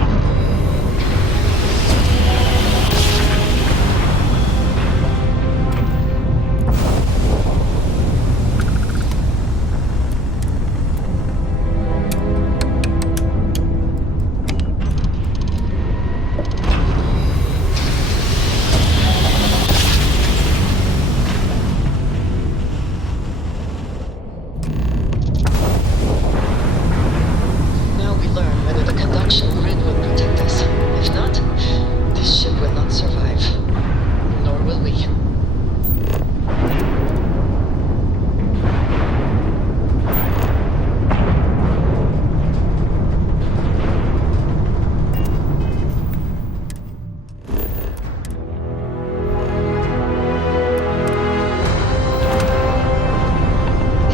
Now we learn whether the conduction grid will protect us. If not, this ship will not survive. Nor will we.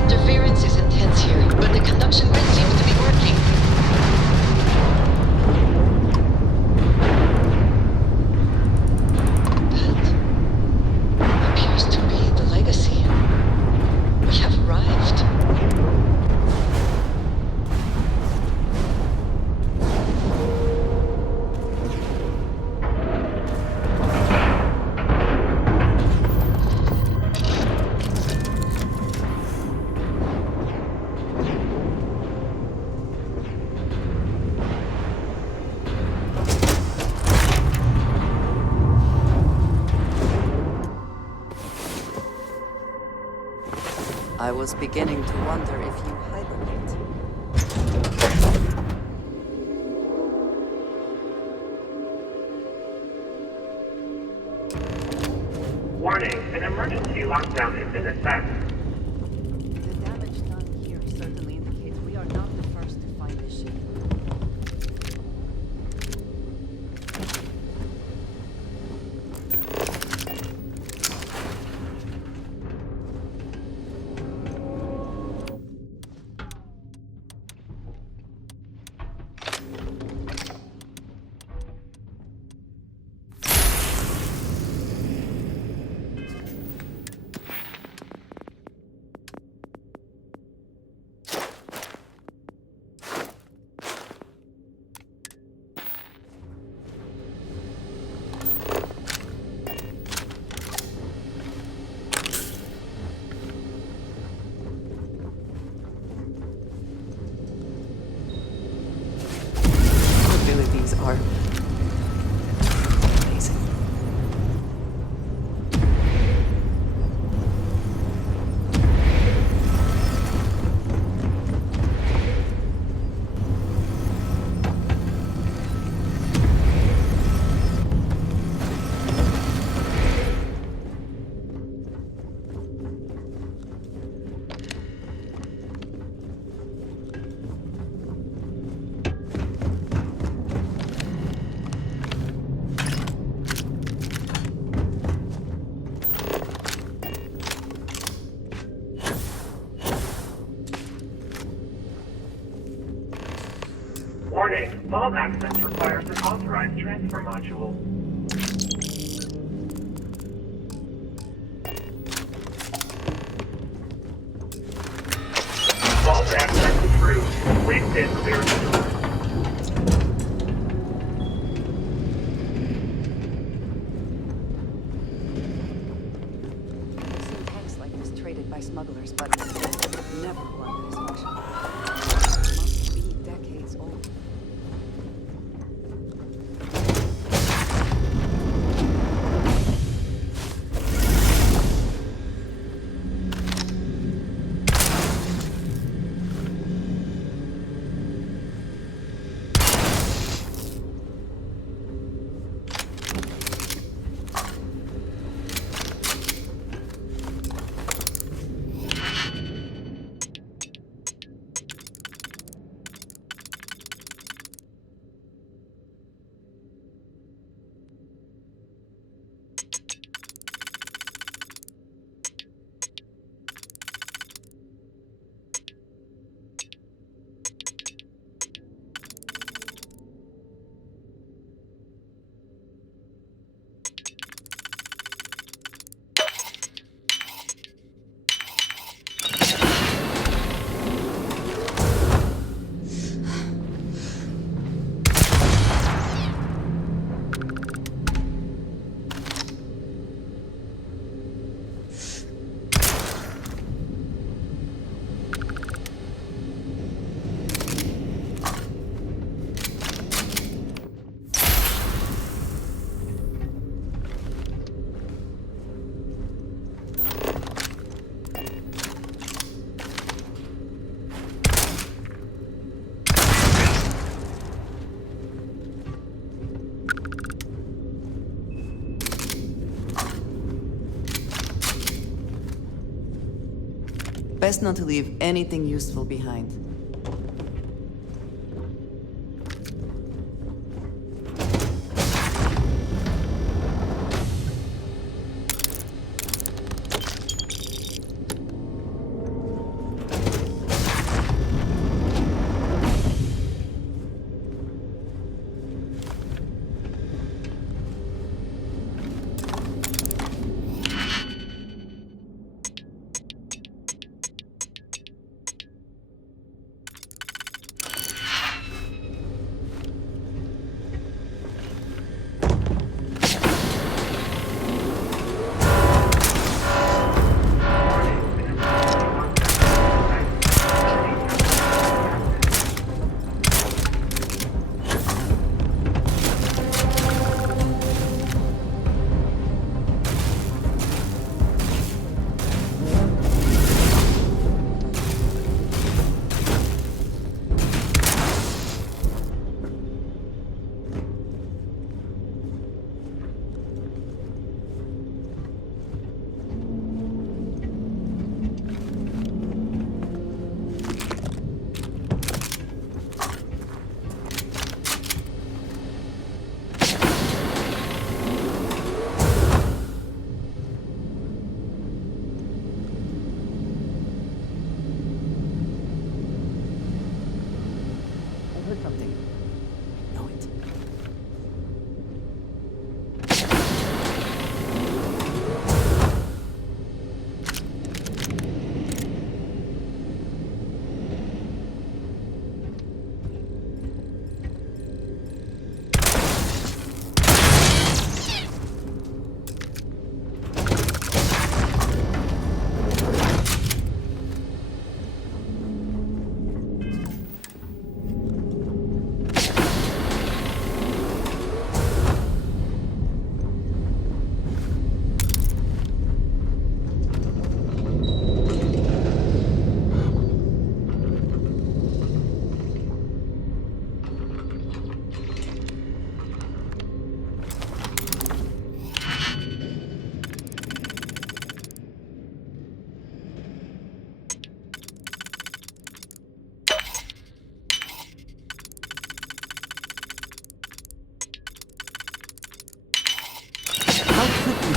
Interference is intense here, but the conduction grid seems to be working. That appears to be the legacy. We have arrived. I was beginning to wonder if you hibernate. Warning, an emergency lockdown has been established. The damage done here certainly indicates we are not the first to find this ship. Warning, vault access requires an authorized transfer module. Vault access approved. Please stand clear of the door. I've seen tanks like this traded by smugglers, but never one that is functional. Must be decades old. Best not to leave anything useful behind.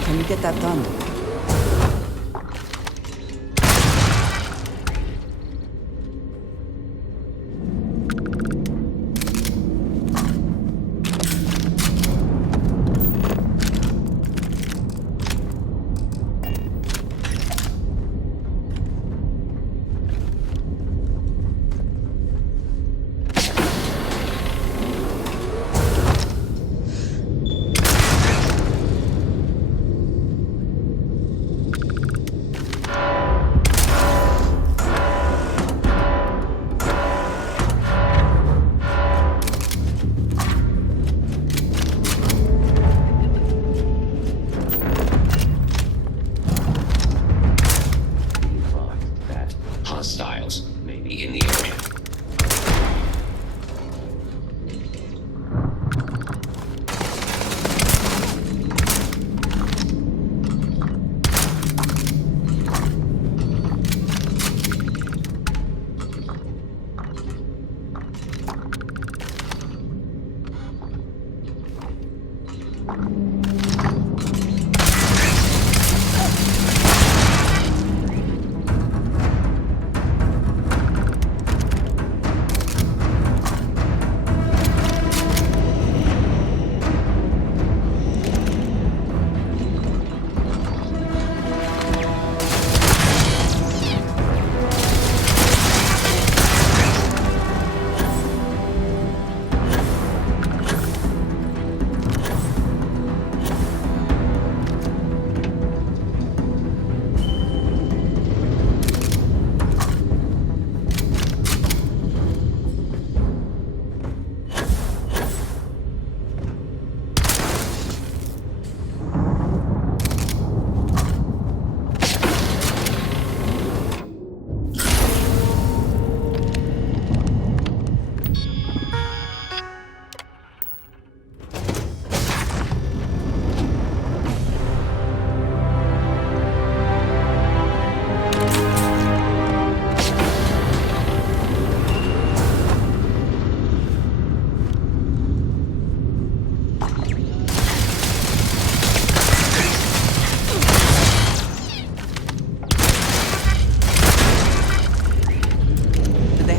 Can you get that done? hostiles may be in the area.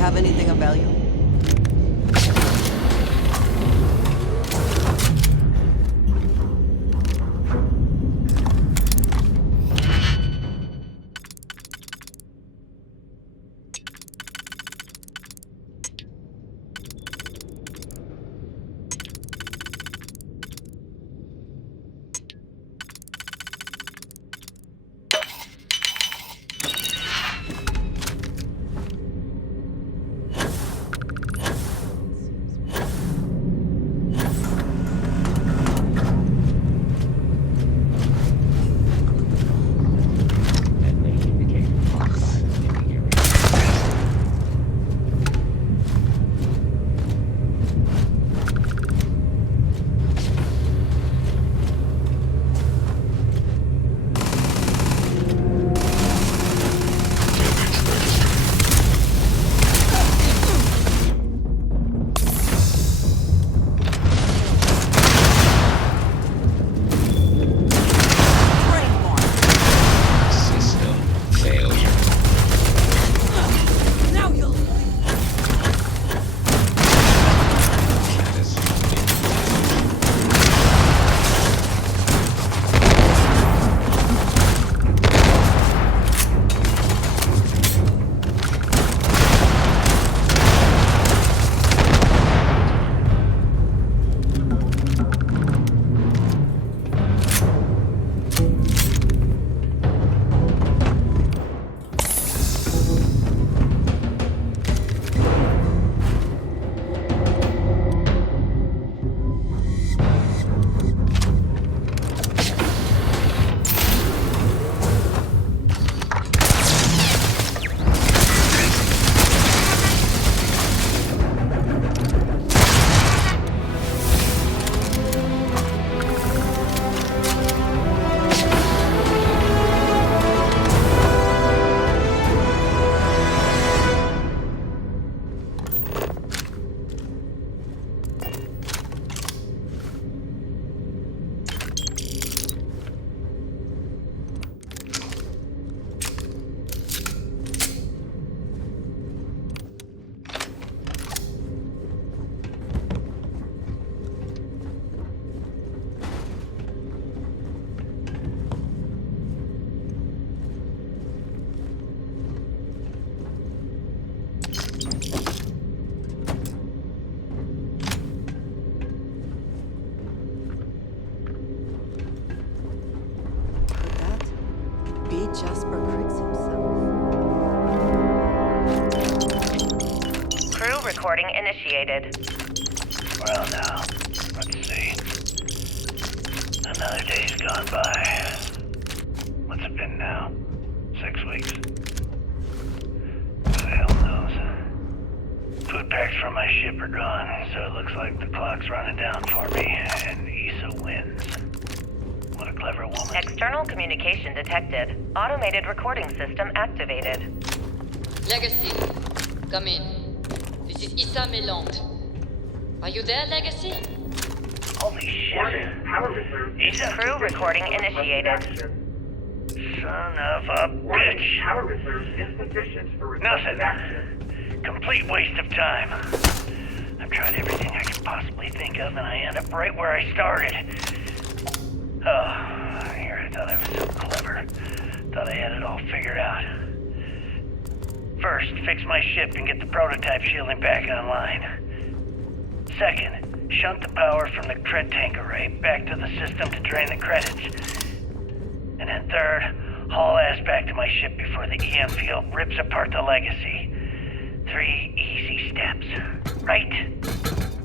Have anything of value? Jasper Criggs himself. Crew recording initiated. Well now, let's see. Another day's gone by. What's it been now? 6 weeks? artifacts from my ship are gone, so it looks like the clock's running down for me, and Issa wins. What a clever woman. External communication detected. Automated recording system activated. Legacy, come in. This is Issa Meland. Are you there, Legacy? Holy shit. Power reserve. Issa. Crew recording initiated. Son of a bitch. Power reserve insufficient for Nothing. action. Complete waste of time. I've tried everything I could possibly think of, and I end up right where I started. Oh, here I thought I was so clever. Thought I had it all figured out. First, fix my ship and get the prototype shielding back online. Second, shunt the power from the cred tank array back to the system to drain the credits. And then third, haul ass back to my ship before the EM field rips apart the legacy. 3 easy steps, right?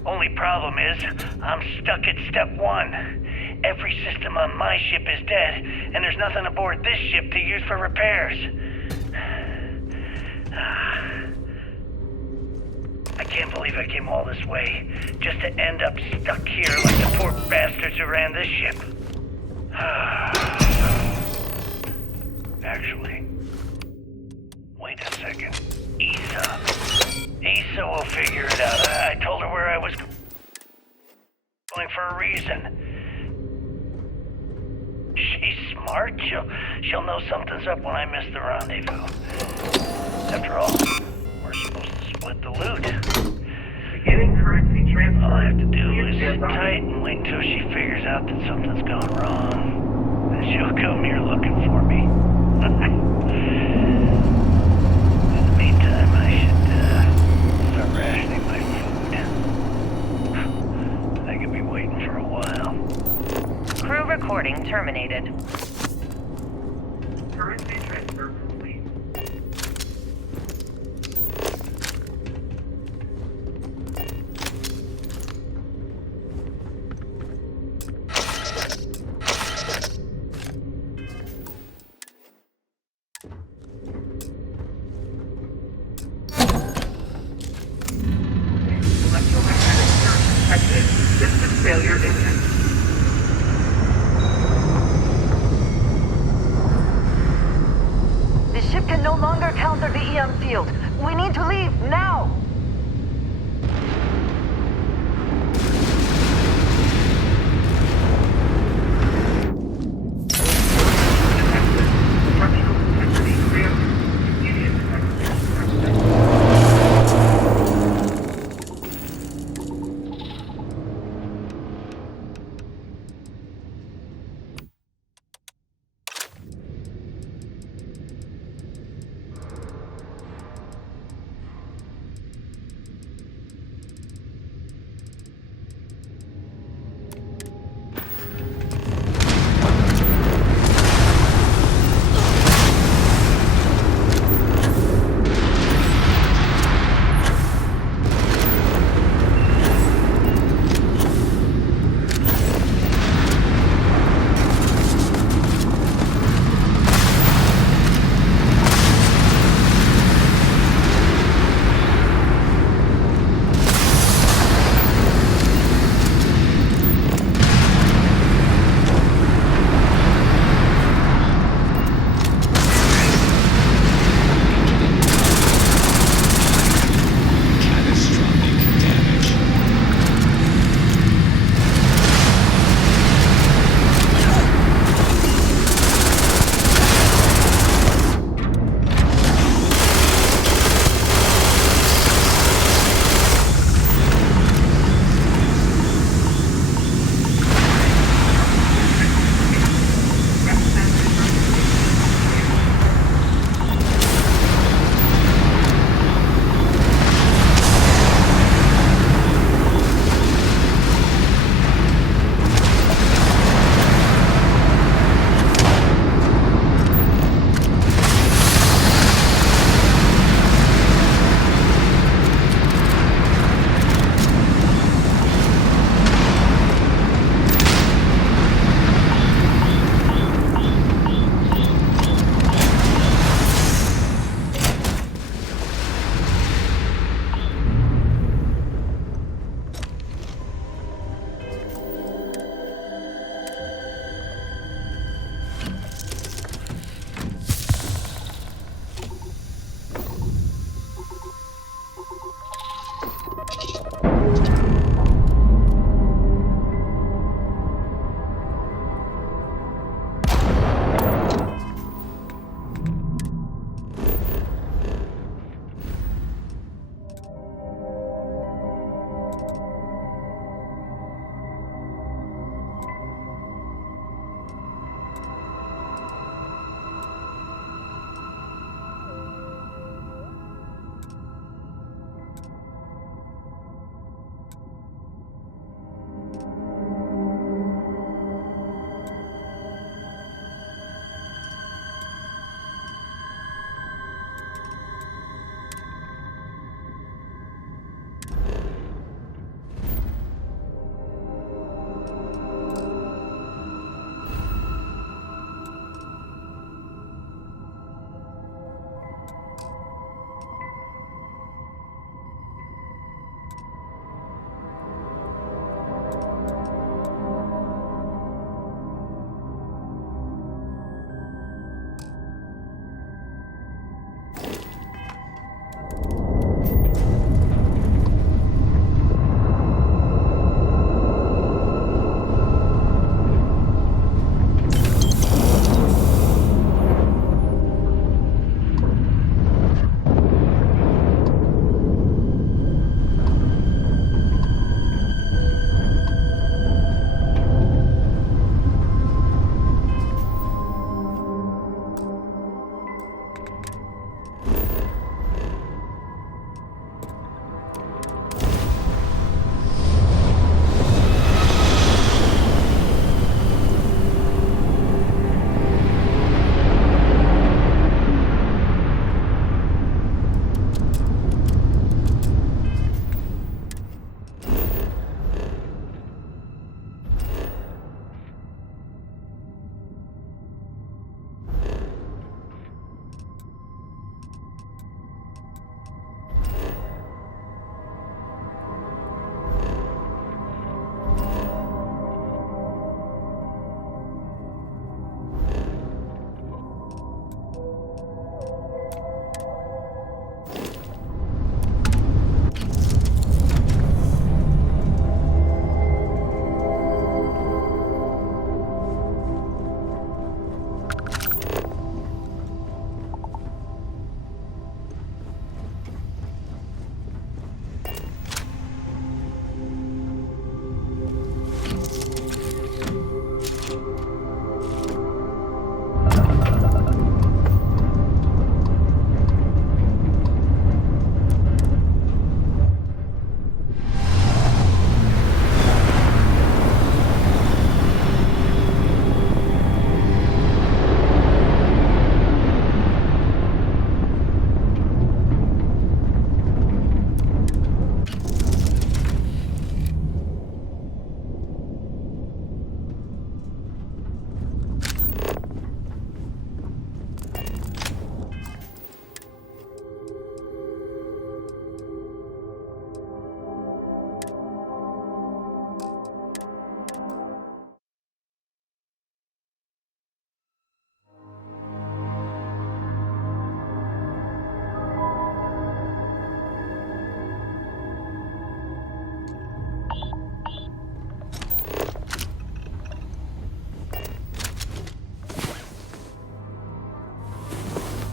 Only problem is, I'm stuck at step 1. Every system on my ship is dead, and there's nothing aboard this ship to use for repairs. I can't believe I came all this way, just to end up stuck here like the poor bastards who ran this ship. Actually, wait a second. Issa will figure it out. I told her where I was going for a reason. She's smart. She'll know something's up when I miss the rendezvous. After all, we're supposed to split the loot. Beginning currency transfer. All I have to do is sit tight and wait until she figures out that something's gone wrong. Then she'll come here looking for me. In the meantime, I should start rationing my food. I could be waiting for a while. Crew recording terminated. Currency transfer complete. Electromagnetic surge detected. System failure imminent. The ship can no longer counter the EM field. We need to leave now!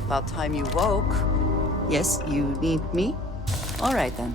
About time you woke. Yes, you need me? All right, then.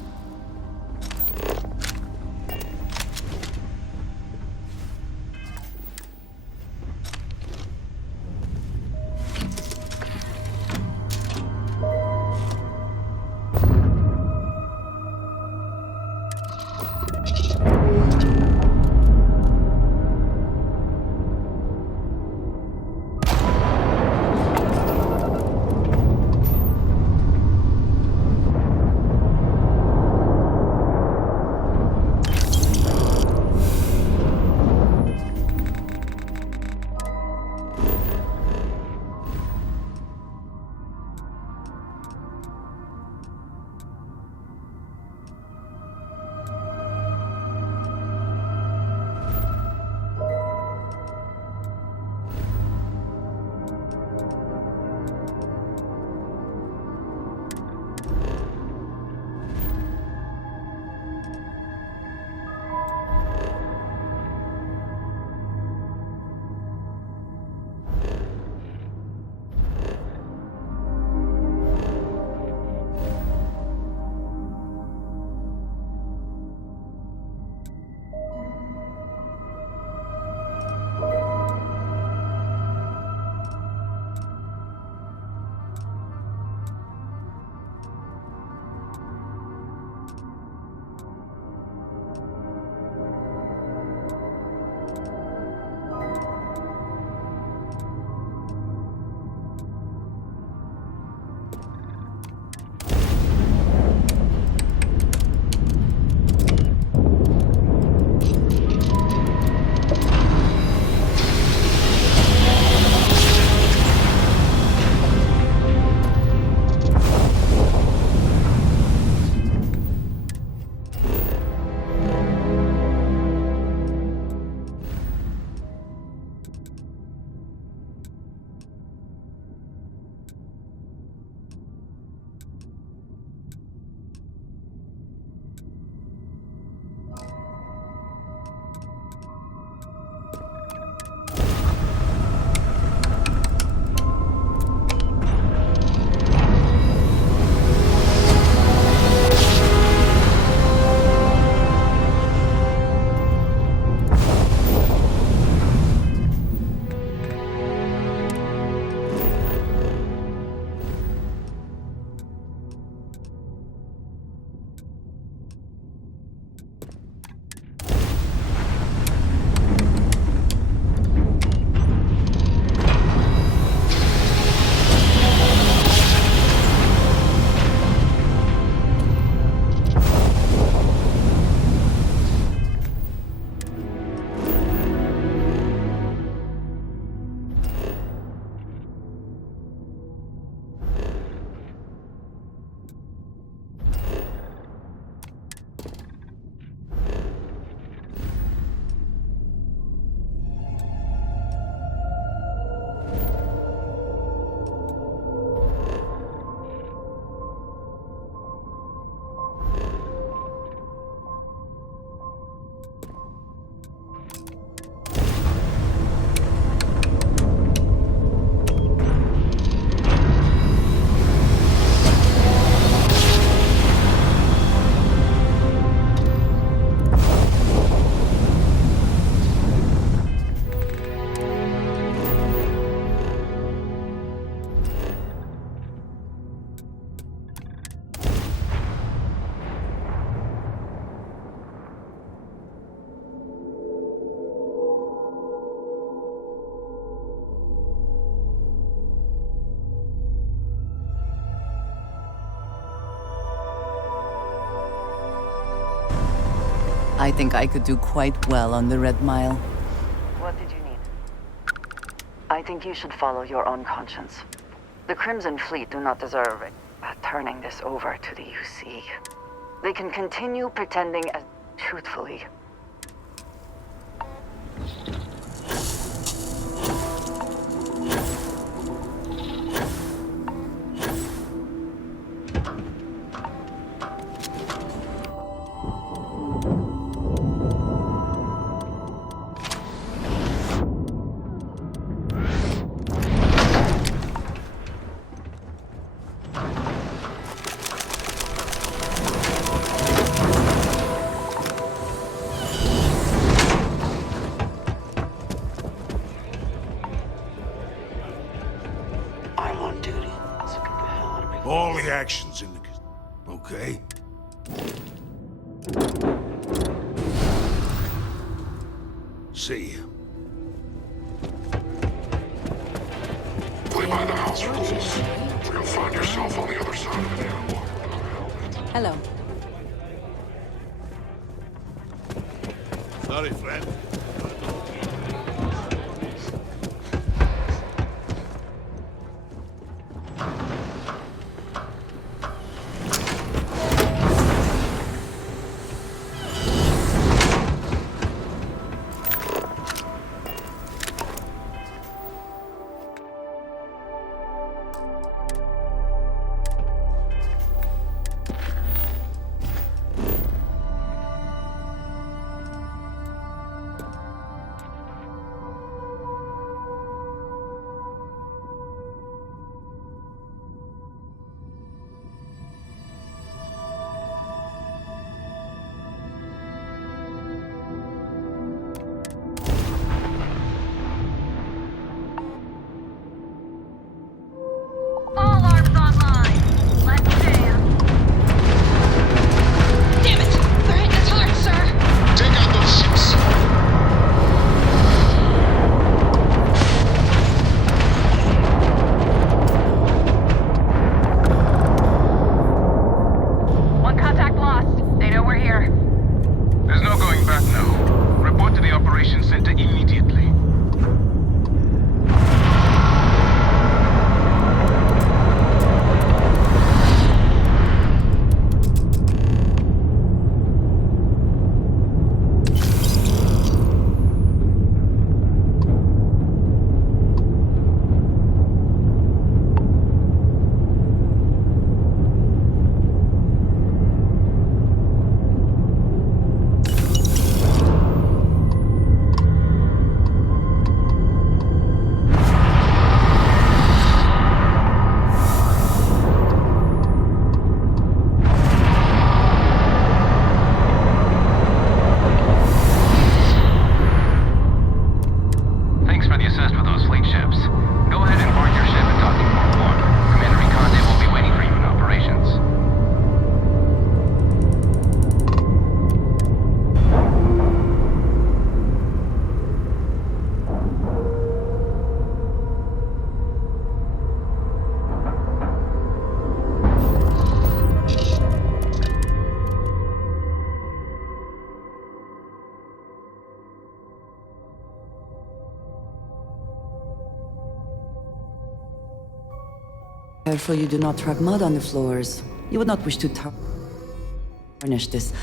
I think I could do quite well on the Red Mile. What did you need? I think you should follow your own conscience. The Crimson Fleet do not deserve it, turning this over to the UC. They can continue pretending as truthfully. actions in the... Okay? See ya. Play by the house rules, or you'll find yourself on the other side of the animal. Hello. Sorry, friend. All arms online. Let's jam. Damn it! We're hitting us hard, sir. Take out those ships. One contact lost. They know we're here. There's no going back now. Report to the operations center immediately. Thanks for the assist with those fleet ships. Go ahead and board your ship at Docking Port 1. Commander Conde will be waiting for you in operations. Careful you do not trap mud on the floors. You would not wish to tarnish this.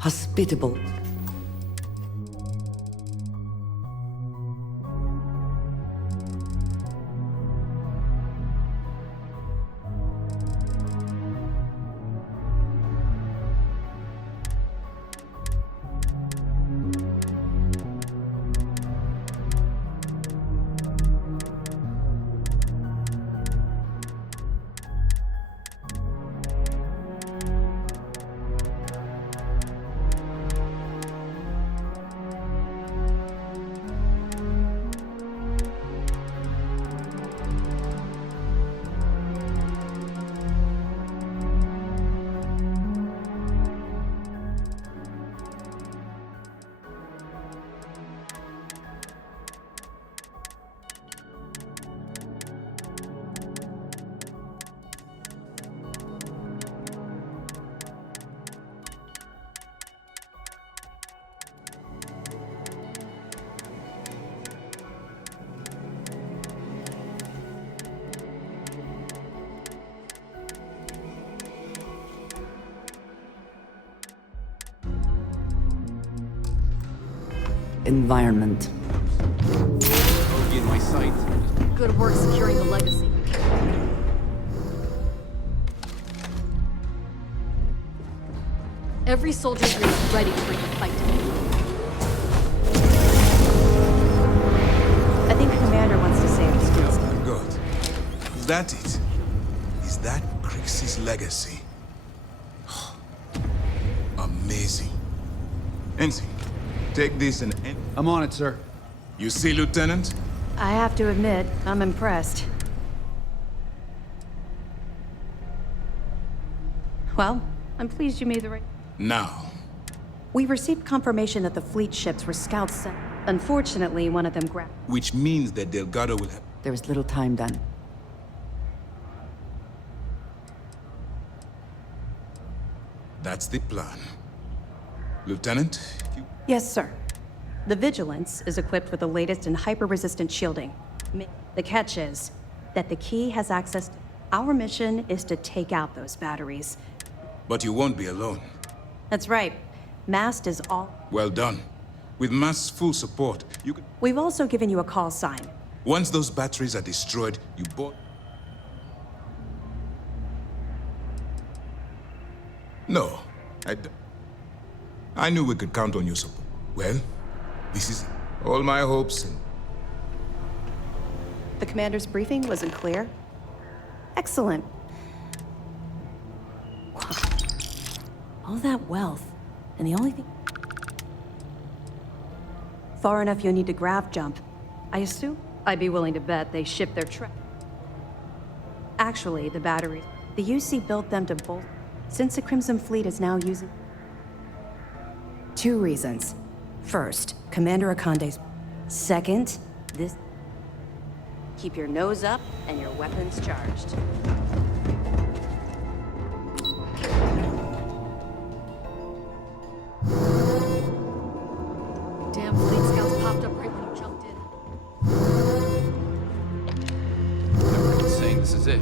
Hospitable. Environment. In my sight. Good work securing the legacy. Every soldier here is ready for your fight. I think the commander wants to say a few things. Good. Is that it? Is that Crix's legacy? Amazing. Enzi, take this and end. I'm on it, sir. You see, Lieutenant? I have to admit, I'm impressed. Well, I'm pleased you made the right... Now. We received confirmation that the fleet ships were scouts sent. Unfortunately, one of them grabbed... Which means that Delgado will have... There is little time then. That's the plan. Lieutenant, Yes, sir. The Vigilance is equipped with the latest in hyper-resistant shielding. The catch is that the key has access to... Our mission is to take out those batteries. But you won't be alone. That's right. Mast is all... Well done. With Mast's full support, you can... We've also given you a call sign. Once those batteries are destroyed, you both... No, I knew we could count on your support. Well, this is all my hopes and... The commander's briefing wasn't clear? Excellent. Wow. All that wealth, and the only thing... Far enough you'll need to grav jump. I assume I'd be willing to bet they ship their truck. Actually, the batteries... The UC built them to bolt... Since the Crimson Fleet is now using... 2 reasons. First, Commander Akande's... Second, this... Keep your nose up and your weapons charged. Damn fleet scouts popped up right when you jumped in. Everyone's saying this is it.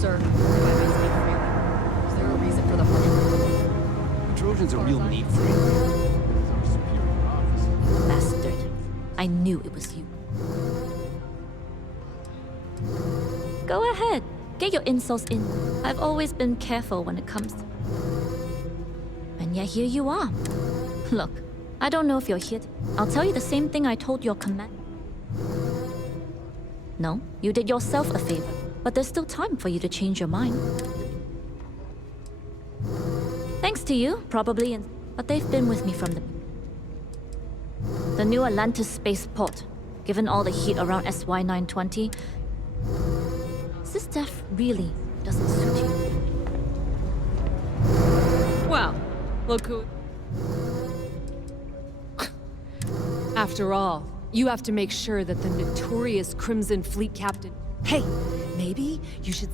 Sir, if I may speak freely, is there a reason for the harsh... The Trojans are real neat for Bastard. I knew it was you. Go ahead. Get your insults in. I've always been careful when it comes to... And yet here you are. Look, I don't know if you're here to... I'll tell you the same thing I told your command... No, you did yourself a favor. But there's still time for you to change your mind. Thanks to you, probably, but they've been with me from the new Atlantis spaceport. Given all the heat around SY-920, this death really doesn't suit you. Well, look who... After all, you have to make sure that the notorious Crimson Fleet captain... Hey, maybe you should...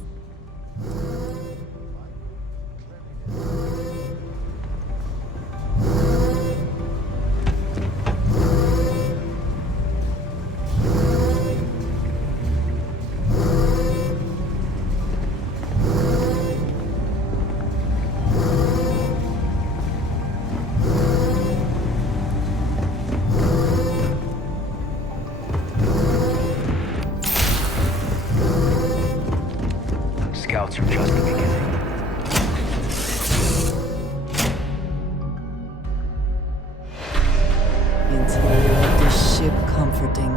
Scouts are just the beginning. Interior of this ship comforting.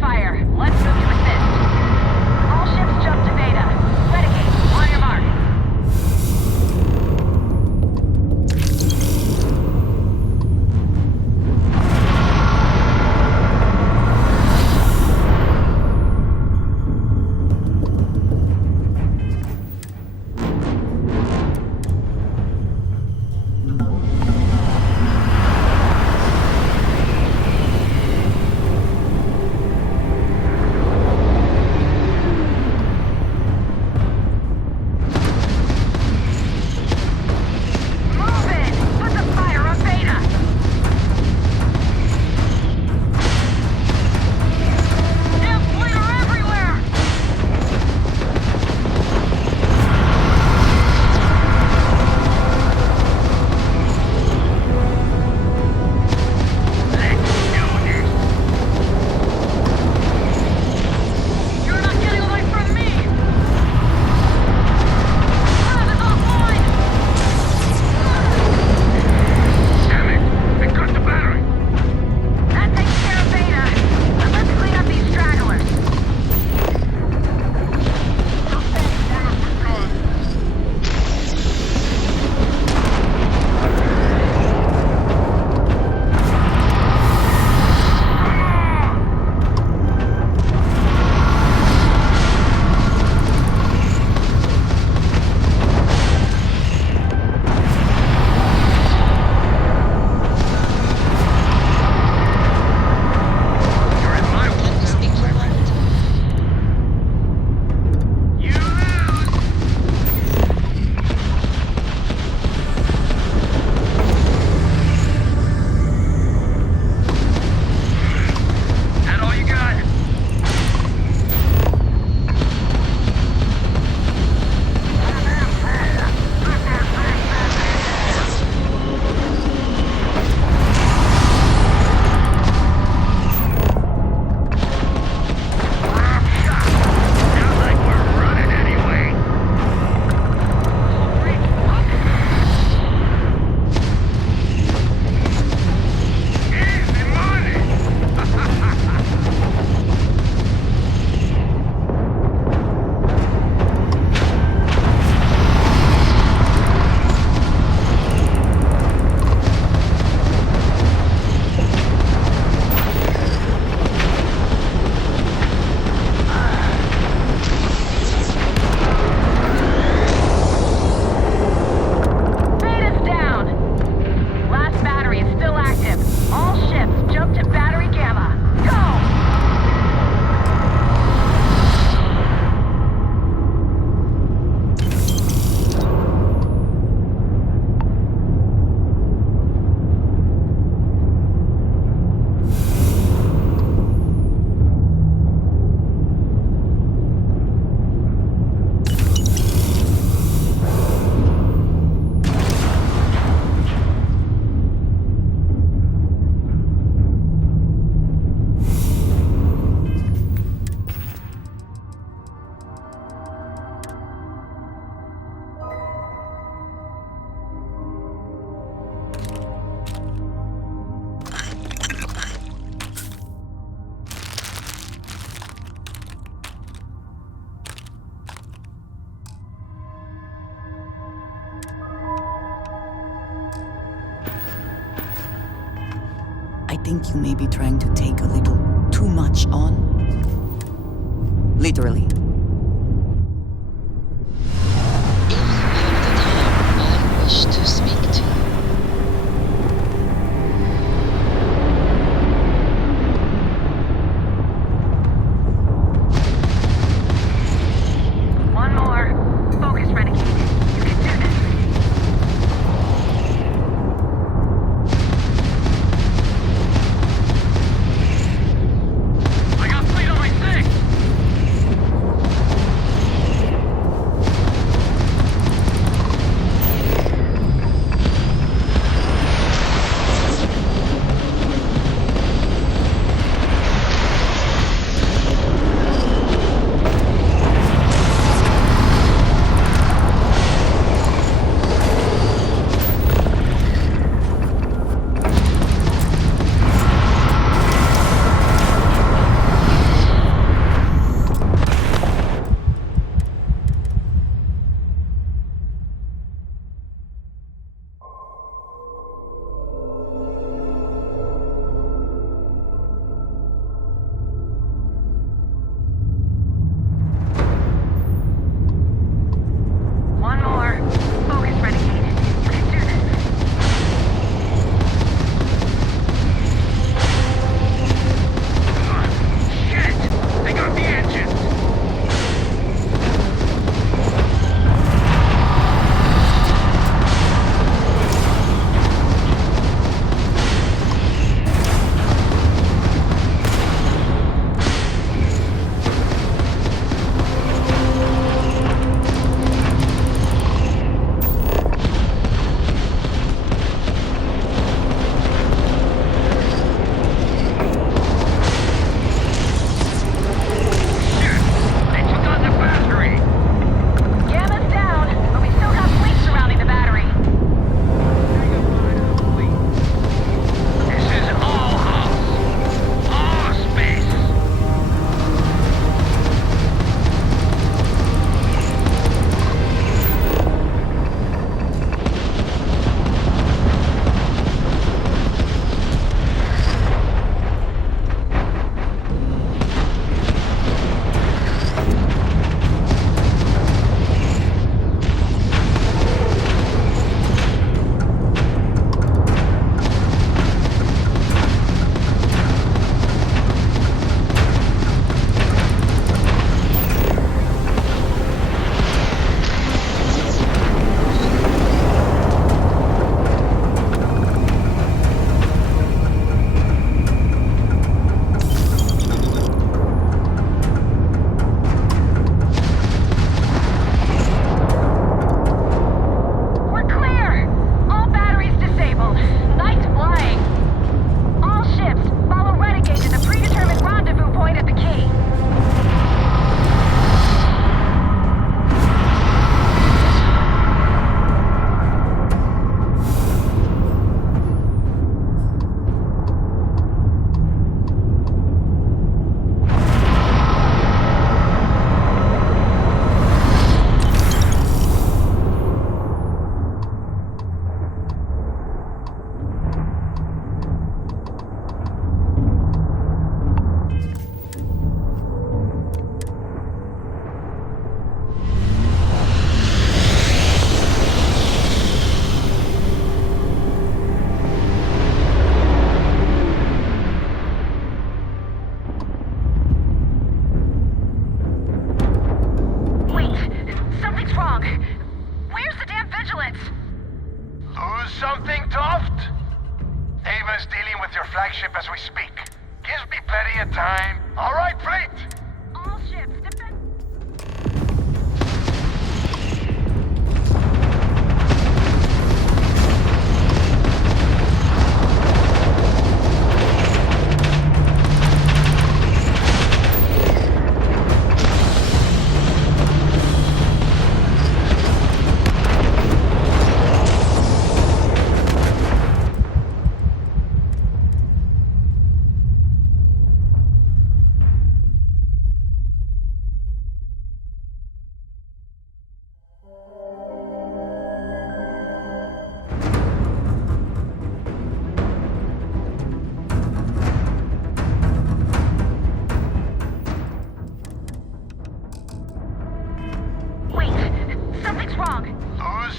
fire. Let's move to assist. All ships jump to Beta. Renegade, on your mark. I think you may be trying to take a little too much on. Literally. I wish to speak to you. One more. Focus, Renegade. You can do this. I got fleet on my six!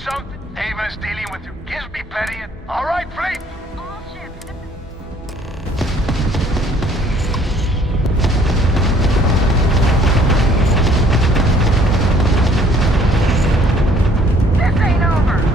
something? Ava's dealing with you. Gives me plenty. All right, Fleet. All ships. This ain't over.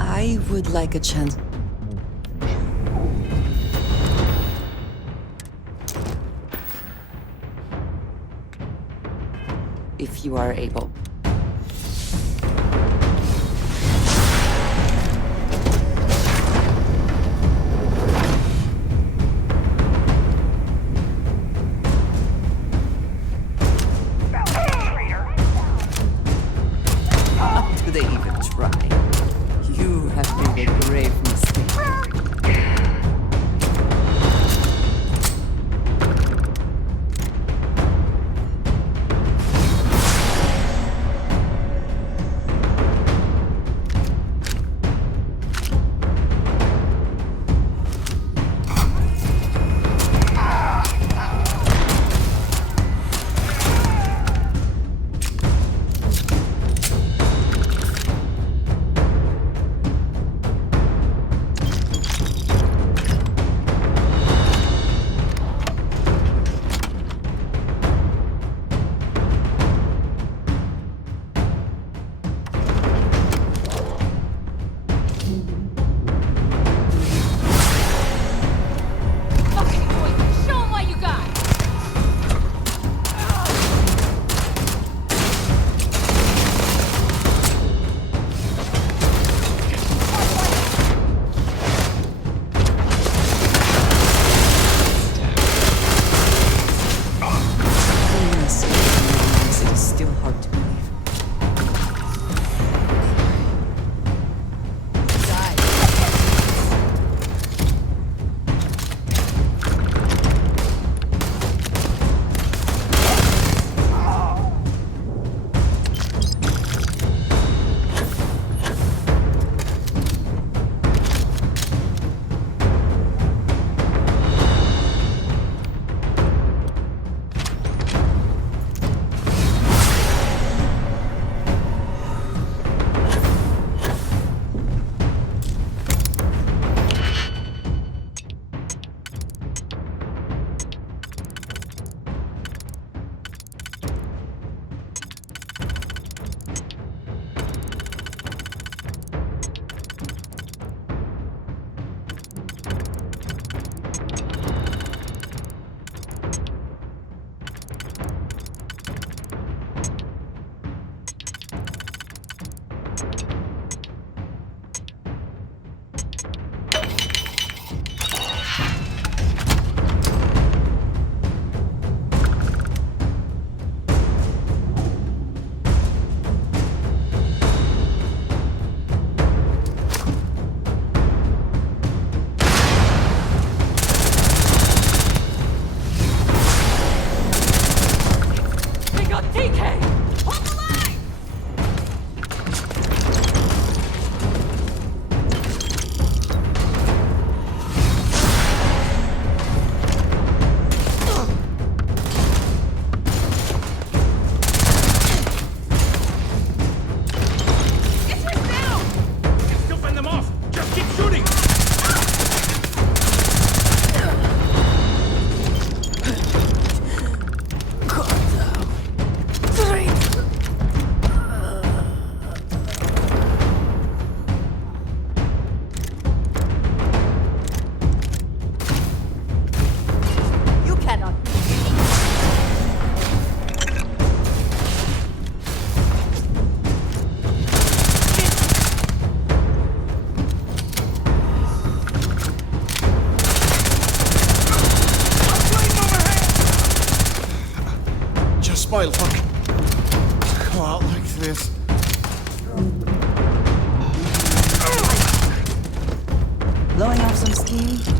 I would like a chance. If you are able. Do they even try? You have made a grave mistake. oil fucking come out like this. Blowing off some steam?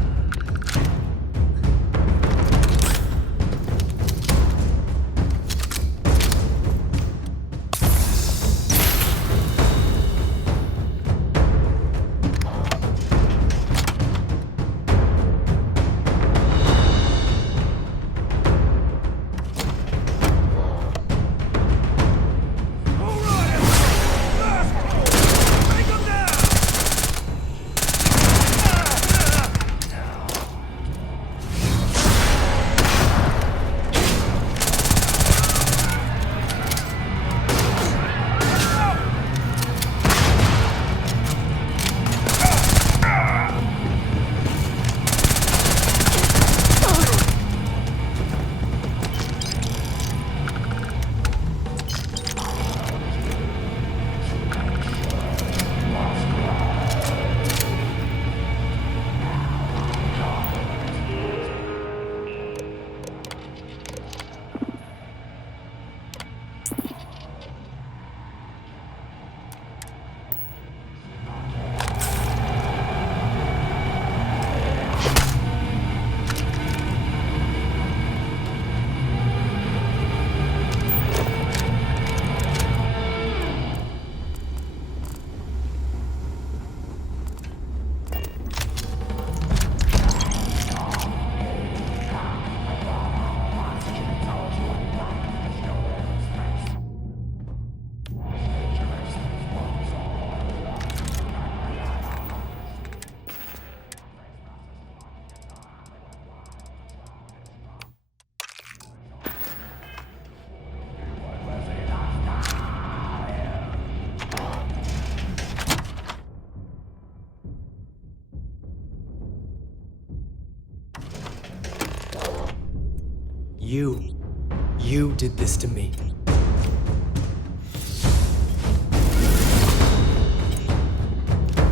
You did this to me.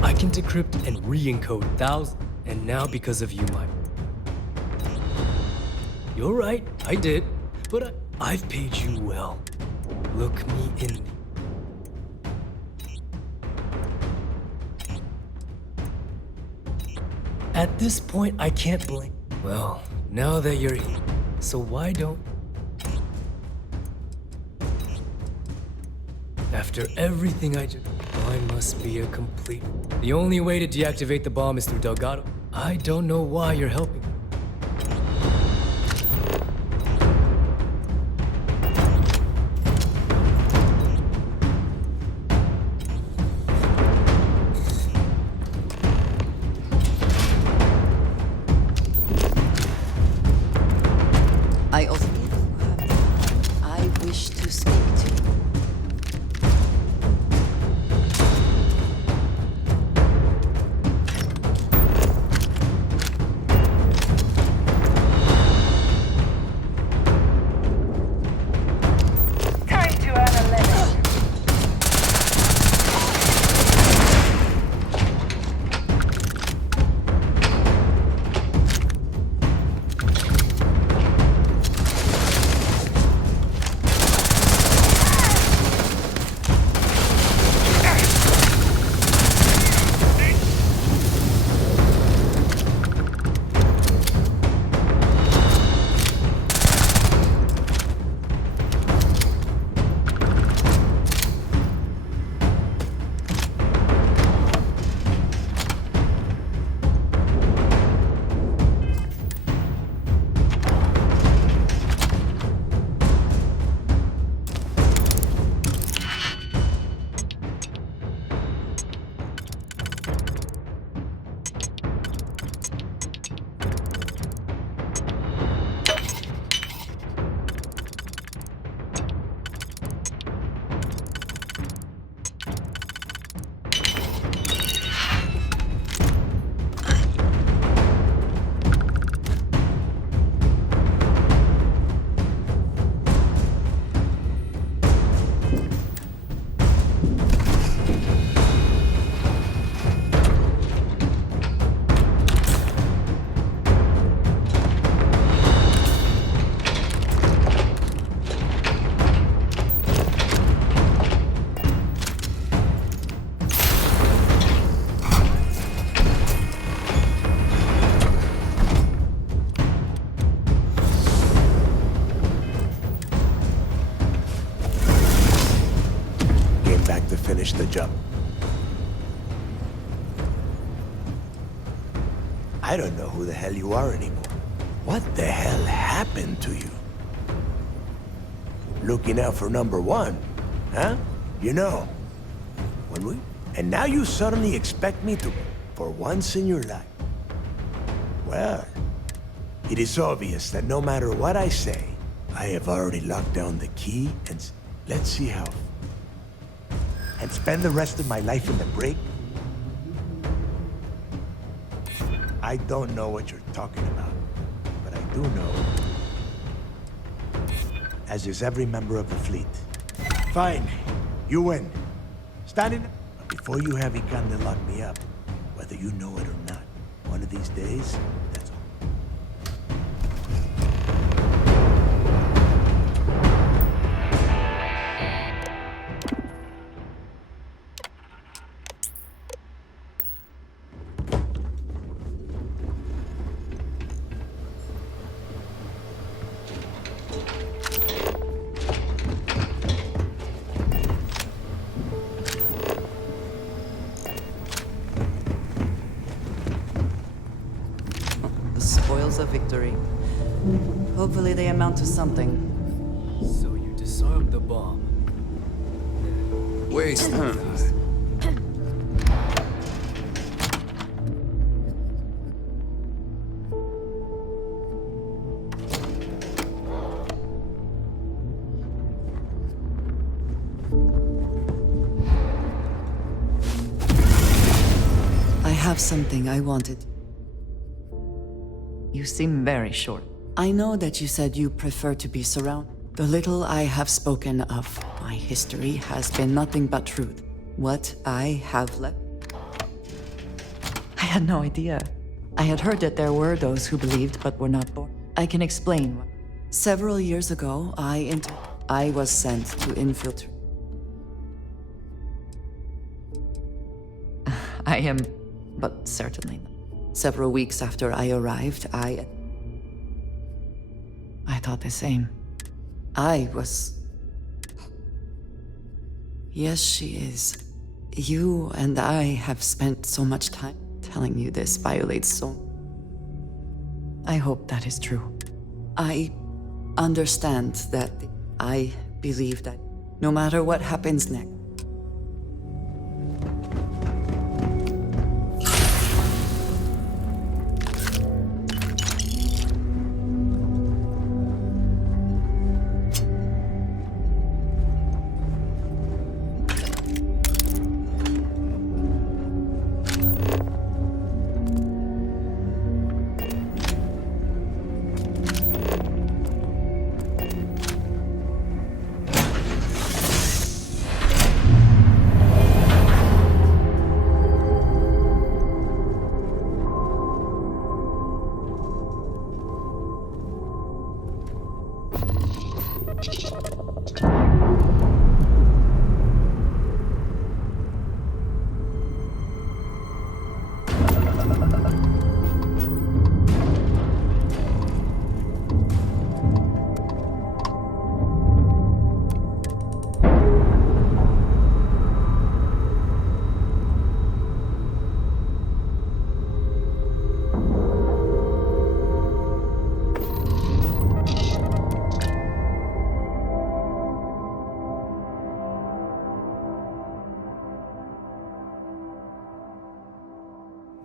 I can decrypt and re-encode thousands, and now because of you, You're right, I did, but I've paid you well. Look me in At this point, I can't blame. Well, now that you're here, so why don't... After everything I just... I must be a complete... The only way to deactivate the bomb is through Delgado. I don't know why you're helping. I also I wish to speak to you. the job. I don't know who the hell you are anymore. What the hell happened to you? Looking out for number one, huh? You know, when we... And now you suddenly expect me to... For once in your life. Well, it is obvious that no matter what I say, I have already locked down the key and... Let's see how... And spend the rest of my life in the brig? I don't know what you're talking about, but I do know, as is every member of the fleet. Fine, you win. Standing, but before you have Ikande lock me up, whether you know it or not, one of these days, that's all. Spoils of victory. Hopefully they amount to something. So you disarmed the bomb. Waste. I have something I wanted. You seem very short. I know that you said you prefer to be surrounded. The little I have spoken of my history has been nothing but truth. What I have left... I had no idea. I had heard that there were those who believed but were not born. I can explain. Several years ago, I was sent to infiltrate... I am... but certainly not. Several weeks after I arrived, I thought the same. I was... Yes, she is. You and I have spent so much time telling you this violates so... I hope that is true. I understand that I believe that no matter what happens next,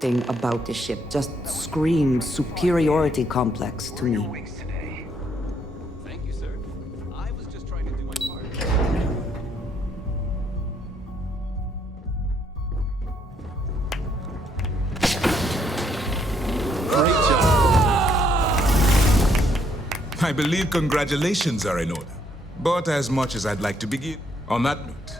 thing about the ship just screams superiority complex to me. Thank you, sir. I was just trying to do my part. Great job. I believe congratulations are in order. But as much as I'd like to begin, on that note...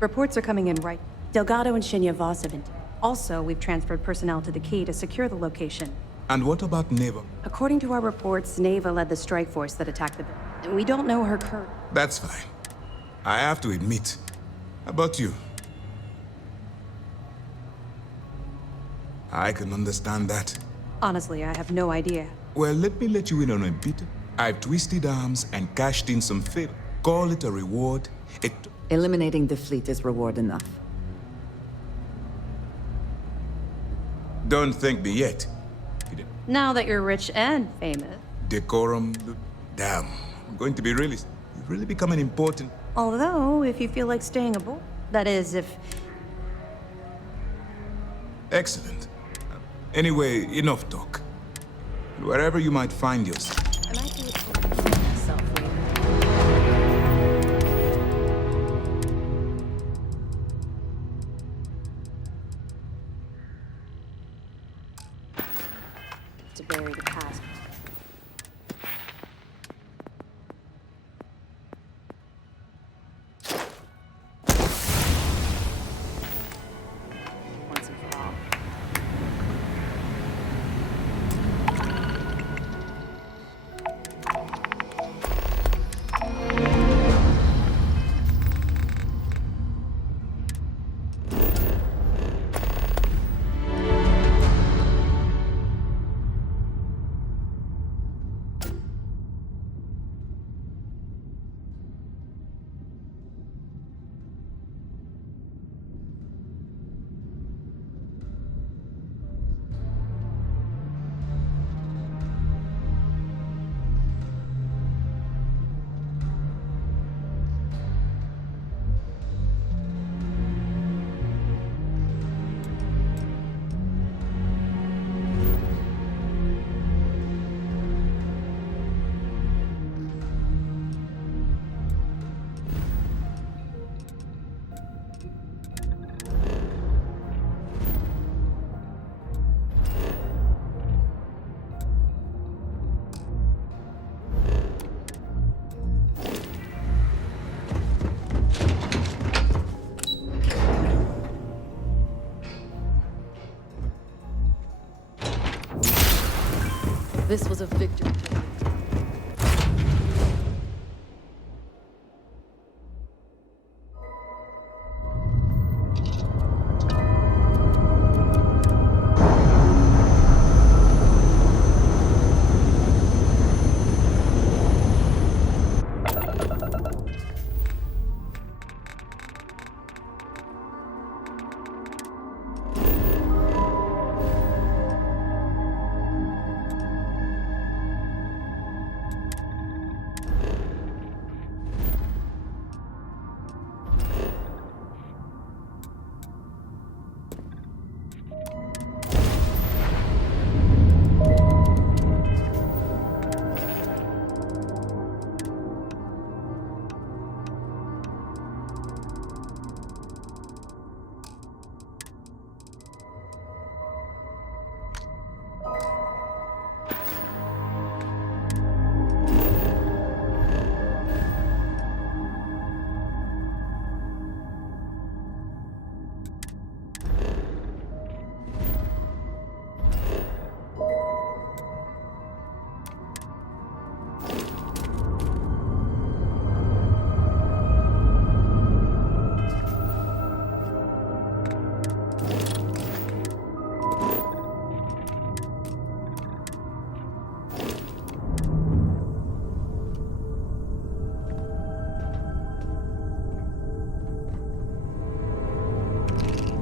Reports are coming in right. Delgado and Shinya Voss have been... Also, we've transferred personnel to the key to secure the location. And what about Neva? According to our reports, Neva led the strike force that attacked the building. We don't know her current... That's fine. I have to admit. How about you? I can understand that. Honestly, I have no idea. Well, let me let you in on a bit. I've twisted arms and cashed in some favor. Call it a reward. Eliminating the fleet is reward enough. Don't thank me yet. Now that you're rich and famous. Decorum. Damn. I'm going to be really becoming important. Although, if you feel like staying aboard, that is, if... Excellent. Anyway, enough talk. Wherever you might find yourself. I might do it for myself later. To bury the past. Once and for all. This was a victory.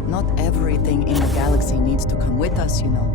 Not everything in the galaxy needs to come with us, you know.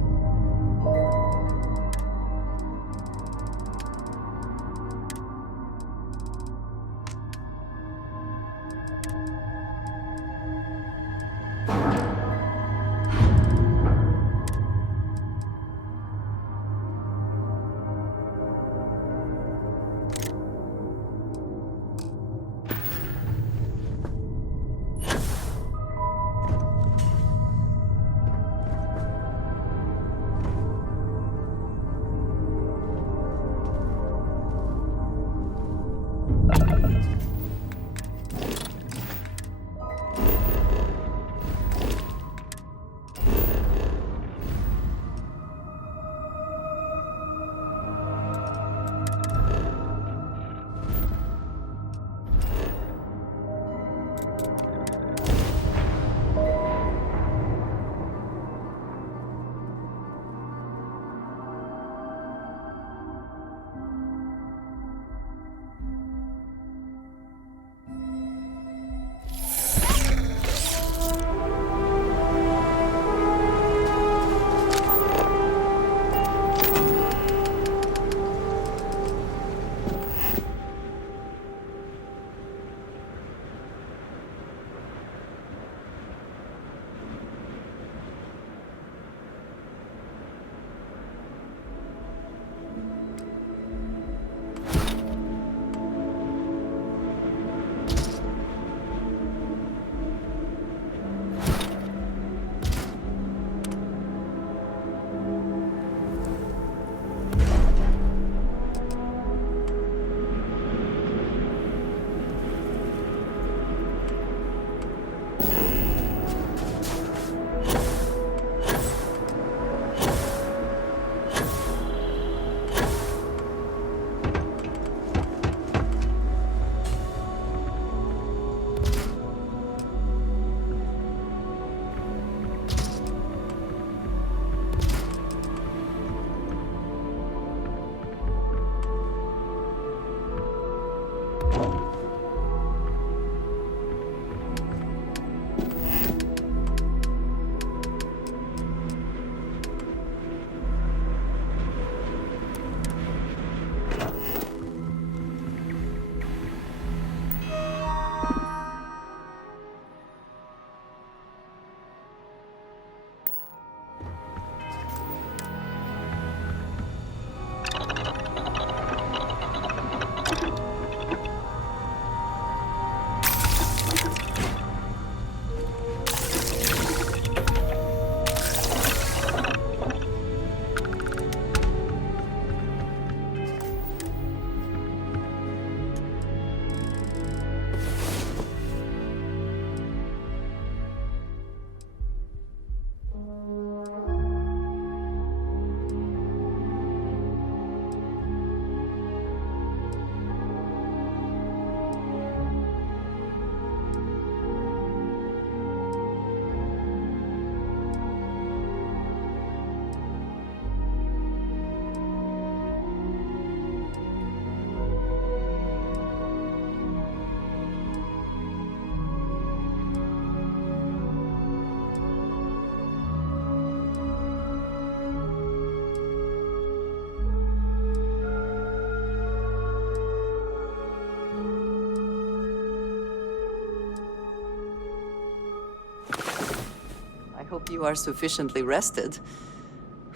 hope you are sufficiently rested.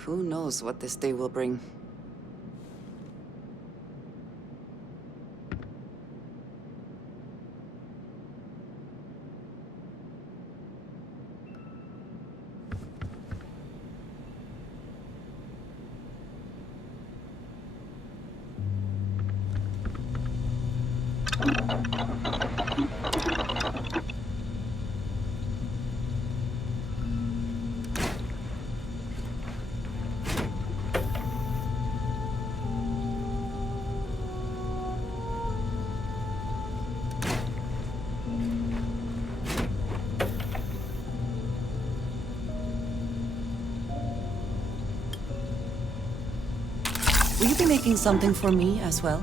Who knows what this day will bring? Will you be making something for me as well?